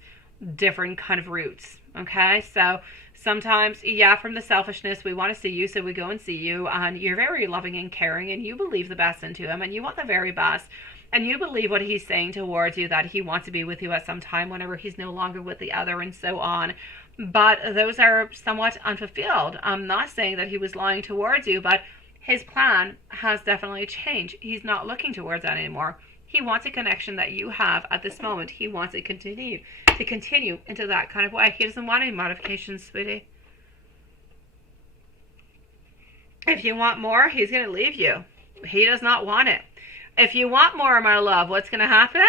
different kind of roots. Okay? So sometimes, yeah, from the selfishness, we want to see you, so we go and see you, and you're very loving and caring, and you believe the best into him, and you want the very best, and you believe what he's saying towards you, that he wants to be with you at some time whenever he's no longer with the other, and so on. But those are somewhat unfulfilled. I'm not saying that he was lying towards you, but his plan has definitely changed. He's not looking towards that anymore. He wants a connection that you have at this moment. He wants it to continue into that kind of way. He doesn't want any modifications, sweetie. If you want more, he's going to leave you. He does not want it. If you want more, my love, what's going to happen?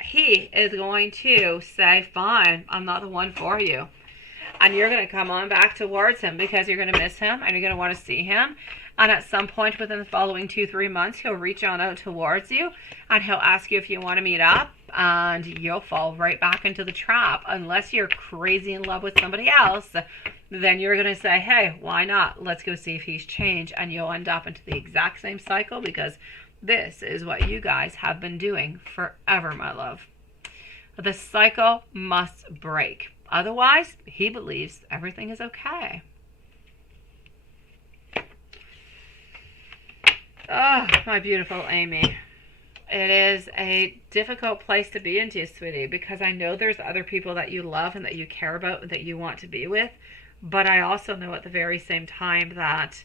He is going to say, fine, I'm not the one for you. And you're going to come on back towards him because you're going to miss him and you're going to want to see him. And at some point within the following 2-3 months, he'll reach on out towards you and he'll ask you if you want to meet up, and you'll fall right back into the trap. Unless you're crazy in love with somebody else, then you're going to say, hey, why not? Let's go see if he's changed, and you'll end up into the exact same cycle because this is what you guys have been doing forever, my love. The cycle must break. Otherwise, he believes everything is okay. Oh, my beautiful Amy. It is a difficult place to be into, sweetie, because I know there's other people that you love and that you care about and that you want to be with. But I also know at the very same time that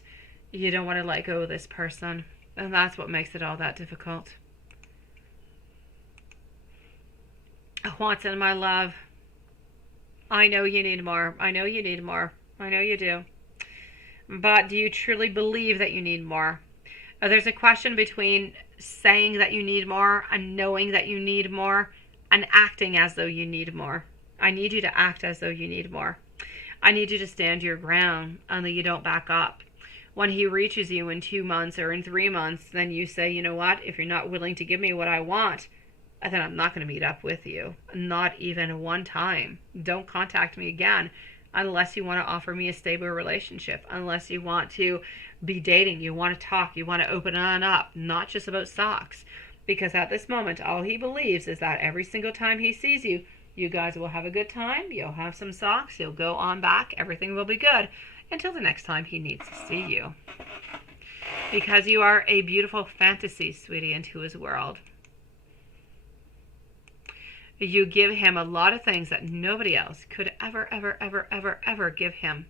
you don't want to let go of this person. And that's what makes it all that difficult. Watson, my love, I know you need more. I know you need more. I know you do. But do you truly believe that you need more? There's a question between saying that you need more and knowing that you need more and acting as though you need more. I need you to act as though you need more. I need you to stand your ground and that you don't back up. When he reaches you in 2 months or in 3 months, then you say, you know what, if you're not willing to give me what I want, then I'm not going to meet up with you. Not even one time. Don't contact me again unless you want to offer me a stable relationship, unless you want to be dating, you want to talk, you want to open on up, not just about socks. Because at this moment, all he believes is that every single time he sees you, you guys will have a good time, you'll have some socks, you'll go on back, everything will be good, until the next time he needs to see you. Because you are a beautiful fantasy, sweetie, into his world. You give him a lot of things that nobody else could ever give him.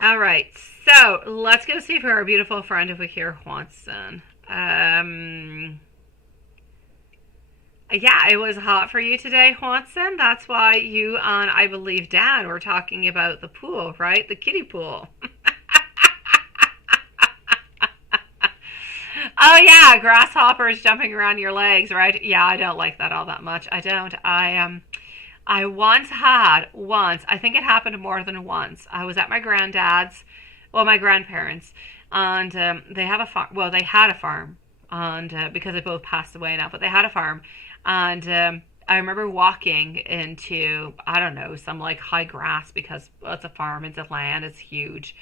All right, so let's go see if our beautiful friend over here wants some. Yeah, it was hot for you today, Watson. That's why you and I believe Dad were talking about the pool, right? The kiddie pool. Oh yeah, grasshoppers jumping around your legs, right? Yeah, I don't like that all that much. I don't. I once, I think it happened more than once. I was at my granddad's, well, my grandparents, and they have a farm. Well, they had a farm, and because they both passed away now, but they had a farm, and I remember walking into, I don't know, some like high grass because well, it's a farm, it's a land, it's huge.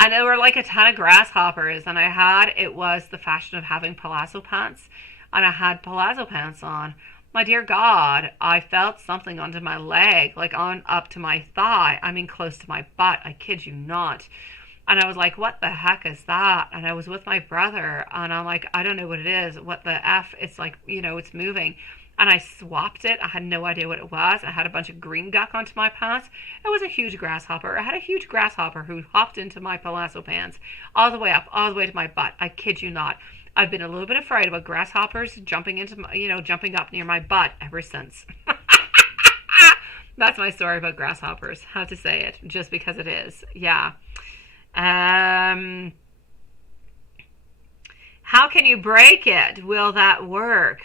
And there were like a ton of grasshoppers, and it was the fashion of having palazzo pants, and I had palazzo pants on. My dear God, I felt something under my leg, like on up to my thigh. I mean, close to my butt. I kid you not. And I was like, what the heck is that? And I was with my brother, and I'm like, I don't know what it is. What the F? It's like, it's moving. And I swapped it. I had no idea what it was. I had a bunch of green guck onto my pants. It was a huge grasshopper. I had a huge grasshopper who hopped into my palazzo pants all the way up, all the way to my butt. I kid you not. I've been a little bit afraid about grasshoppers jumping into my, jumping up near my butt ever since. That's my story about grasshoppers. How to say it, just because it is. Yeah. How can you break it? Will that work?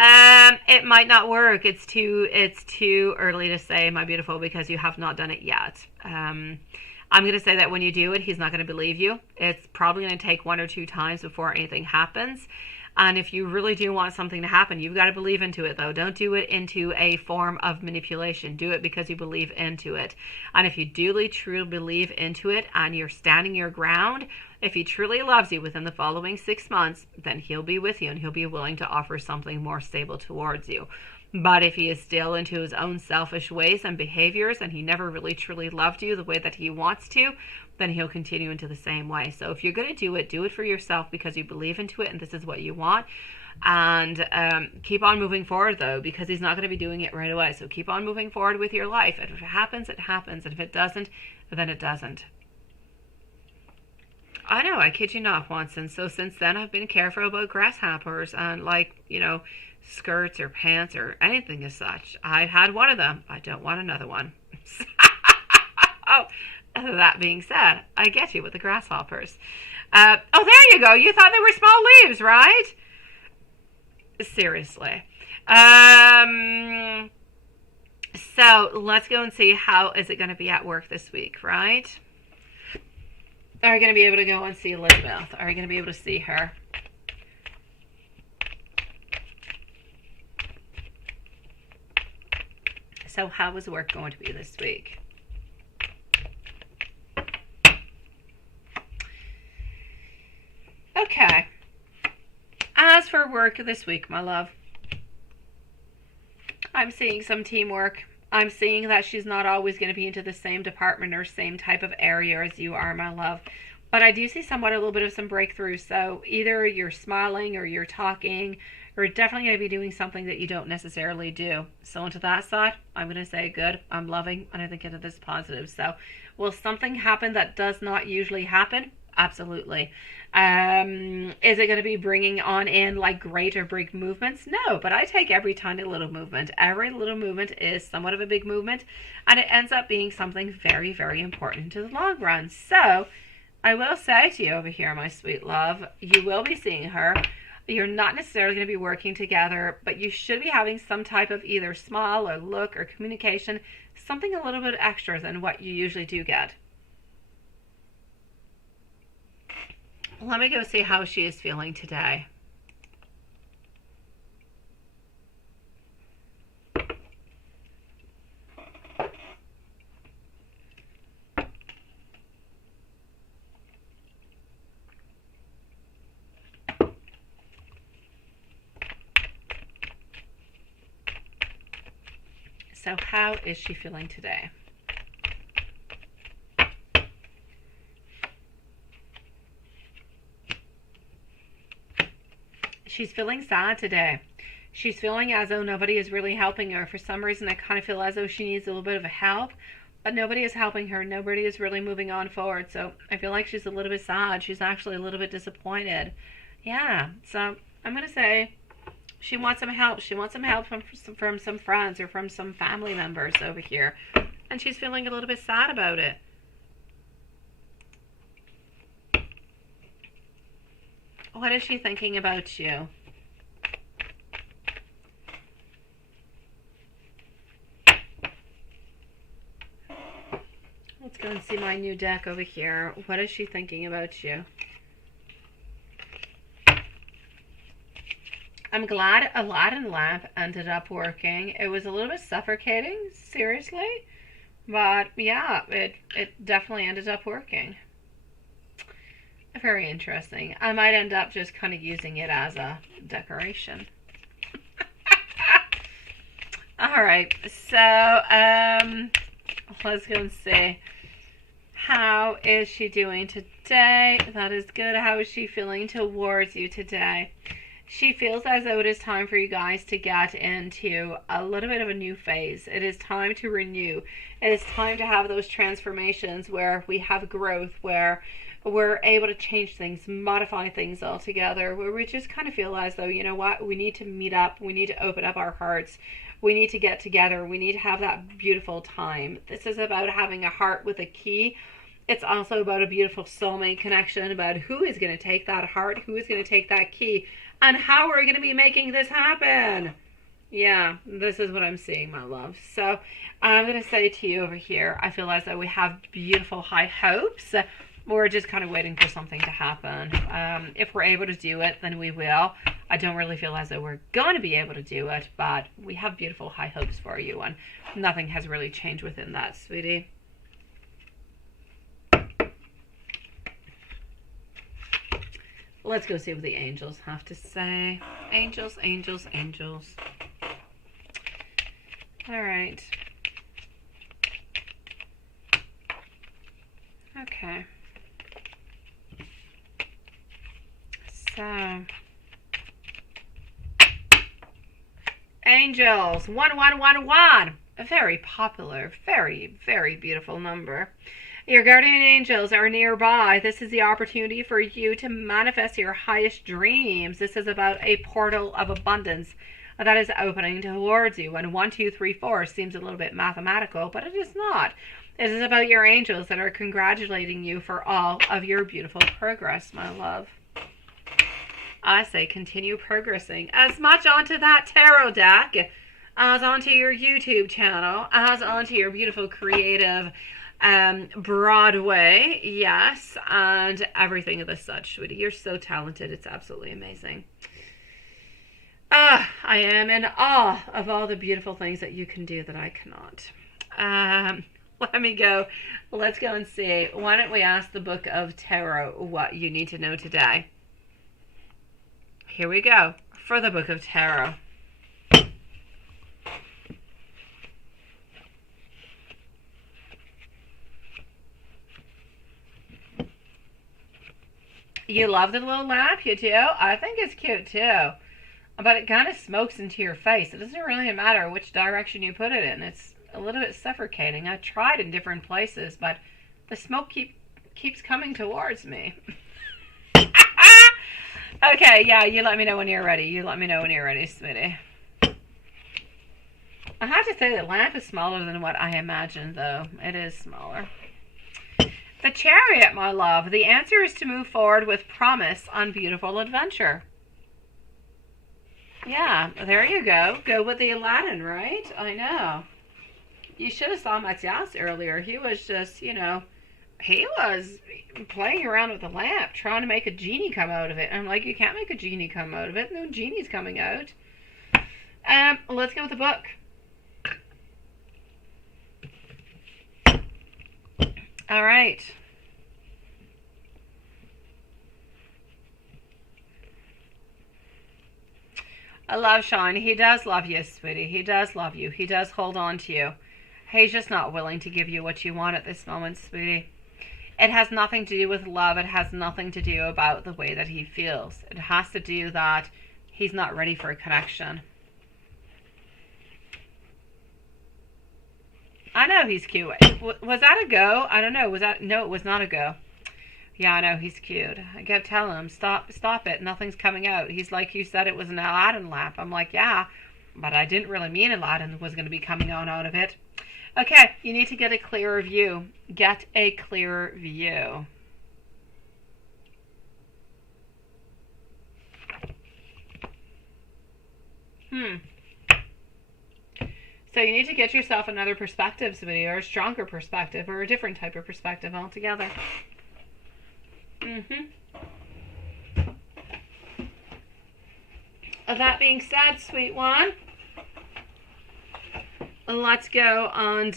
It might not work. It's too early to say, my beautiful, because you have not done it yet. I'm going to say that when you do it, he's not going to believe you. It's probably going to take 1 or 2 times before anything happens. And if you really do want something to happen, you've got to believe into it, though. Don't do it into a form of manipulation. Do it because you believe into it. And if you truly believe into it and you're standing your ground, if he truly loves you within the following 6 months, then he'll be with you and he'll be willing to offer something more stable towards you. But if he is still into his own selfish ways and behaviors and he never really truly loved you the way that he wants to, then he'll continue into the same way. So if you're going to do it for yourself because you believe into it and this is what you want. And keep on moving forward, though, because he's not going to be doing it right away. So keep on moving forward with your life. And if it happens, it happens. And if it doesn't, then it doesn't. I know, I kid you not, Watson. So since then, I've been careful about grasshoppers and, skirts or pants or anything as such. I've had one of them. I don't want another one. Oh, that being said, I get you with the grasshoppers. There you go. You thought they were small leaves, right? Seriously. So let's go and see how is it going to be at work this week, right? Are you going to be able to go and see Elizabeth? Are you going to be able to see her? So how is work going to be this week? Okay. Okay. As for work this week, my love, I'm seeing some teamwork. I'm seeing that she's not always going to be into the same department or same type of area as you are, my love. But I do see somewhat a little bit of some breakthroughs. So either you're smiling or you're talking, or you're definitely going to be doing something that you don't necessarily do. So into that side, I'm going to say good, I'm loving, and I think into this positive. So will something happen that does not usually happen? Absolutely. Is it going to be bringing on in like great or big movements? No, but I take every tiny little movement. Every little movement is somewhat of a big movement, and it ends up being something very, very important to the long run. So I will say to you over here, my sweet love, you will be seeing her. You're not necessarily going to be working together, but you should be having some type of either smile or look or communication, something a little bit extra than what you usually do get. Let me go see how she is feeling today. So how is she feeling today? She's feeling sad today. She's feeling as though nobody is really helping her. For some reason, I kind of feel as though she needs a little bit of a help, but nobody is helping her. Nobody is really moving on forward. So I feel like she's a little bit sad. She's actually a little bit disappointed. Yeah. So I'm going to say she wants some help. She wants some help from some friends or from some family members over here. And she's feeling a little bit sad about it. What is she thinking about you? Let's go and see my new deck over here. What is she thinking about you? I'm glad Aladdin lamp ended up working. It was a little bit suffocating, seriously. But yeah, it definitely ended up working. Very interesting. I might end up just kind of using it as a decoration. All right, so let's go and see. How is she doing today? That is good. How is she feeling towards you today? She feels as though it is time for you guys to get into a little bit of a new phase. It is time to renew. It is time to have those transformations where we have growth, where we're able to change things, modify things altogether, where we just kind of feel as though, you know what, we need to meet up, we need to open up our hearts, we need to get together, we need to have that beautiful time. This is about having a heart with a key. It's also about a beautiful soulmate connection, about who is going to take that heart, who is going to take that key, and how we're going to be making this happen. Yeah, this is what I'm seeing, my love. So I'm going to say to you over here, I feel as though we have beautiful high hopes. We're just kind of waiting for something to happen. If we're able to do it, then we will. I don't really feel as though we're going to be able to do it, but we have beautiful high hopes for you, and nothing has really changed within that, sweetie. Let's go see what the angels have to say. Angels, angels, angels. All right. Okay. So, angels, 1111, a very popular, very, very beautiful number. Your guardian angels are nearby. This is the opportunity for you to manifest your highest dreams. This is about a portal of abundance that is opening towards you. And 1, 2, 3, 4 seems a little bit mathematical, but it is not. It is about your angels that are congratulating you for all of your beautiful progress, my love. I say continue progressing as much onto that tarot deck as onto your YouTube channel, as onto your beautiful creative Broadway, yes, and everything of the such, sweetie. You're so talented. It's absolutely amazing. I am in awe of all the beautiful things that you can do that I cannot. Let me go. Let's go and see. Why don't we ask the Book of Tarot what you need to know today? here we go for the Book of Tarot. You love the little lamp, you do? I think it's cute too. But it kind of smokes into your face. It doesn't really matter which direction you put it in. It's a little bit suffocating. I tried in different places, but the smoke keeps coming towards me. Okay, yeah, you let me know when you're ready. You let me know when you're ready, sweetie. I have to say the lamp is smaller than what I imagined, though. It is smaller. The Chariot, my love. The answer is to move forward with promise on beautiful adventure. Yeah, there you go. Go with the Aladdin, right? I know. You should have saw Matthias earlier. He was just, he was playing around with the lamp, trying to make a genie come out of it. I'm like, you can't make a genie come out of it. No genie's coming out. Let's go with the book. All right. I love Sean. He does love you, sweetie. He does love you. He does hold on to you. He's just not willing to give you what you want at this moment, sweetie. It has nothing to do with love. It has nothing to do about the way that he feels. It has to do that he's not ready for a connection. I know he's cute. Was that a go? I don't know. No, it was not a go. Yeah, I know he's cute. I kept telling him, stop it. Nothing's coming out. He's like, you said it was an Aladdin lamp. I'm like, yeah, but I didn't really mean Aladdin was going to be coming on out of it. Okay, you need to get a clearer view. Get a clearer view. So you need to get yourself another perspective, sweetie, or a stronger perspective, or a different type of perspective altogether. That being said, sweet one, let's go and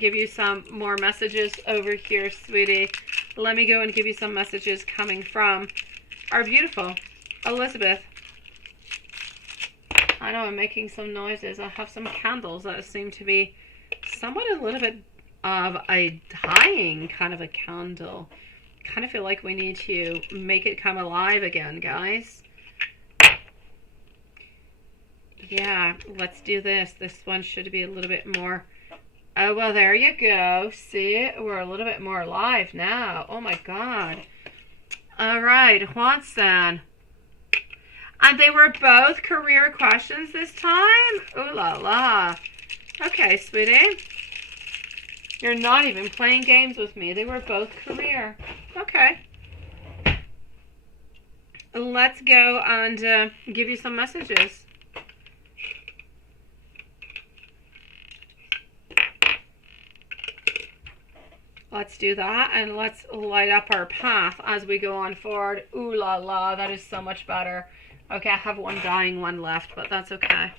give you some more messages over here, sweetie. Let me go and give you some messages coming from our beautiful Elizabeth. I know I'm making some noises. I have some candles that seem to be somewhat a little bit of a dying kind of a candle. Kind of feel like we need to make it come alive again, guys. Yeah, let's do this. This one should be a little bit more. Oh, well, there you go. See, we're a little bit more alive now. Oh my God. All right, Juan-san. And they were both career questions this time? Ooh la la. Okay, sweetie. You're not even playing games with me. They were both career. Okay. Let's go and give you some messages. Let's do that, and let's light up our path as we go on forward. Ooh la la, that is so much better. Okay, I have one dying one left, but that's okay.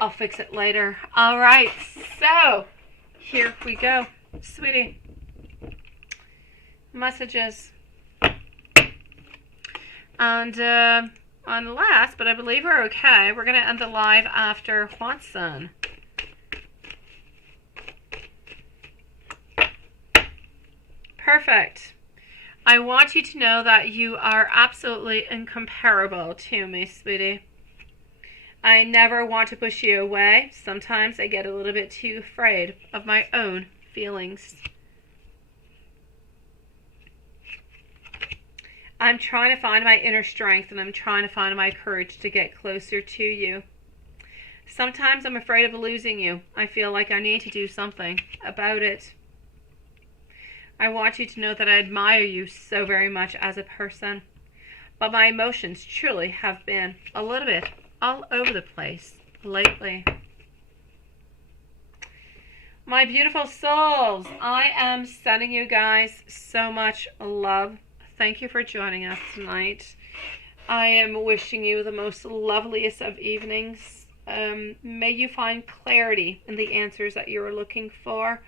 I'll fix it later. All right, so here we go, sweetie. Messages. And last, but I believe we're okay, we're going to end the live after Juan-san. Perfect. I want you to know that you are absolutely incomparable to me, sweetie. I never want to push you away. Sometimes I get a little bit too afraid of my own feelings. I'm trying to find my inner strength, and I'm trying to find my courage to get closer to you. Sometimes I'm afraid of losing you. I feel like I need to do something about it. I want you to know that I admire you so very much as a person. But my emotions truly have been a little bit all over the place lately. My beautiful souls, I am sending you guys so much love. Thank you for joining us tonight. I am wishing you the most loveliest of evenings. May you find clarity in the answers that you're looking for.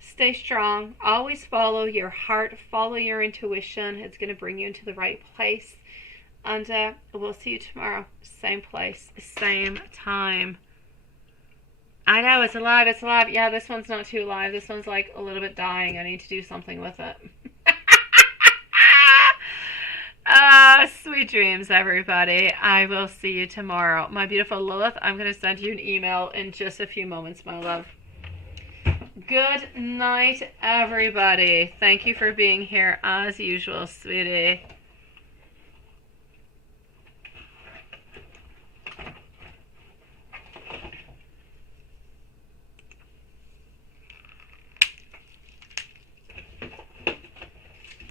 Stay strong. Always follow your heart. Follow your intuition. It's going to bring you into the right place. And we'll see you tomorrow. Same place, same time. I know, it's alive, it's alive. Yeah, this one's not too alive. This one's like a little bit dying. I need to do something with it. Sweet dreams, everybody. I will see you tomorrow. My beautiful Lilith, I'm going to send you an email in just a few moments, my love. Good night, everybody. Thank you for being here as usual, sweetie.